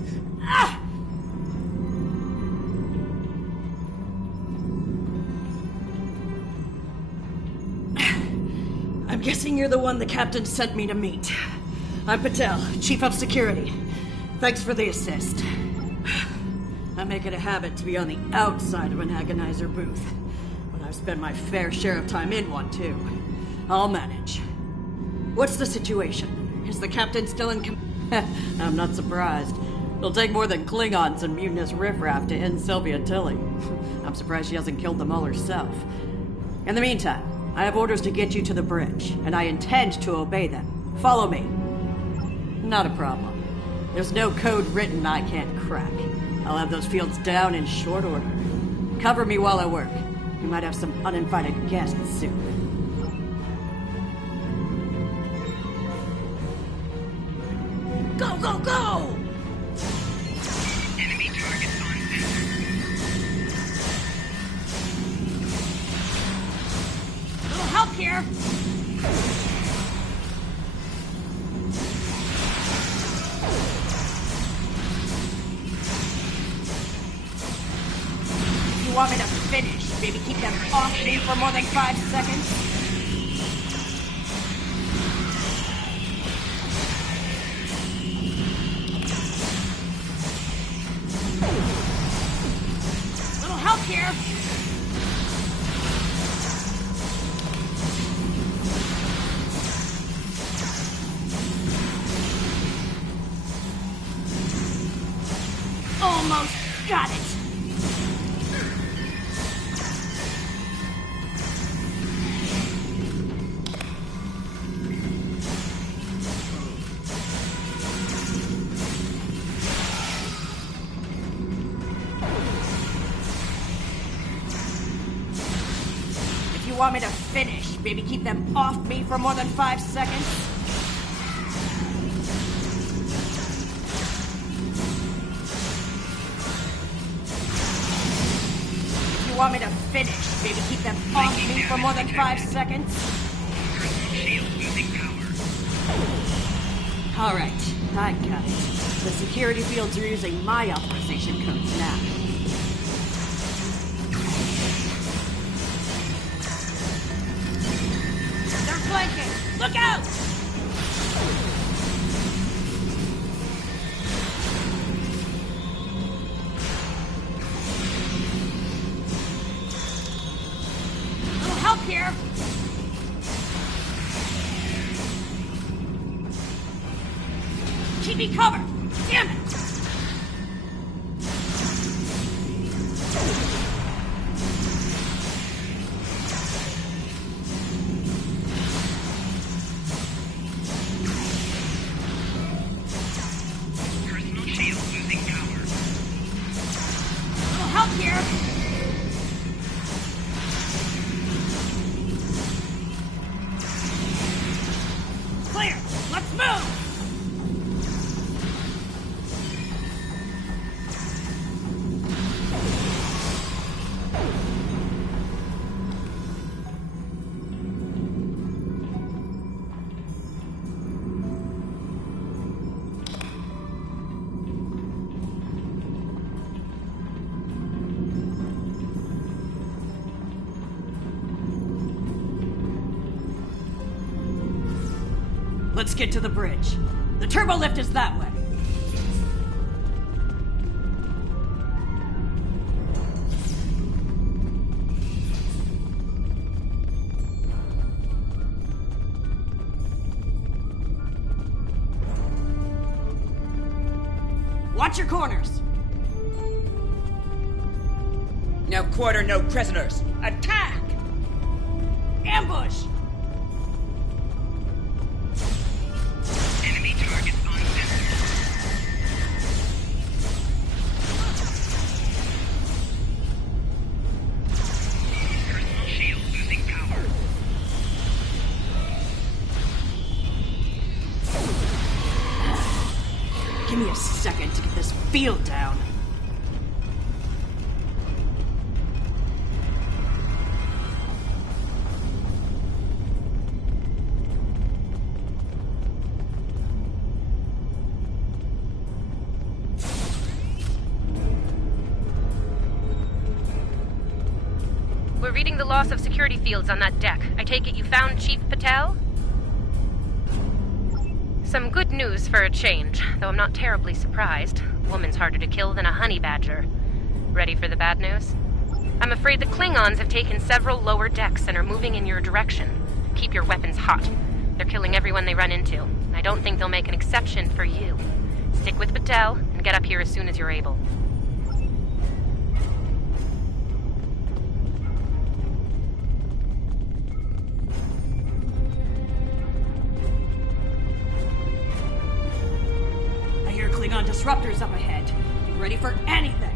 I'm guessing you're the one the captain sent me to meet. I'm Patel, Chief of Security. Thanks for the assist. I make it a habit to be on the outside of an agonizer booth, but I've spent my fair share of time in one, too. I'll manage. What's the situation? Is the captain still in I'm not surprised. It'll take more than Klingons and mutinous riffraff to end Sylvia Tilly. I'm surprised she hasn't killed them all herself. In the meantime, I have orders to get you to the bridge, and I intend to obey them. Follow me. Not a problem. There's no code written I can't crack. I'll have those fields down in short order. Cover me while I work. We might have some uninvited guests soon. Go, go, go! Enemy targets on center. How help here! You want me to finish? Maybe keep them off me for more than 5 seconds? Little help here! Almost got it! Want me to finish? Maybe keep them off me for more than 5 seconds? If you want me to finish, maybe keep them off me for more than 5 seconds? Alright, I got it. The security fields are using my authorization codes now. Flanking! Look out! Little help here! Keep me covered! Damn it! Let's get to the bridge. The turbo lift is that way. Watch your corners. No quarter, no prisoners. Attack! Ambush! Enemy target on center. Personal shield losing power. Give me a second to get this field down. We're reading the loss of security fields on that deck. I take it you found Chief Patel? Some good news for a change, though I'm not terribly surprised. A woman's harder to kill than a honey badger. Ready for the bad news? I'm afraid the Klingons have taken several lower decks and are moving in your direction. Keep your weapons hot. They're killing everyone they run into. I don't think they'll make an exception for you. Stick with Patel and get up here as soon as you're able. Klingon disruptors up ahead. Be ready for anything.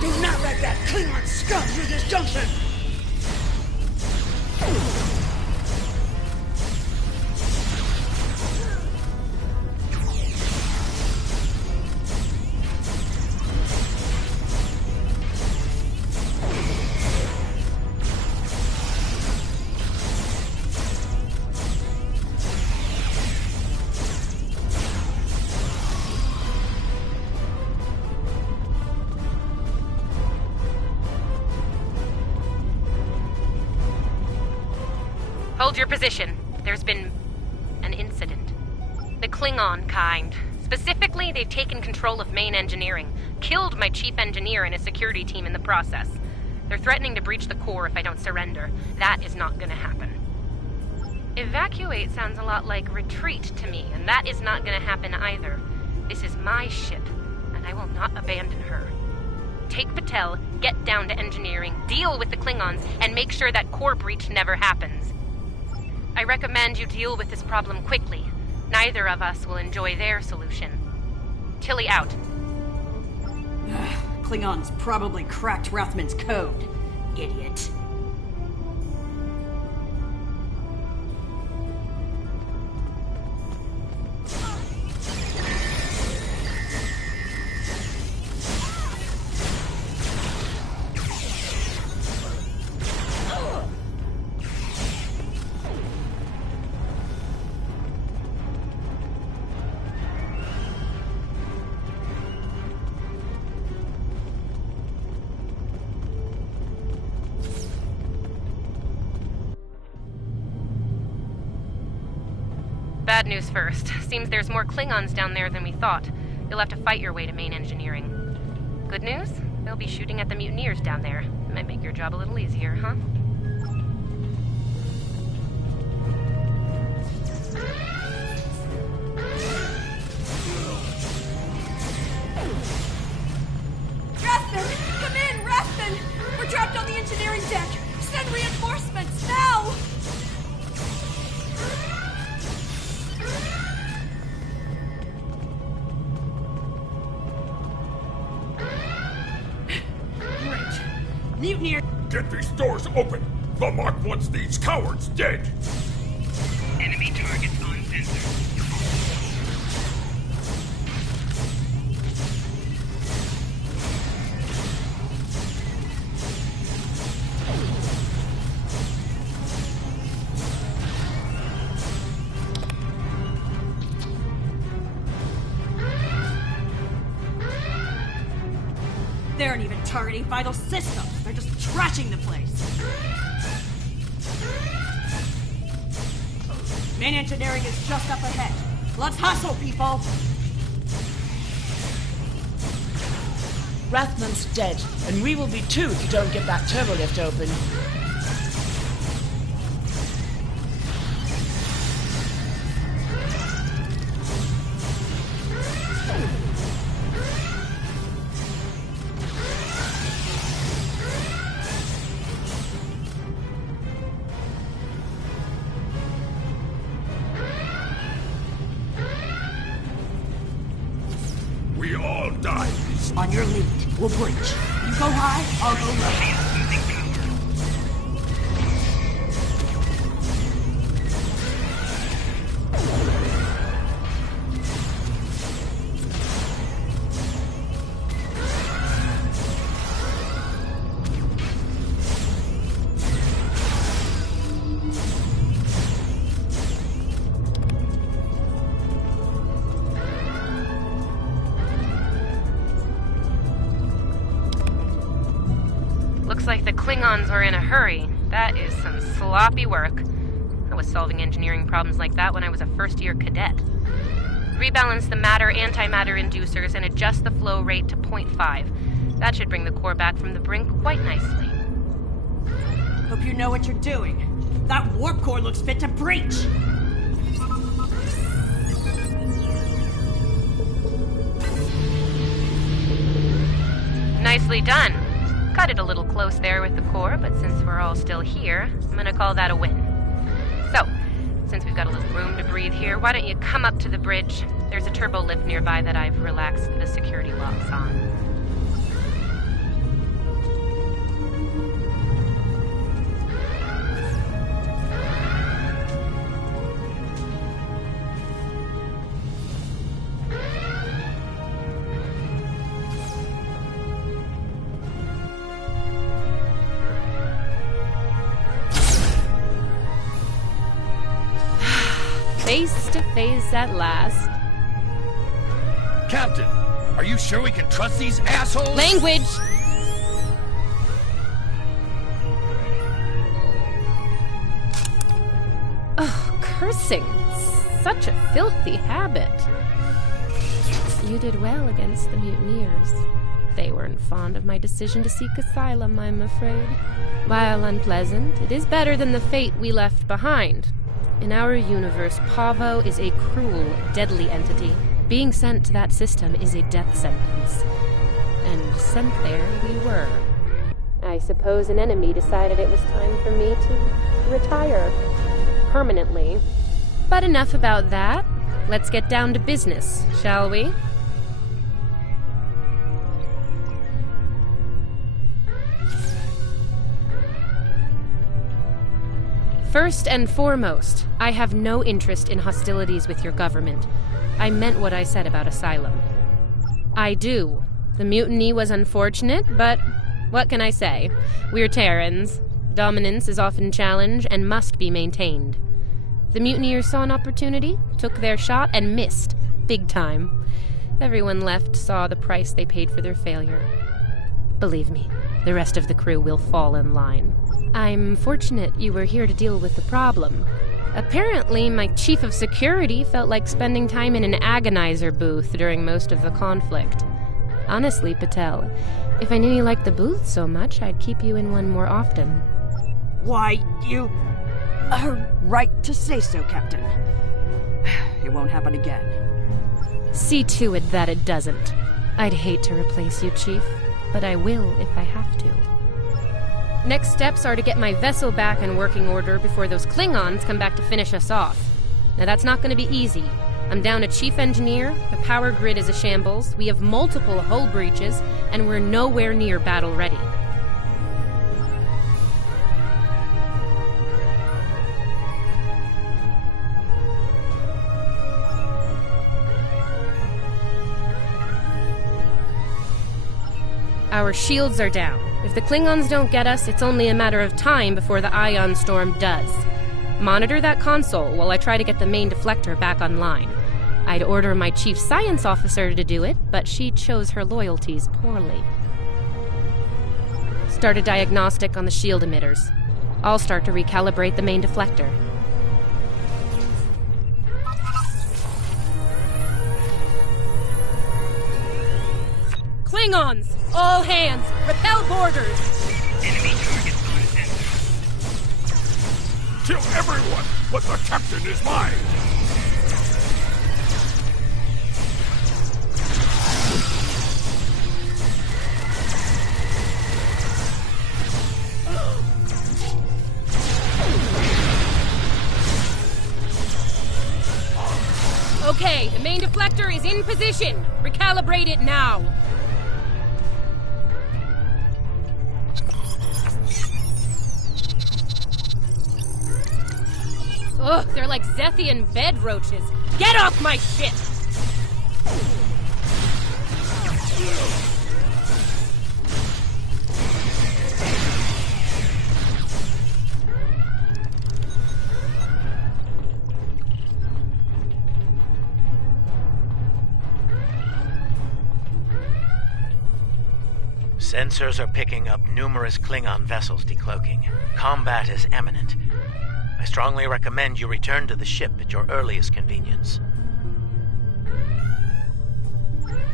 Do not let that Klingon scum through this junction! Hold your position. There's been an incident. The Klingon kind. Specifically, they've taken control of main engineering, killed my chief engineer and a security team in the process. They're threatening to breach the core if I don't surrender. That is not gonna happen. Evacuate sounds a lot like retreat to me, and that is not gonna happen either. This is my ship, and I will not abandon her. Take Patel, get down to engineering, deal with the Klingons, and make sure that core breach never happens. I recommend you deal with this problem quickly. Neither of us will enjoy their solution. Tilly out. Klingons probably cracked Rathman's code. Idiot. Bad news first. Seems there's more Klingons down there than we thought. You'll have to fight your way to main engineering. Good news? They'll be shooting at the mutineers down there. Might make your job a little easier, huh? Rathman! Come in, Rathman! We're trapped on the engineering deck! Send reinforcements, now! Mutineer! Get these doors open! The Mark wants these cowards dead! Enemy targets on sensor. They aren't even targeting vital systems. They're just trashing the place. Main engineering is just up ahead. Let's hustle, people! Rathman's dead, and we will be too if you don't get that turbolift open. We all die. On your lead. We'll breach. You go high, I'll go low. Looks like the Klingons are in a hurry. That is some sloppy work. I was solving engineering problems like that when I was a first-year cadet. Rebalance the matter-antimatter inducers and adjust the flow rate to 0.5. That should bring the core back from the brink quite nicely. Hope you know what you're doing. That warp core looks fit to breach! Nicely done. Cut it a little close there with the core, but since we're all still here, I'm gonna call that a win. So, since we've got a little room to breathe here, why don't you come up to the bridge? There's a turbo lift nearby that I've relaxed the security locks on. Face to face at last. Captain, are you sure we can trust these assholes? Language! cussing. Such a filthy habit. You did well against the mutineers. They weren't fond of my decision to seek asylum, I'm afraid. While unpleasant, it is better than the fate we left behind. In our universe, Pavo is a cruel, deadly entity. Being sent to that system is a death sentence. And sent there we were. I suppose an enemy decided it was time for me to retire. Permanently. But enough about that. Let's get down to business, shall we? First and foremost, I have no interest in hostilities with your government. I meant what I said about asylum. I do. The mutiny was unfortunate, but what can I say? We're Terrans. Dominance is often challenged and must be maintained. The mutineers saw an opportunity, took their shot, and missed. Big time. Everyone left saw the price they paid for their failure. Believe me, the rest of the crew will fall in line. I'm fortunate you were here to deal with the problem. Apparently, my chief of security felt like spending time in an agonizer booth during most of the conflict. Honestly, Patel, if I knew you liked the booth so much, I'd keep you in one more often. Why, you are right to say so, Captain. It won't happen again. See to it that it doesn't. I'd hate to replace you, Chief, but I will if I have to. Next steps are to get my vessel back in working order before those Klingons come back to finish us off. Now that's not going to be easy. I'm down a chief engineer, the power grid is a shambles, we have multiple hull breaches, and we're nowhere near battle ready. Our shields are down. If the Klingons don't get us, it's only a matter of time before the ion storm does. Monitor that console while I try to get the main deflector back online. I'd order my chief science officer to do it, but she chose her loyalties poorly. Start a diagnostic on the shield emitters. I'll start to recalibrate the main deflector. Klingons! All hands! Repel boarders! Enemy targets on center. Kill everyone, but the captain is mine! Okay, the main deflector is in position. Recalibrate it now. Ugh, they're like Zethian bed roaches. Get off my ship! Sensors are picking up numerous Klingon vessels decloaking. Combat is imminent. I strongly recommend you return to the ship at your earliest convenience.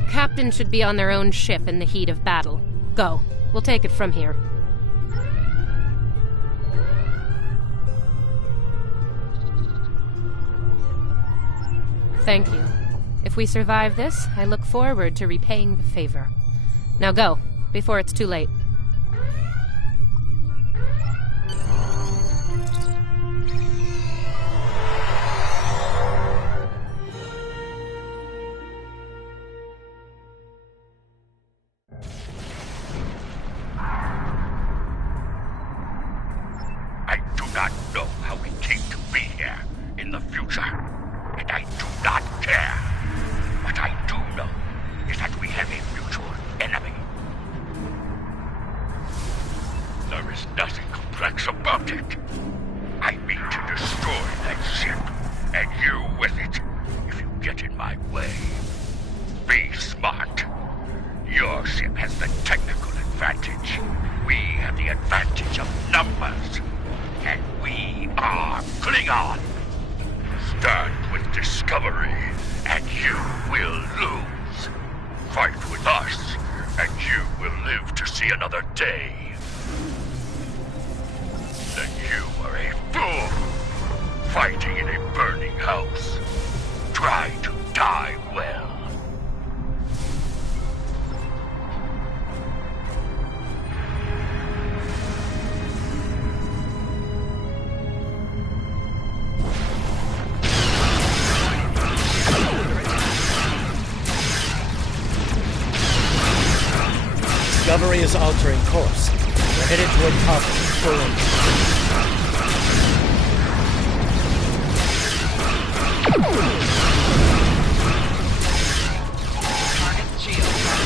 Captain should be on their own ship in the heat of battle. Go. We'll take it from here. Thank you. If we survive this, I look forward to repaying the favor. Now go, before it's too late. I do not know how we came to be here in the future, and I do not care. What I do know is that we have a mutual enemy. There is nothing complex about it. I mean to destroy that ship, and you with it, if you get in my way. Be smart. Your ship has the technical advantage. We have the advantage of numbers. And we are Klingon. see another day. Then you are a fool, fighting in a burning house. Try to die well. Discovery is altering course. We're headed toward Pavo, full Target's shield has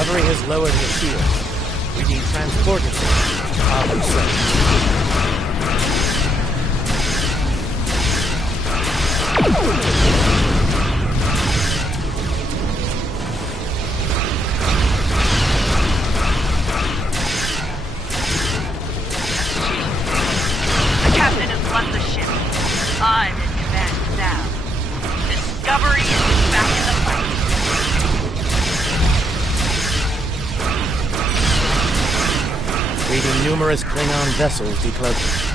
Discovery has lowered her shield. Reading transporter system to Pavo Center. The captain has left the ship. I'm in command now. Discovery is back in the fight. Reading numerous Klingon vessels decloaking.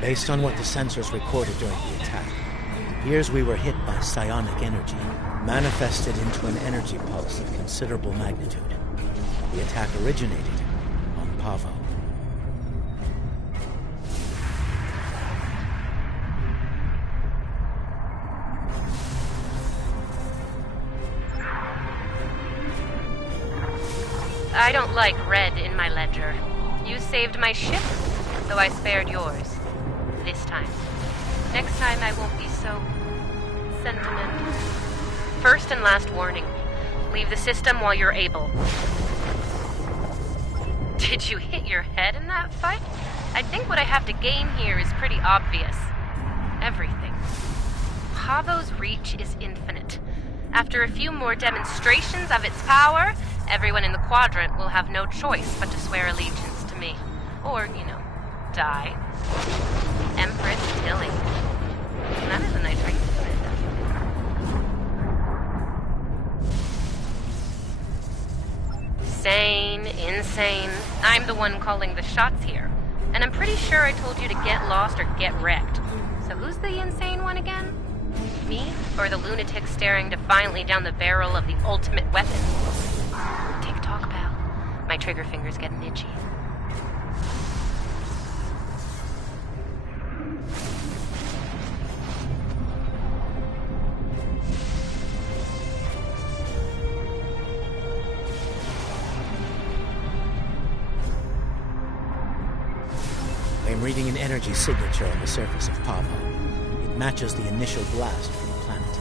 Based on what the sensors recorded during the attack, it appears we were hit by psionic energy, manifested into an energy pulse of considerable magnitude. The attack originated on Pavo. I don't like red in my ledger. You saved my ship, though I spared yours. This time. Next time I won't be so sentimental. First and last warning. Leave the system while you're able. Did you hit your head in that fight? I think what I have to gain here is pretty obvious. Everything. Pavo's reach is infinite. After a few more demonstrations of its power, everyone in the Quadrant will have no choice but to swear allegiance to me. Or, die. Empress Tilly. That is a nice ring, isn't it? Sane, insane. I'm the one calling the shots here. And I'm pretty sure I told you to get lost or get wrecked. So who's the insane one again? Me? Or the lunatic staring defiantly down the barrel of the ultimate weapon? Tick-tock, pal. My trigger finger's getting itchy. I'm reading an energy signature on the surface of Pavo. It matches the initial blast from the planet.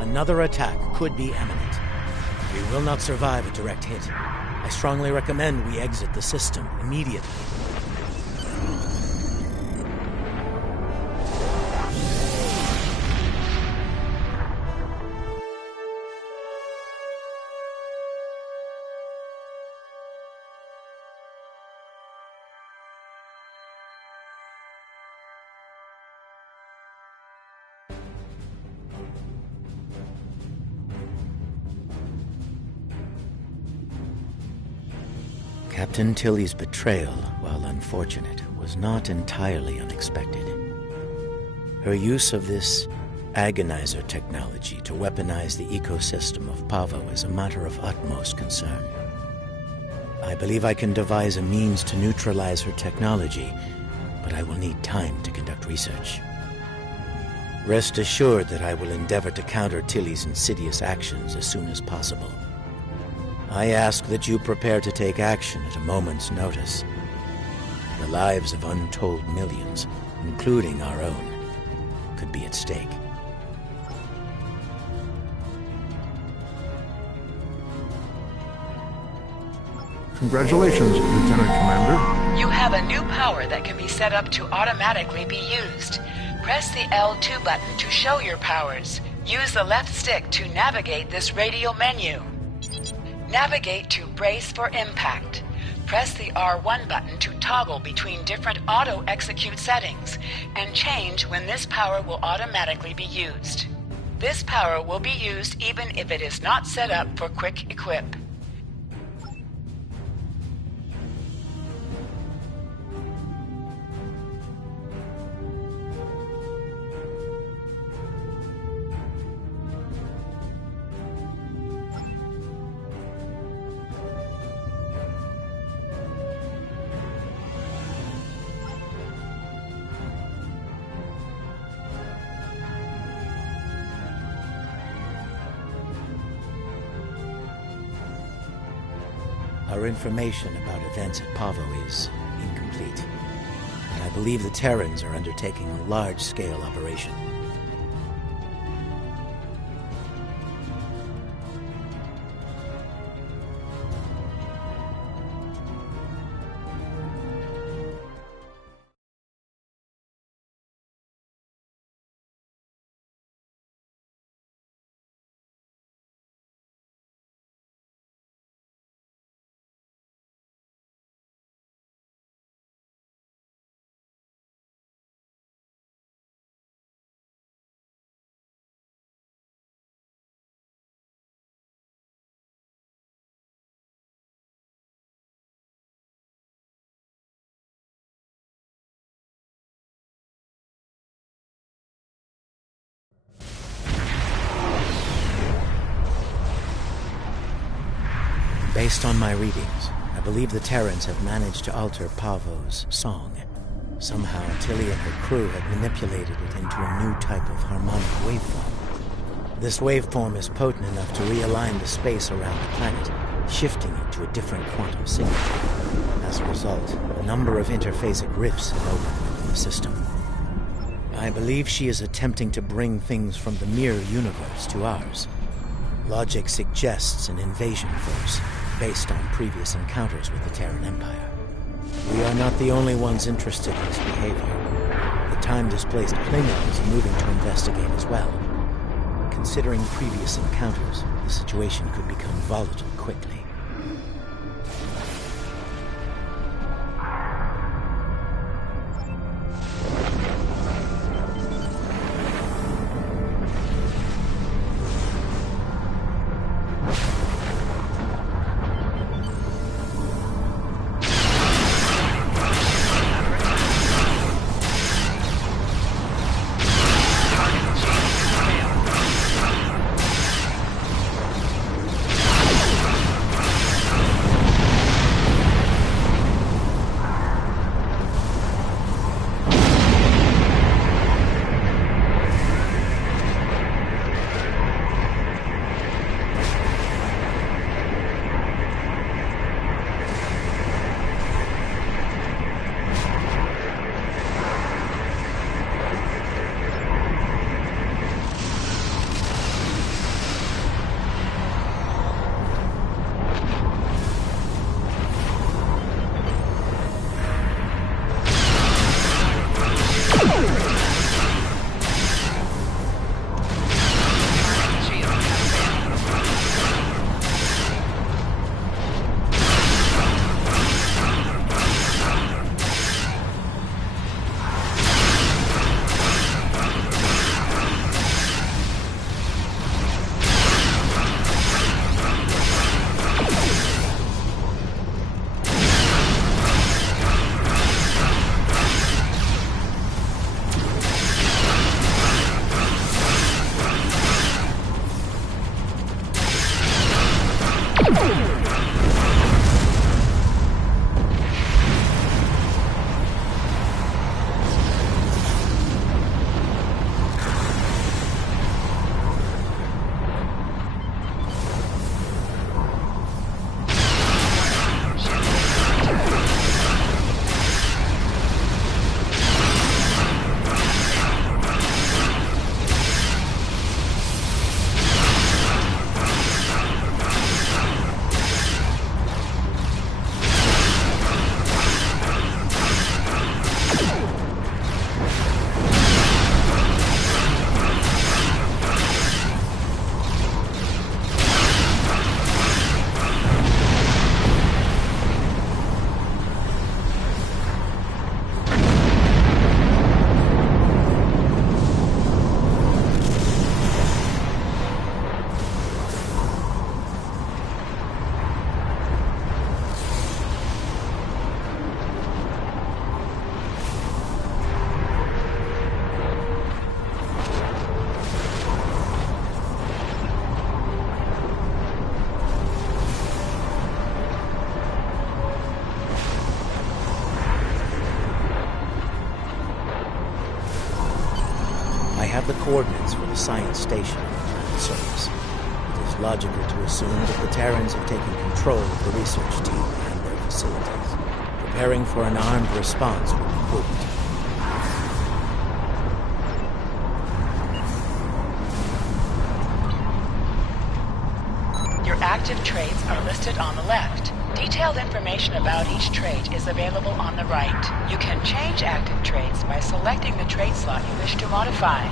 Another attack could be imminent. We will not survive a direct hit. I strongly recommend we exit the system immediately. Captain Tilly's betrayal, while unfortunate, was not entirely unexpected. Her use of this agonizer technology to weaponize the ecosystem of Pavo is a matter of utmost concern. I believe I can devise a means to neutralize her technology, but I will need time to conduct research. Rest assured that I will endeavor to counter Tilly's insidious actions as soon as possible. I ask that you prepare to take action at a moment's notice. The lives of untold millions, including our own, could be at stake. Congratulations, Lieutenant Commander. You have a new power that can be set up to automatically be used. Press the L2 button to show your powers. Use the left stick to navigate this radial menu. Navigate to Brace for Impact. Press the R1 button to toggle between different auto-execute settings and change when this power will automatically be used. This power will be used even if it is not set up for quick equip. Our information about events at Pavo is incomplete, and I believe the Terrans are undertaking a large-scale operation. Based on my readings, I believe the Terrans have managed to alter Pavo's song. Somehow, Tilly and her crew had manipulated it into a new type of harmonic waveform. This waveform is potent enough to realign the space around the planet, shifting it to a different quantum signal. As a result, a number of interphasic rifts have opened within the system. I believe she is attempting to bring things from the mirror universe to ours. Logic suggests an invasion force, based on previous encounters with the Terran Empire. We are not the only ones interested in this behavior. The time-displaced Klingons are moving to investigate as well. Considering previous encounters, the situation could become volatile quickly. The coordinates for the science station on the planet surface. It is logical to assume that the Terrans have taken control of the research team and their facilities. Preparing for an armed response would be prudent. Your active traits are listed on the left. Detailed information about each trait is available on the right. You can change active traits by selecting the trait slot you wish to modify.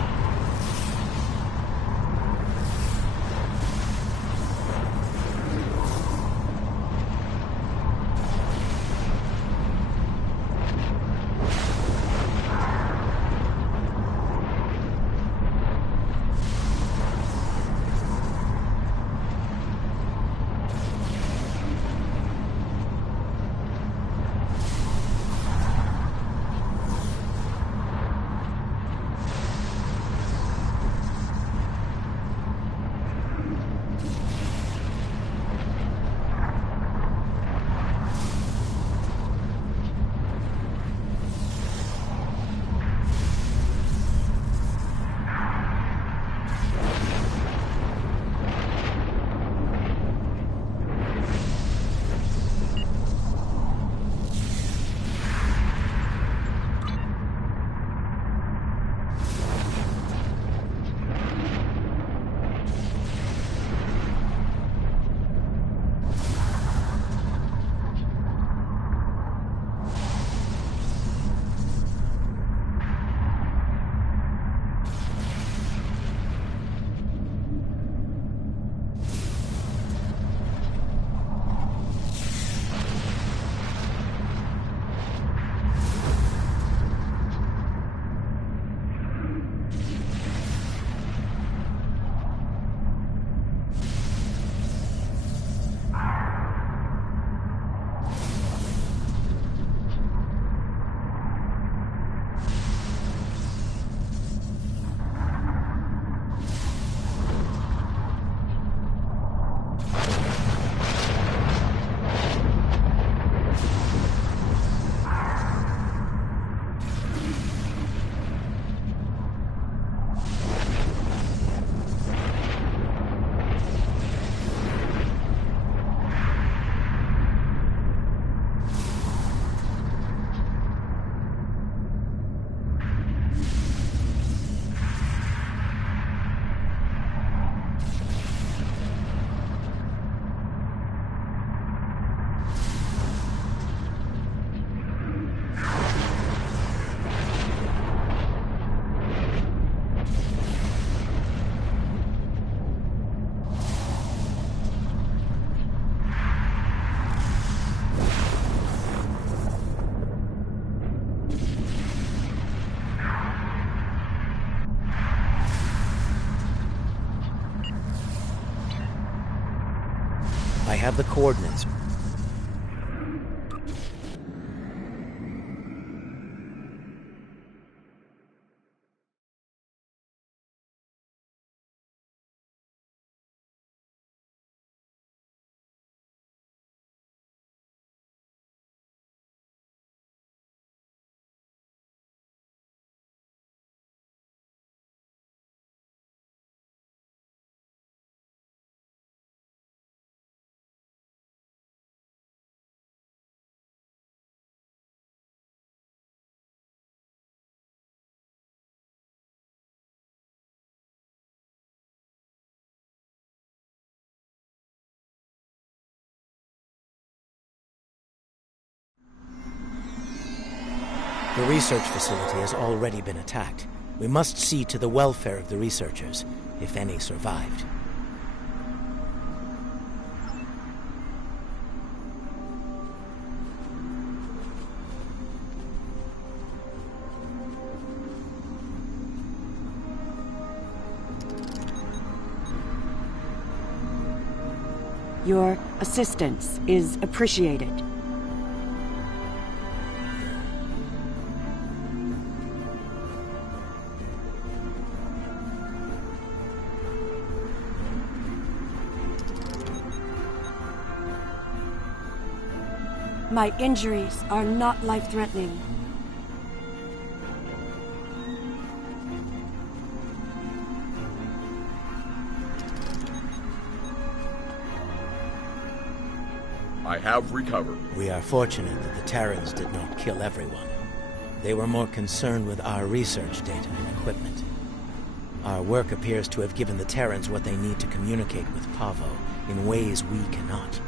have the coordinates. The research facility has already been attacked. We must see to the welfare of the researchers, if any survived. Your assistance is appreciated. My injuries are not life-threatening. I have recovered. We are fortunate that the Terrans did not kill everyone. They were more concerned with our research data and equipment. Our work appears to have given the Terrans what they need to communicate with Pavo in ways we cannot.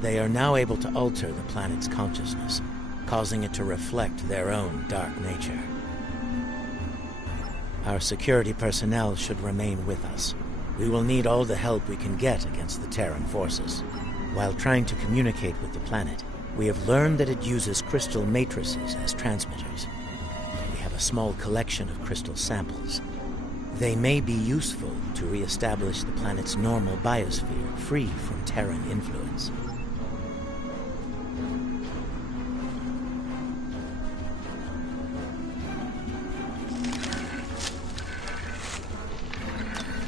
They are now able to alter the planet's consciousness, causing it to reflect their own dark nature. Our security personnel should remain with us. We will need all the help we can get against the Terran forces. While trying to communicate with the planet, we have learned that it uses crystal matrices as transmitters. We have a small collection of crystal samples. They may be useful to re-establish the planet's normal biosphere, free from Terran influence.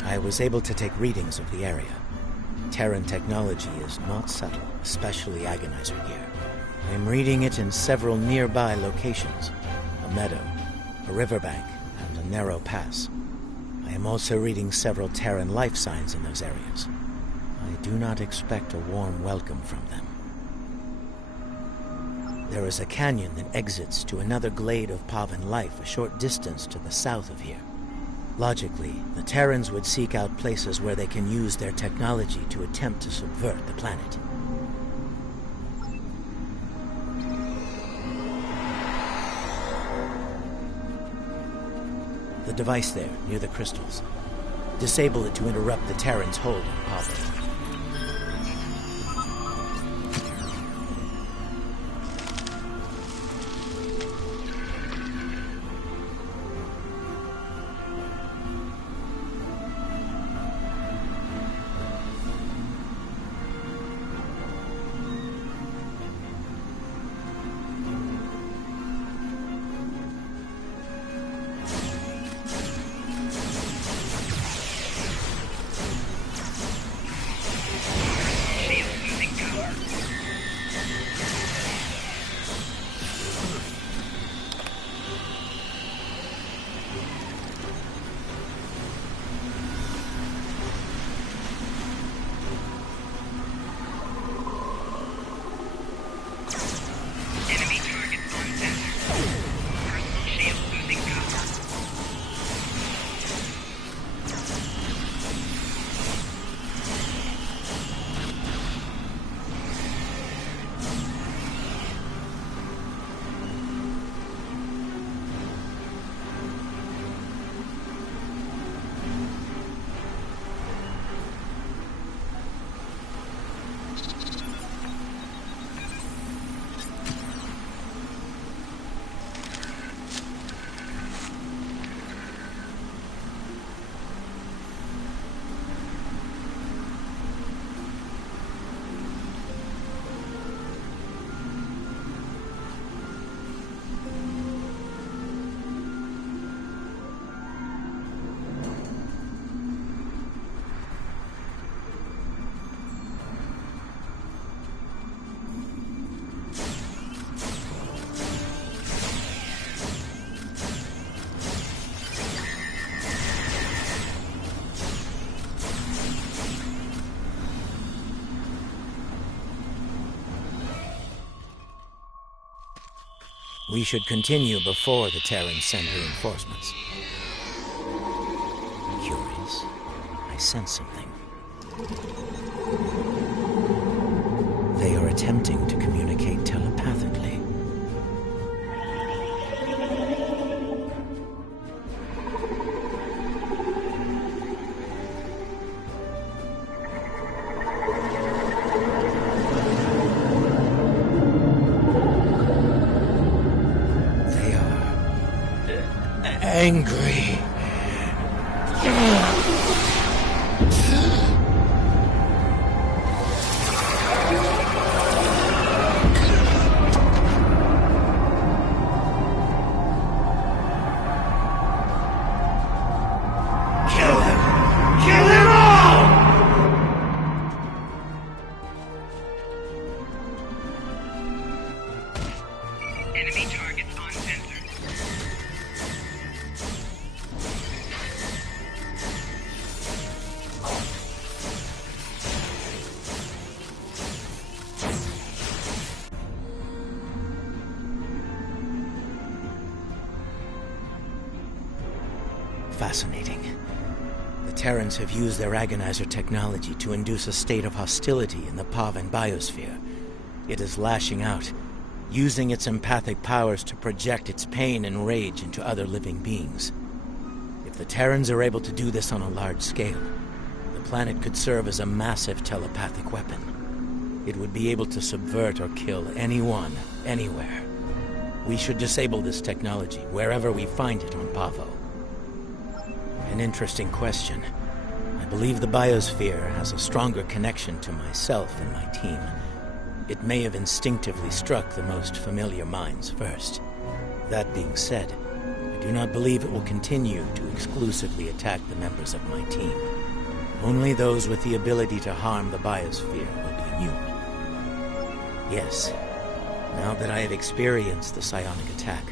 I was able to take readings of the area. Terran technology is not subtle, especially agonizer gear. I am reading it in several nearby locations. A meadow, a riverbank, and a narrow pass. I am also reading several Terran life signs in those areas. I do not expect a warm welcome from them. There is a canyon that exits to another glade of Pavan life a short distance to the south of here. Logically, the Terrans would seek out places where they can use their technology to attempt to subvert the planet. The device there, near the crystals. Disable it to interrupt the Terrans' hold on Pavo. We should continue before the Terrans send reinforcements. Curious. I sense something. They are attempting to communicate telepathically. They are angry. Enemy targets on sensor. Fascinating. The Terrans have used their agonizer technology to induce a state of hostility in the Pavan biosphere. It is lashing out, using its empathic powers to project its pain and rage into other living beings. If the Terrans are able to do this on a large scale, the planet could serve as a massive telepathic weapon. It would be able to subvert or kill anyone, anywhere. We should disable this technology wherever we find it on Pavo. An interesting question. I believe the biosphere has a stronger connection to myself and my team. It may have instinctively struck the most familiar minds first. That being said, I do not believe it will continue to exclusively attack the members of my team. Only those with the ability to harm the biosphere will be immune. Yes, now that I have experienced the psionic attack,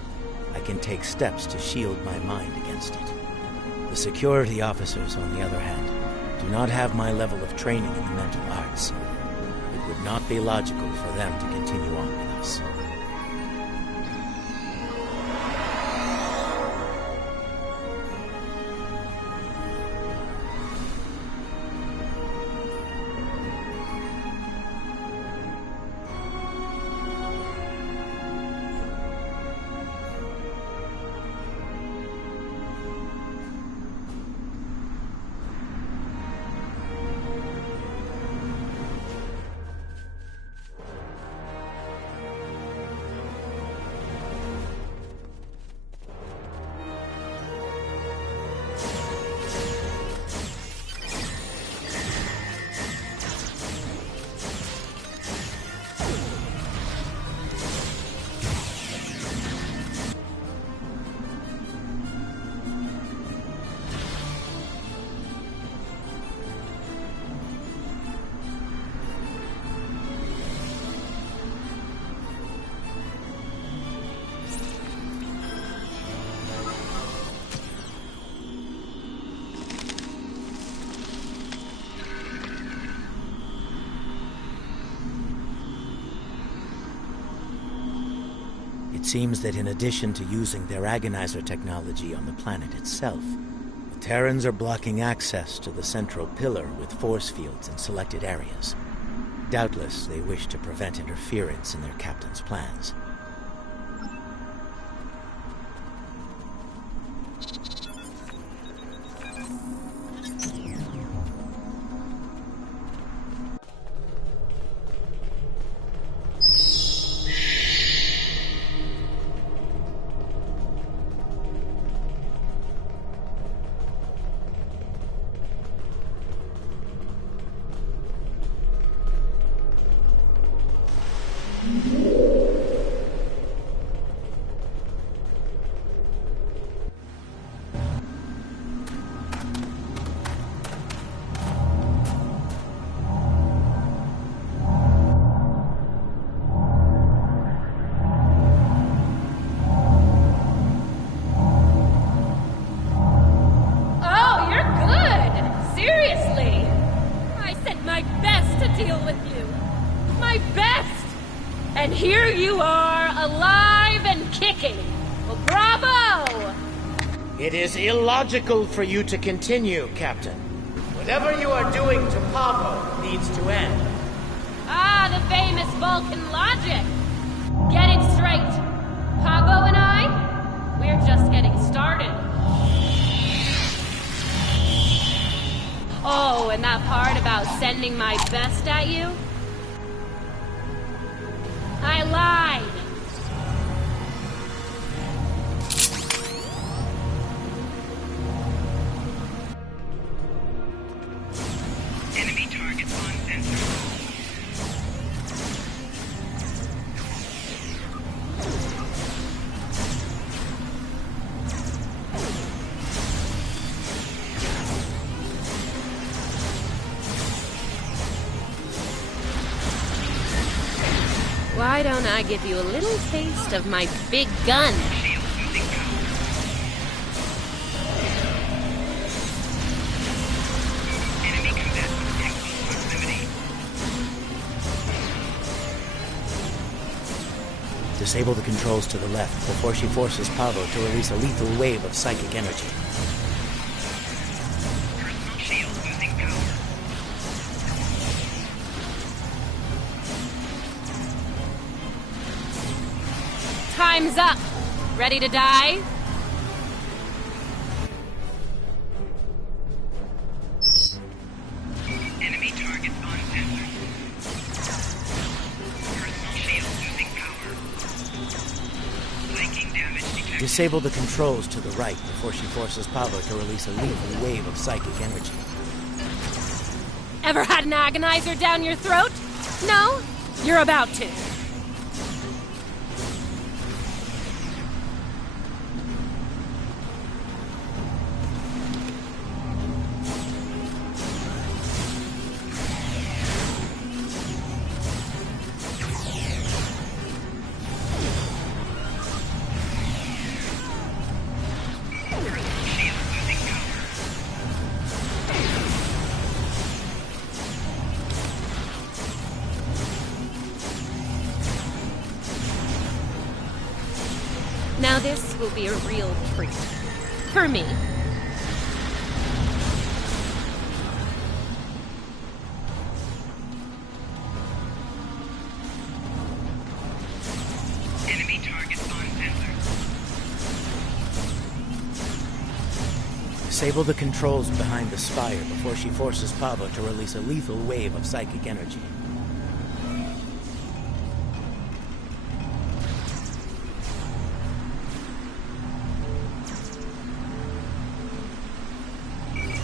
I can take steps to shield my mind against it. The security officers, on the other hand, do not have my level of training in the mental arts. It would not be logical for them to continue on with us. It seems that in addition to using their agonizer technology on the planet itself, the Terrans are blocking access to the central pillar with force fields in selected areas. Doubtless, they wish to prevent interference in their captain's plans. It is illogical for you to continue, Captain. Whatever you are doing to Pavo needs to end. Ah, the famous Vulcan logic! Get it straight. Pavo and I, we're just getting started. Oh, and that part about sending my best at you? I lied. Enemy targets on sensor. Why don't I give you a little taste of my big gun? Disable the controls to the left before she forces Pavo to release a lethal wave of psychic energy. Personal shield losing power. Time's up. Ready to die? Enemy targets on sensor. Personal shield losing power. Flanking damage detected. Disable the controls to the right before she forces Pavo to release a lethal wave of psychic energy. Ever had an agonizer down your throat? No? You're about to. Now this will be a real treat. For me. Enemy targets on sensor. Disable the controls behind the spire before she forces Pavo to release a lethal wave of psychic energy.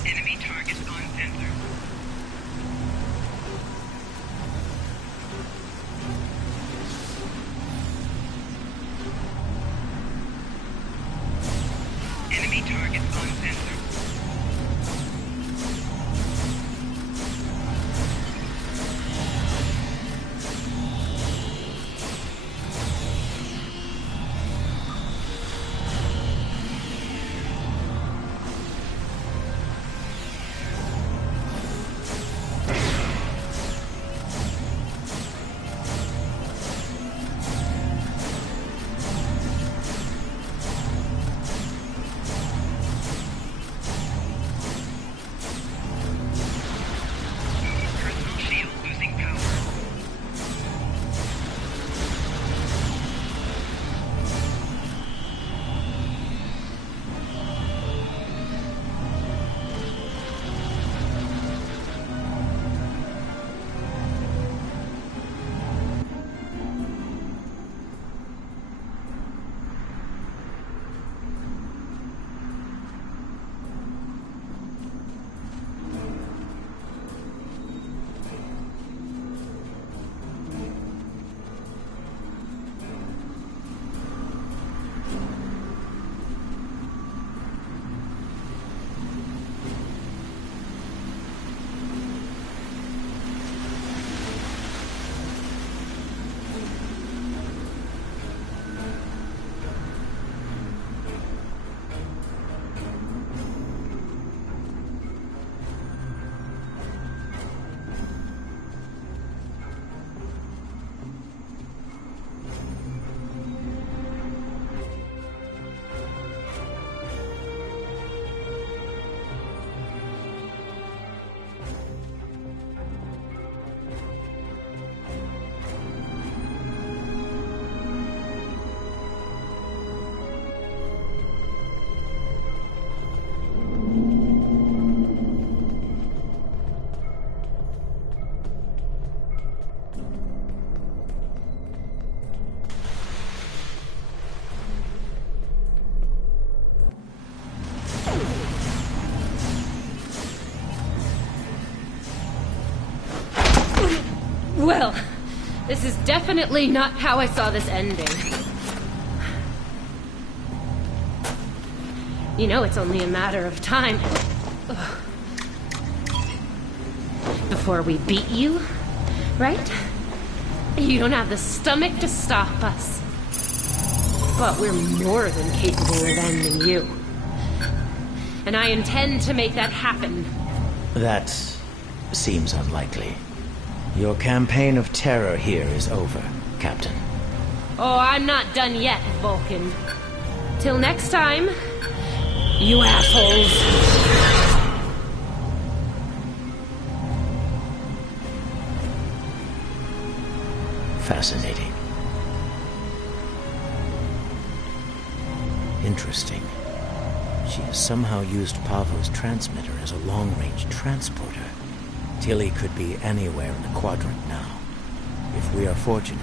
Enemy targets on sensor. Enemy targets on sensor. Well, this is definitely not how I saw this ending. You know it's only a matter of time before we beat you, right? You don't have the stomach to stop us. But we're more than capable of ending you. And I intend to make that happen. That seems unlikely. Your campaign of terror here is over, Captain. Oh, I'm not done yet, Vulcan. Till next time, you assholes. Fascinating. Interesting. She has somehow used Pavo's transmitter as a long-range transporter. Tilly could be anywhere in the quadrant now. If we are fortunate,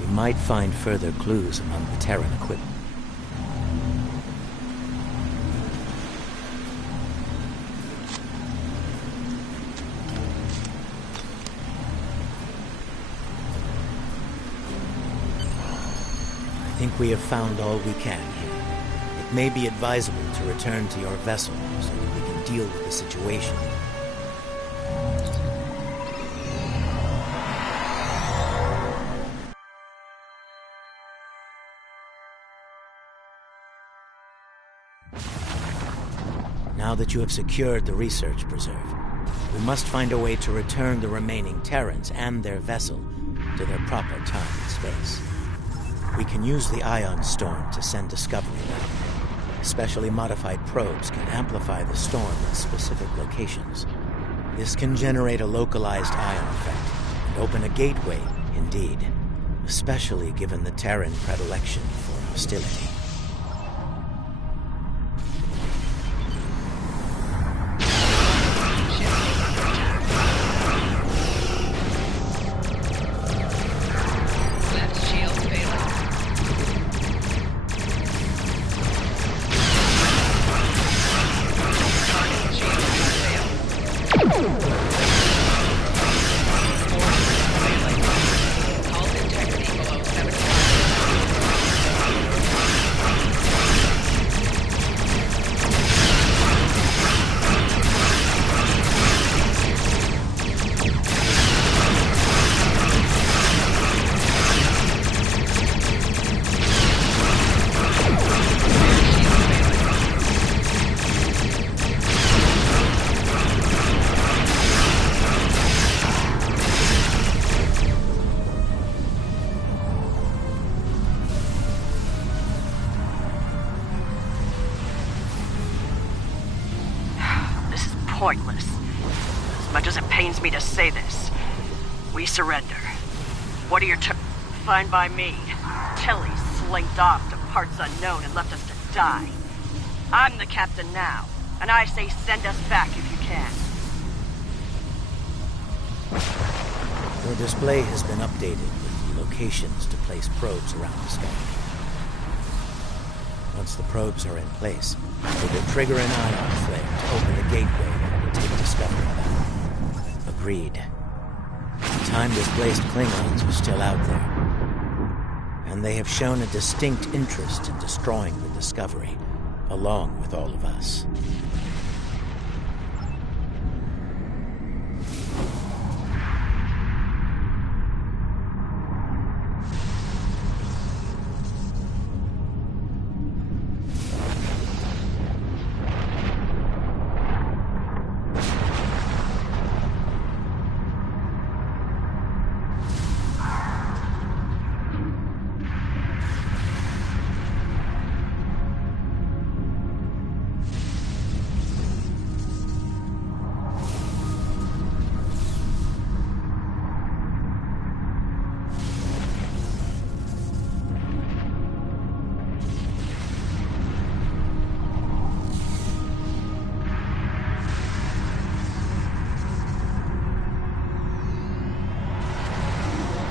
we might find further clues among the Terran equipment. I think we have found all we can here. It may be advisable to return to your vessel so that we can deal with the situation. Now that you have secured the research preserve, we must find a way to return the remaining Terrans and their vessel to their proper time and space. We can use the ion storm to send Discovery back. Specially modified probes can amplify the storm at specific locations. This can generate a localized ion effect and open a gateway, indeed, especially given the Terran predilection for hostility. Pointless. As much as it pains me to say this, we surrender. What are your Fine by me. Tilly slinked off to parts unknown and left us to die. I'm the captain now, and I say send us back if you can. Your display has been updated with the locations to place probes around Discovery. Once the probes are in place, we will trigger an ion flare to open the gateway that will take Discovery back. Agreed. The time-displaced Klingons are still out there, and they have shown a distinct interest in destroying the Discovery, along with all of us.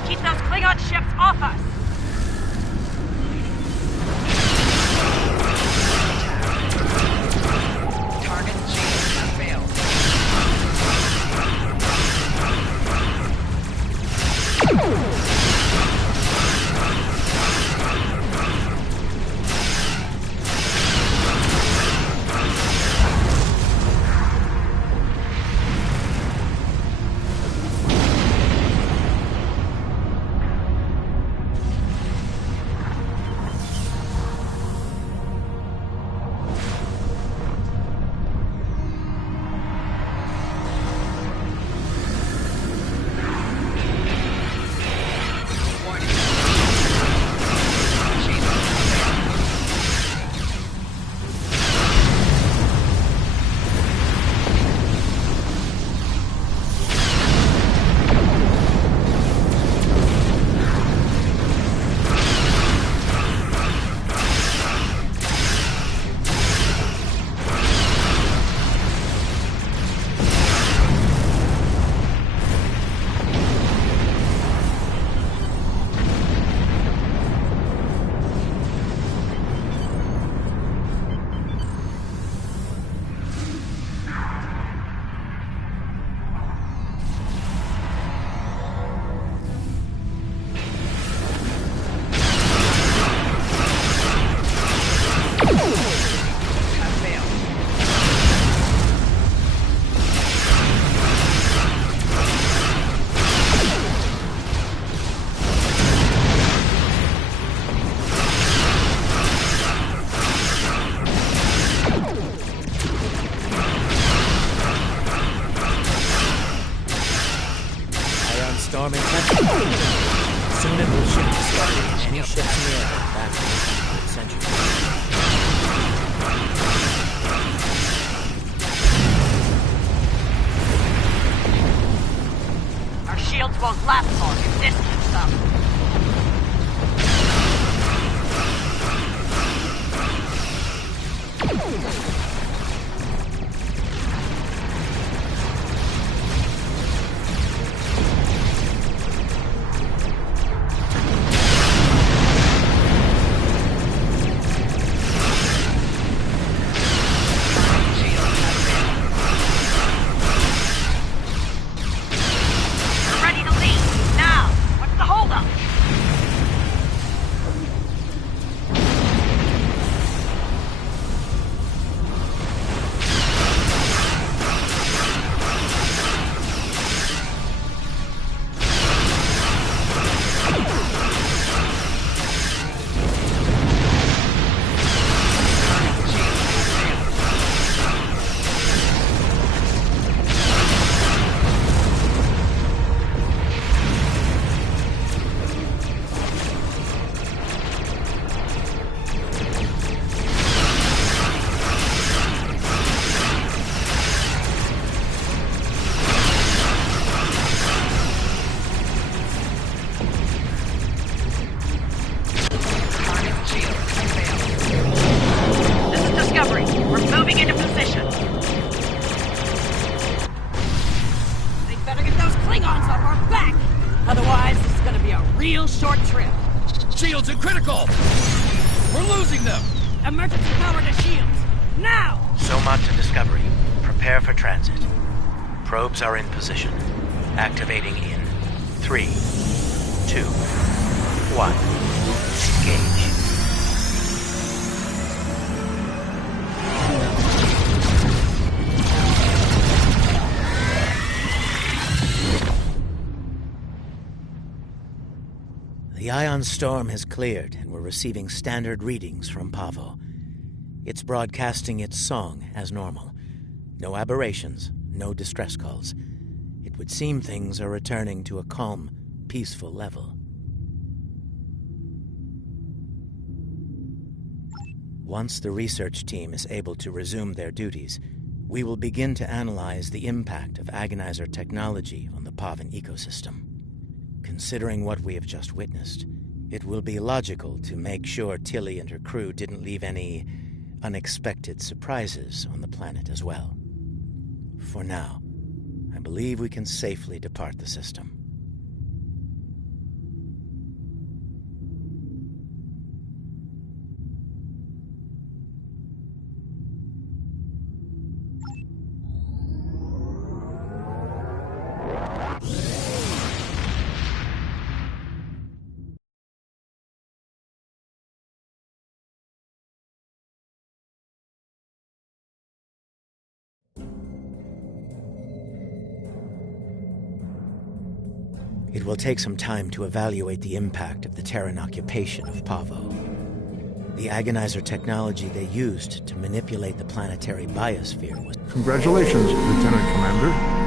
Keep those Klingon ships off us! Target shields have failed. shields are critical! We're losing them! Emergency power to shields! Now! Soma to Discovery. Prepare for transit. Probes are in position. Activating in 3, 2, 1. Engage. The ion storm has cleared, and we're receiving standard readings from Pavo. It's broadcasting its song as normal. No aberrations, no distress calls. It would seem things are returning to a calm, peaceful level. Once the research team is able to resume their duties, we will begin to analyze the impact of Agonizer technology on the Pavan ecosystem. Considering what we have just witnessed, it will be logical to make sure Tilly and her crew didn't leave any unexpected surprises on the planet as well. For now, I believe we can safely depart the system. It will take some time to evaluate the impact of the Terran occupation of Pavo. The Agonizer technology they used to manipulate the planetary biosphere was... Congratulations, Lieutenant Commander.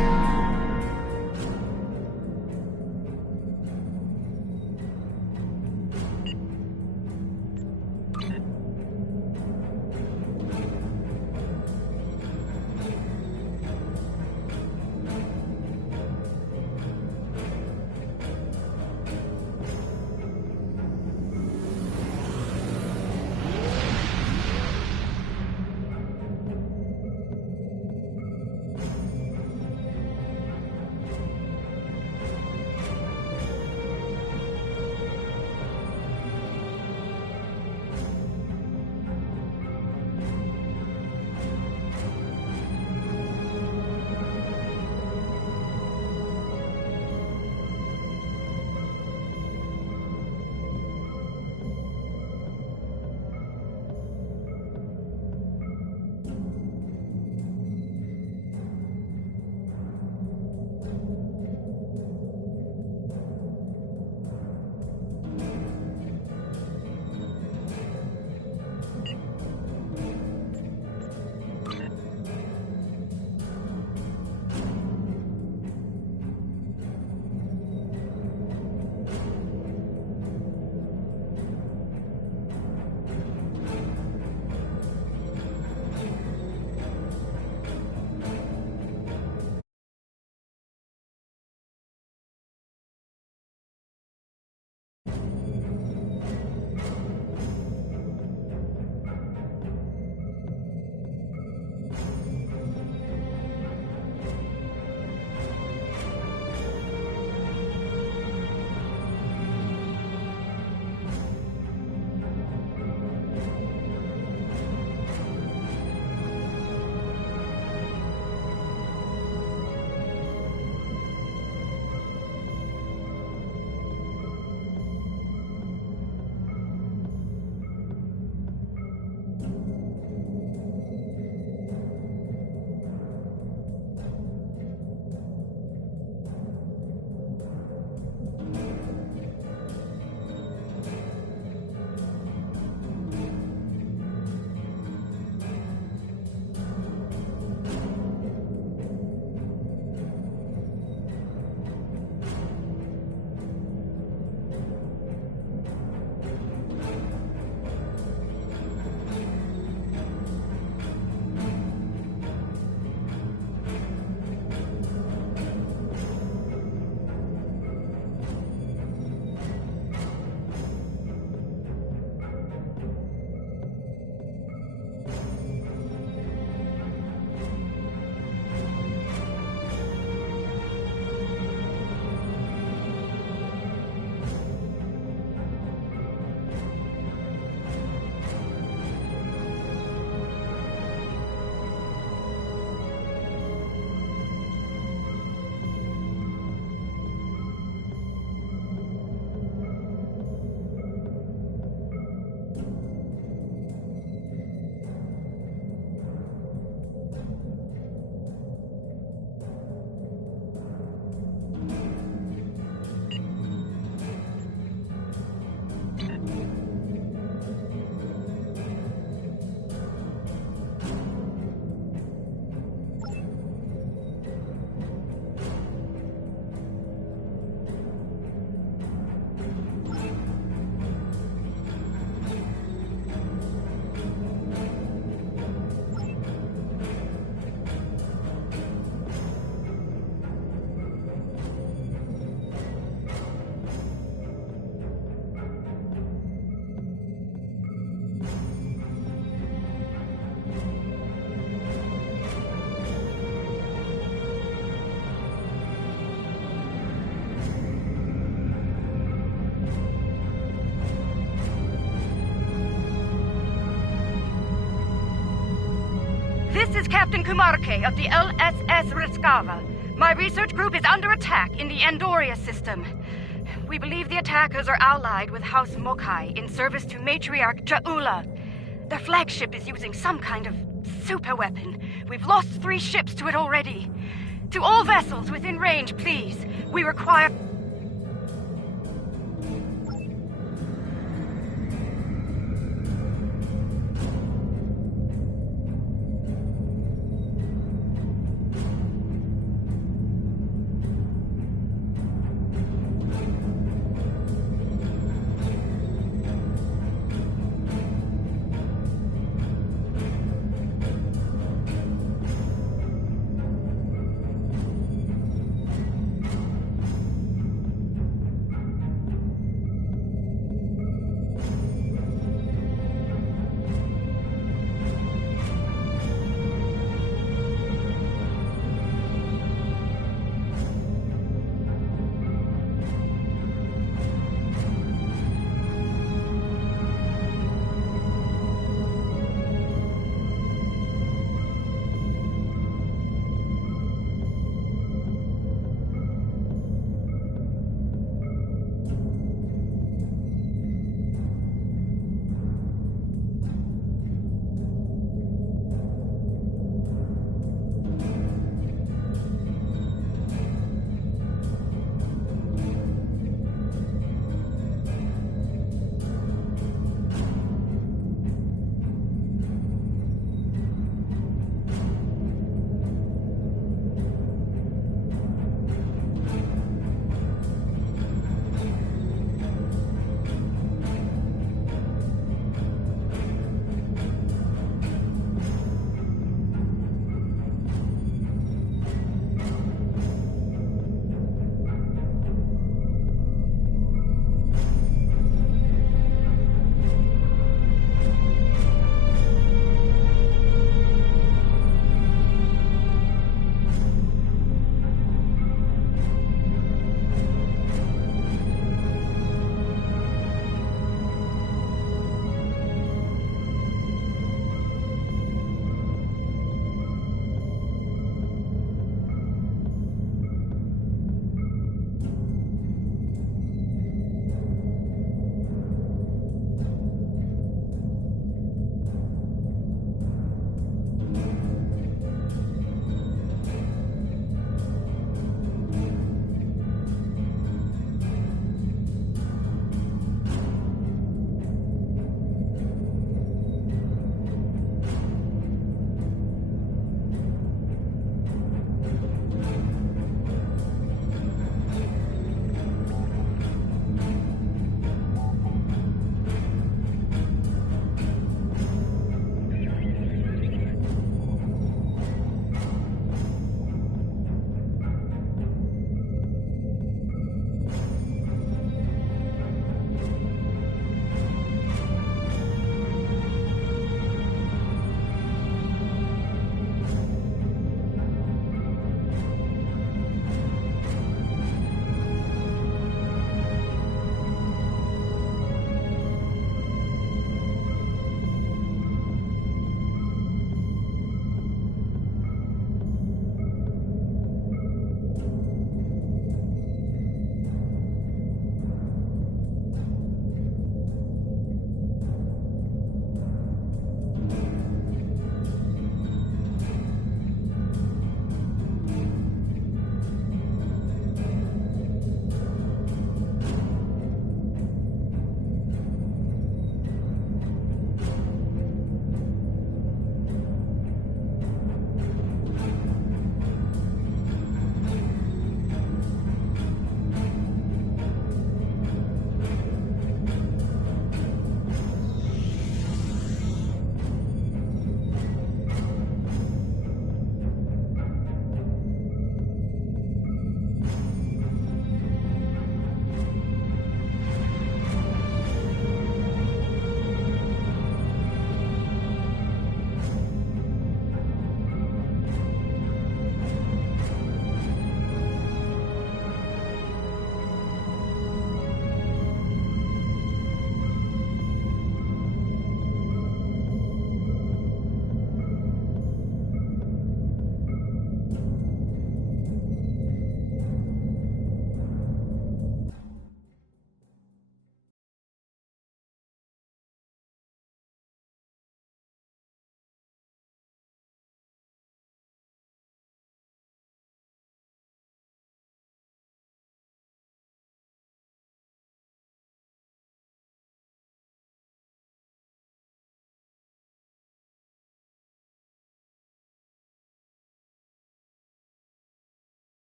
This is Captain Kumarke of the LSS Riskava. My research group is under attack in the Andoria system. We believe the attackers are allied with House Mokai in service to Matriarch Ja'ula. Their flagship is using some kind of super weapon. We've lost 3 ships to it already. To all vessels within range, please. We require...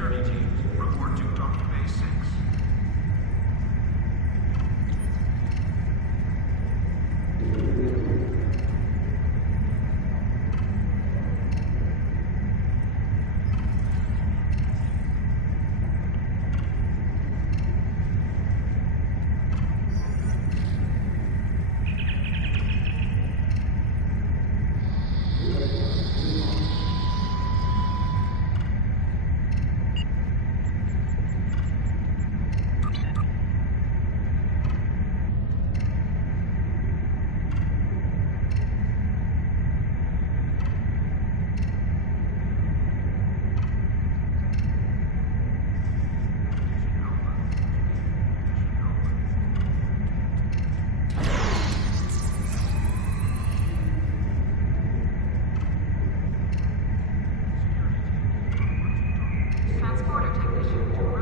Security teams, report to Docking Bay 6. Transporter technician to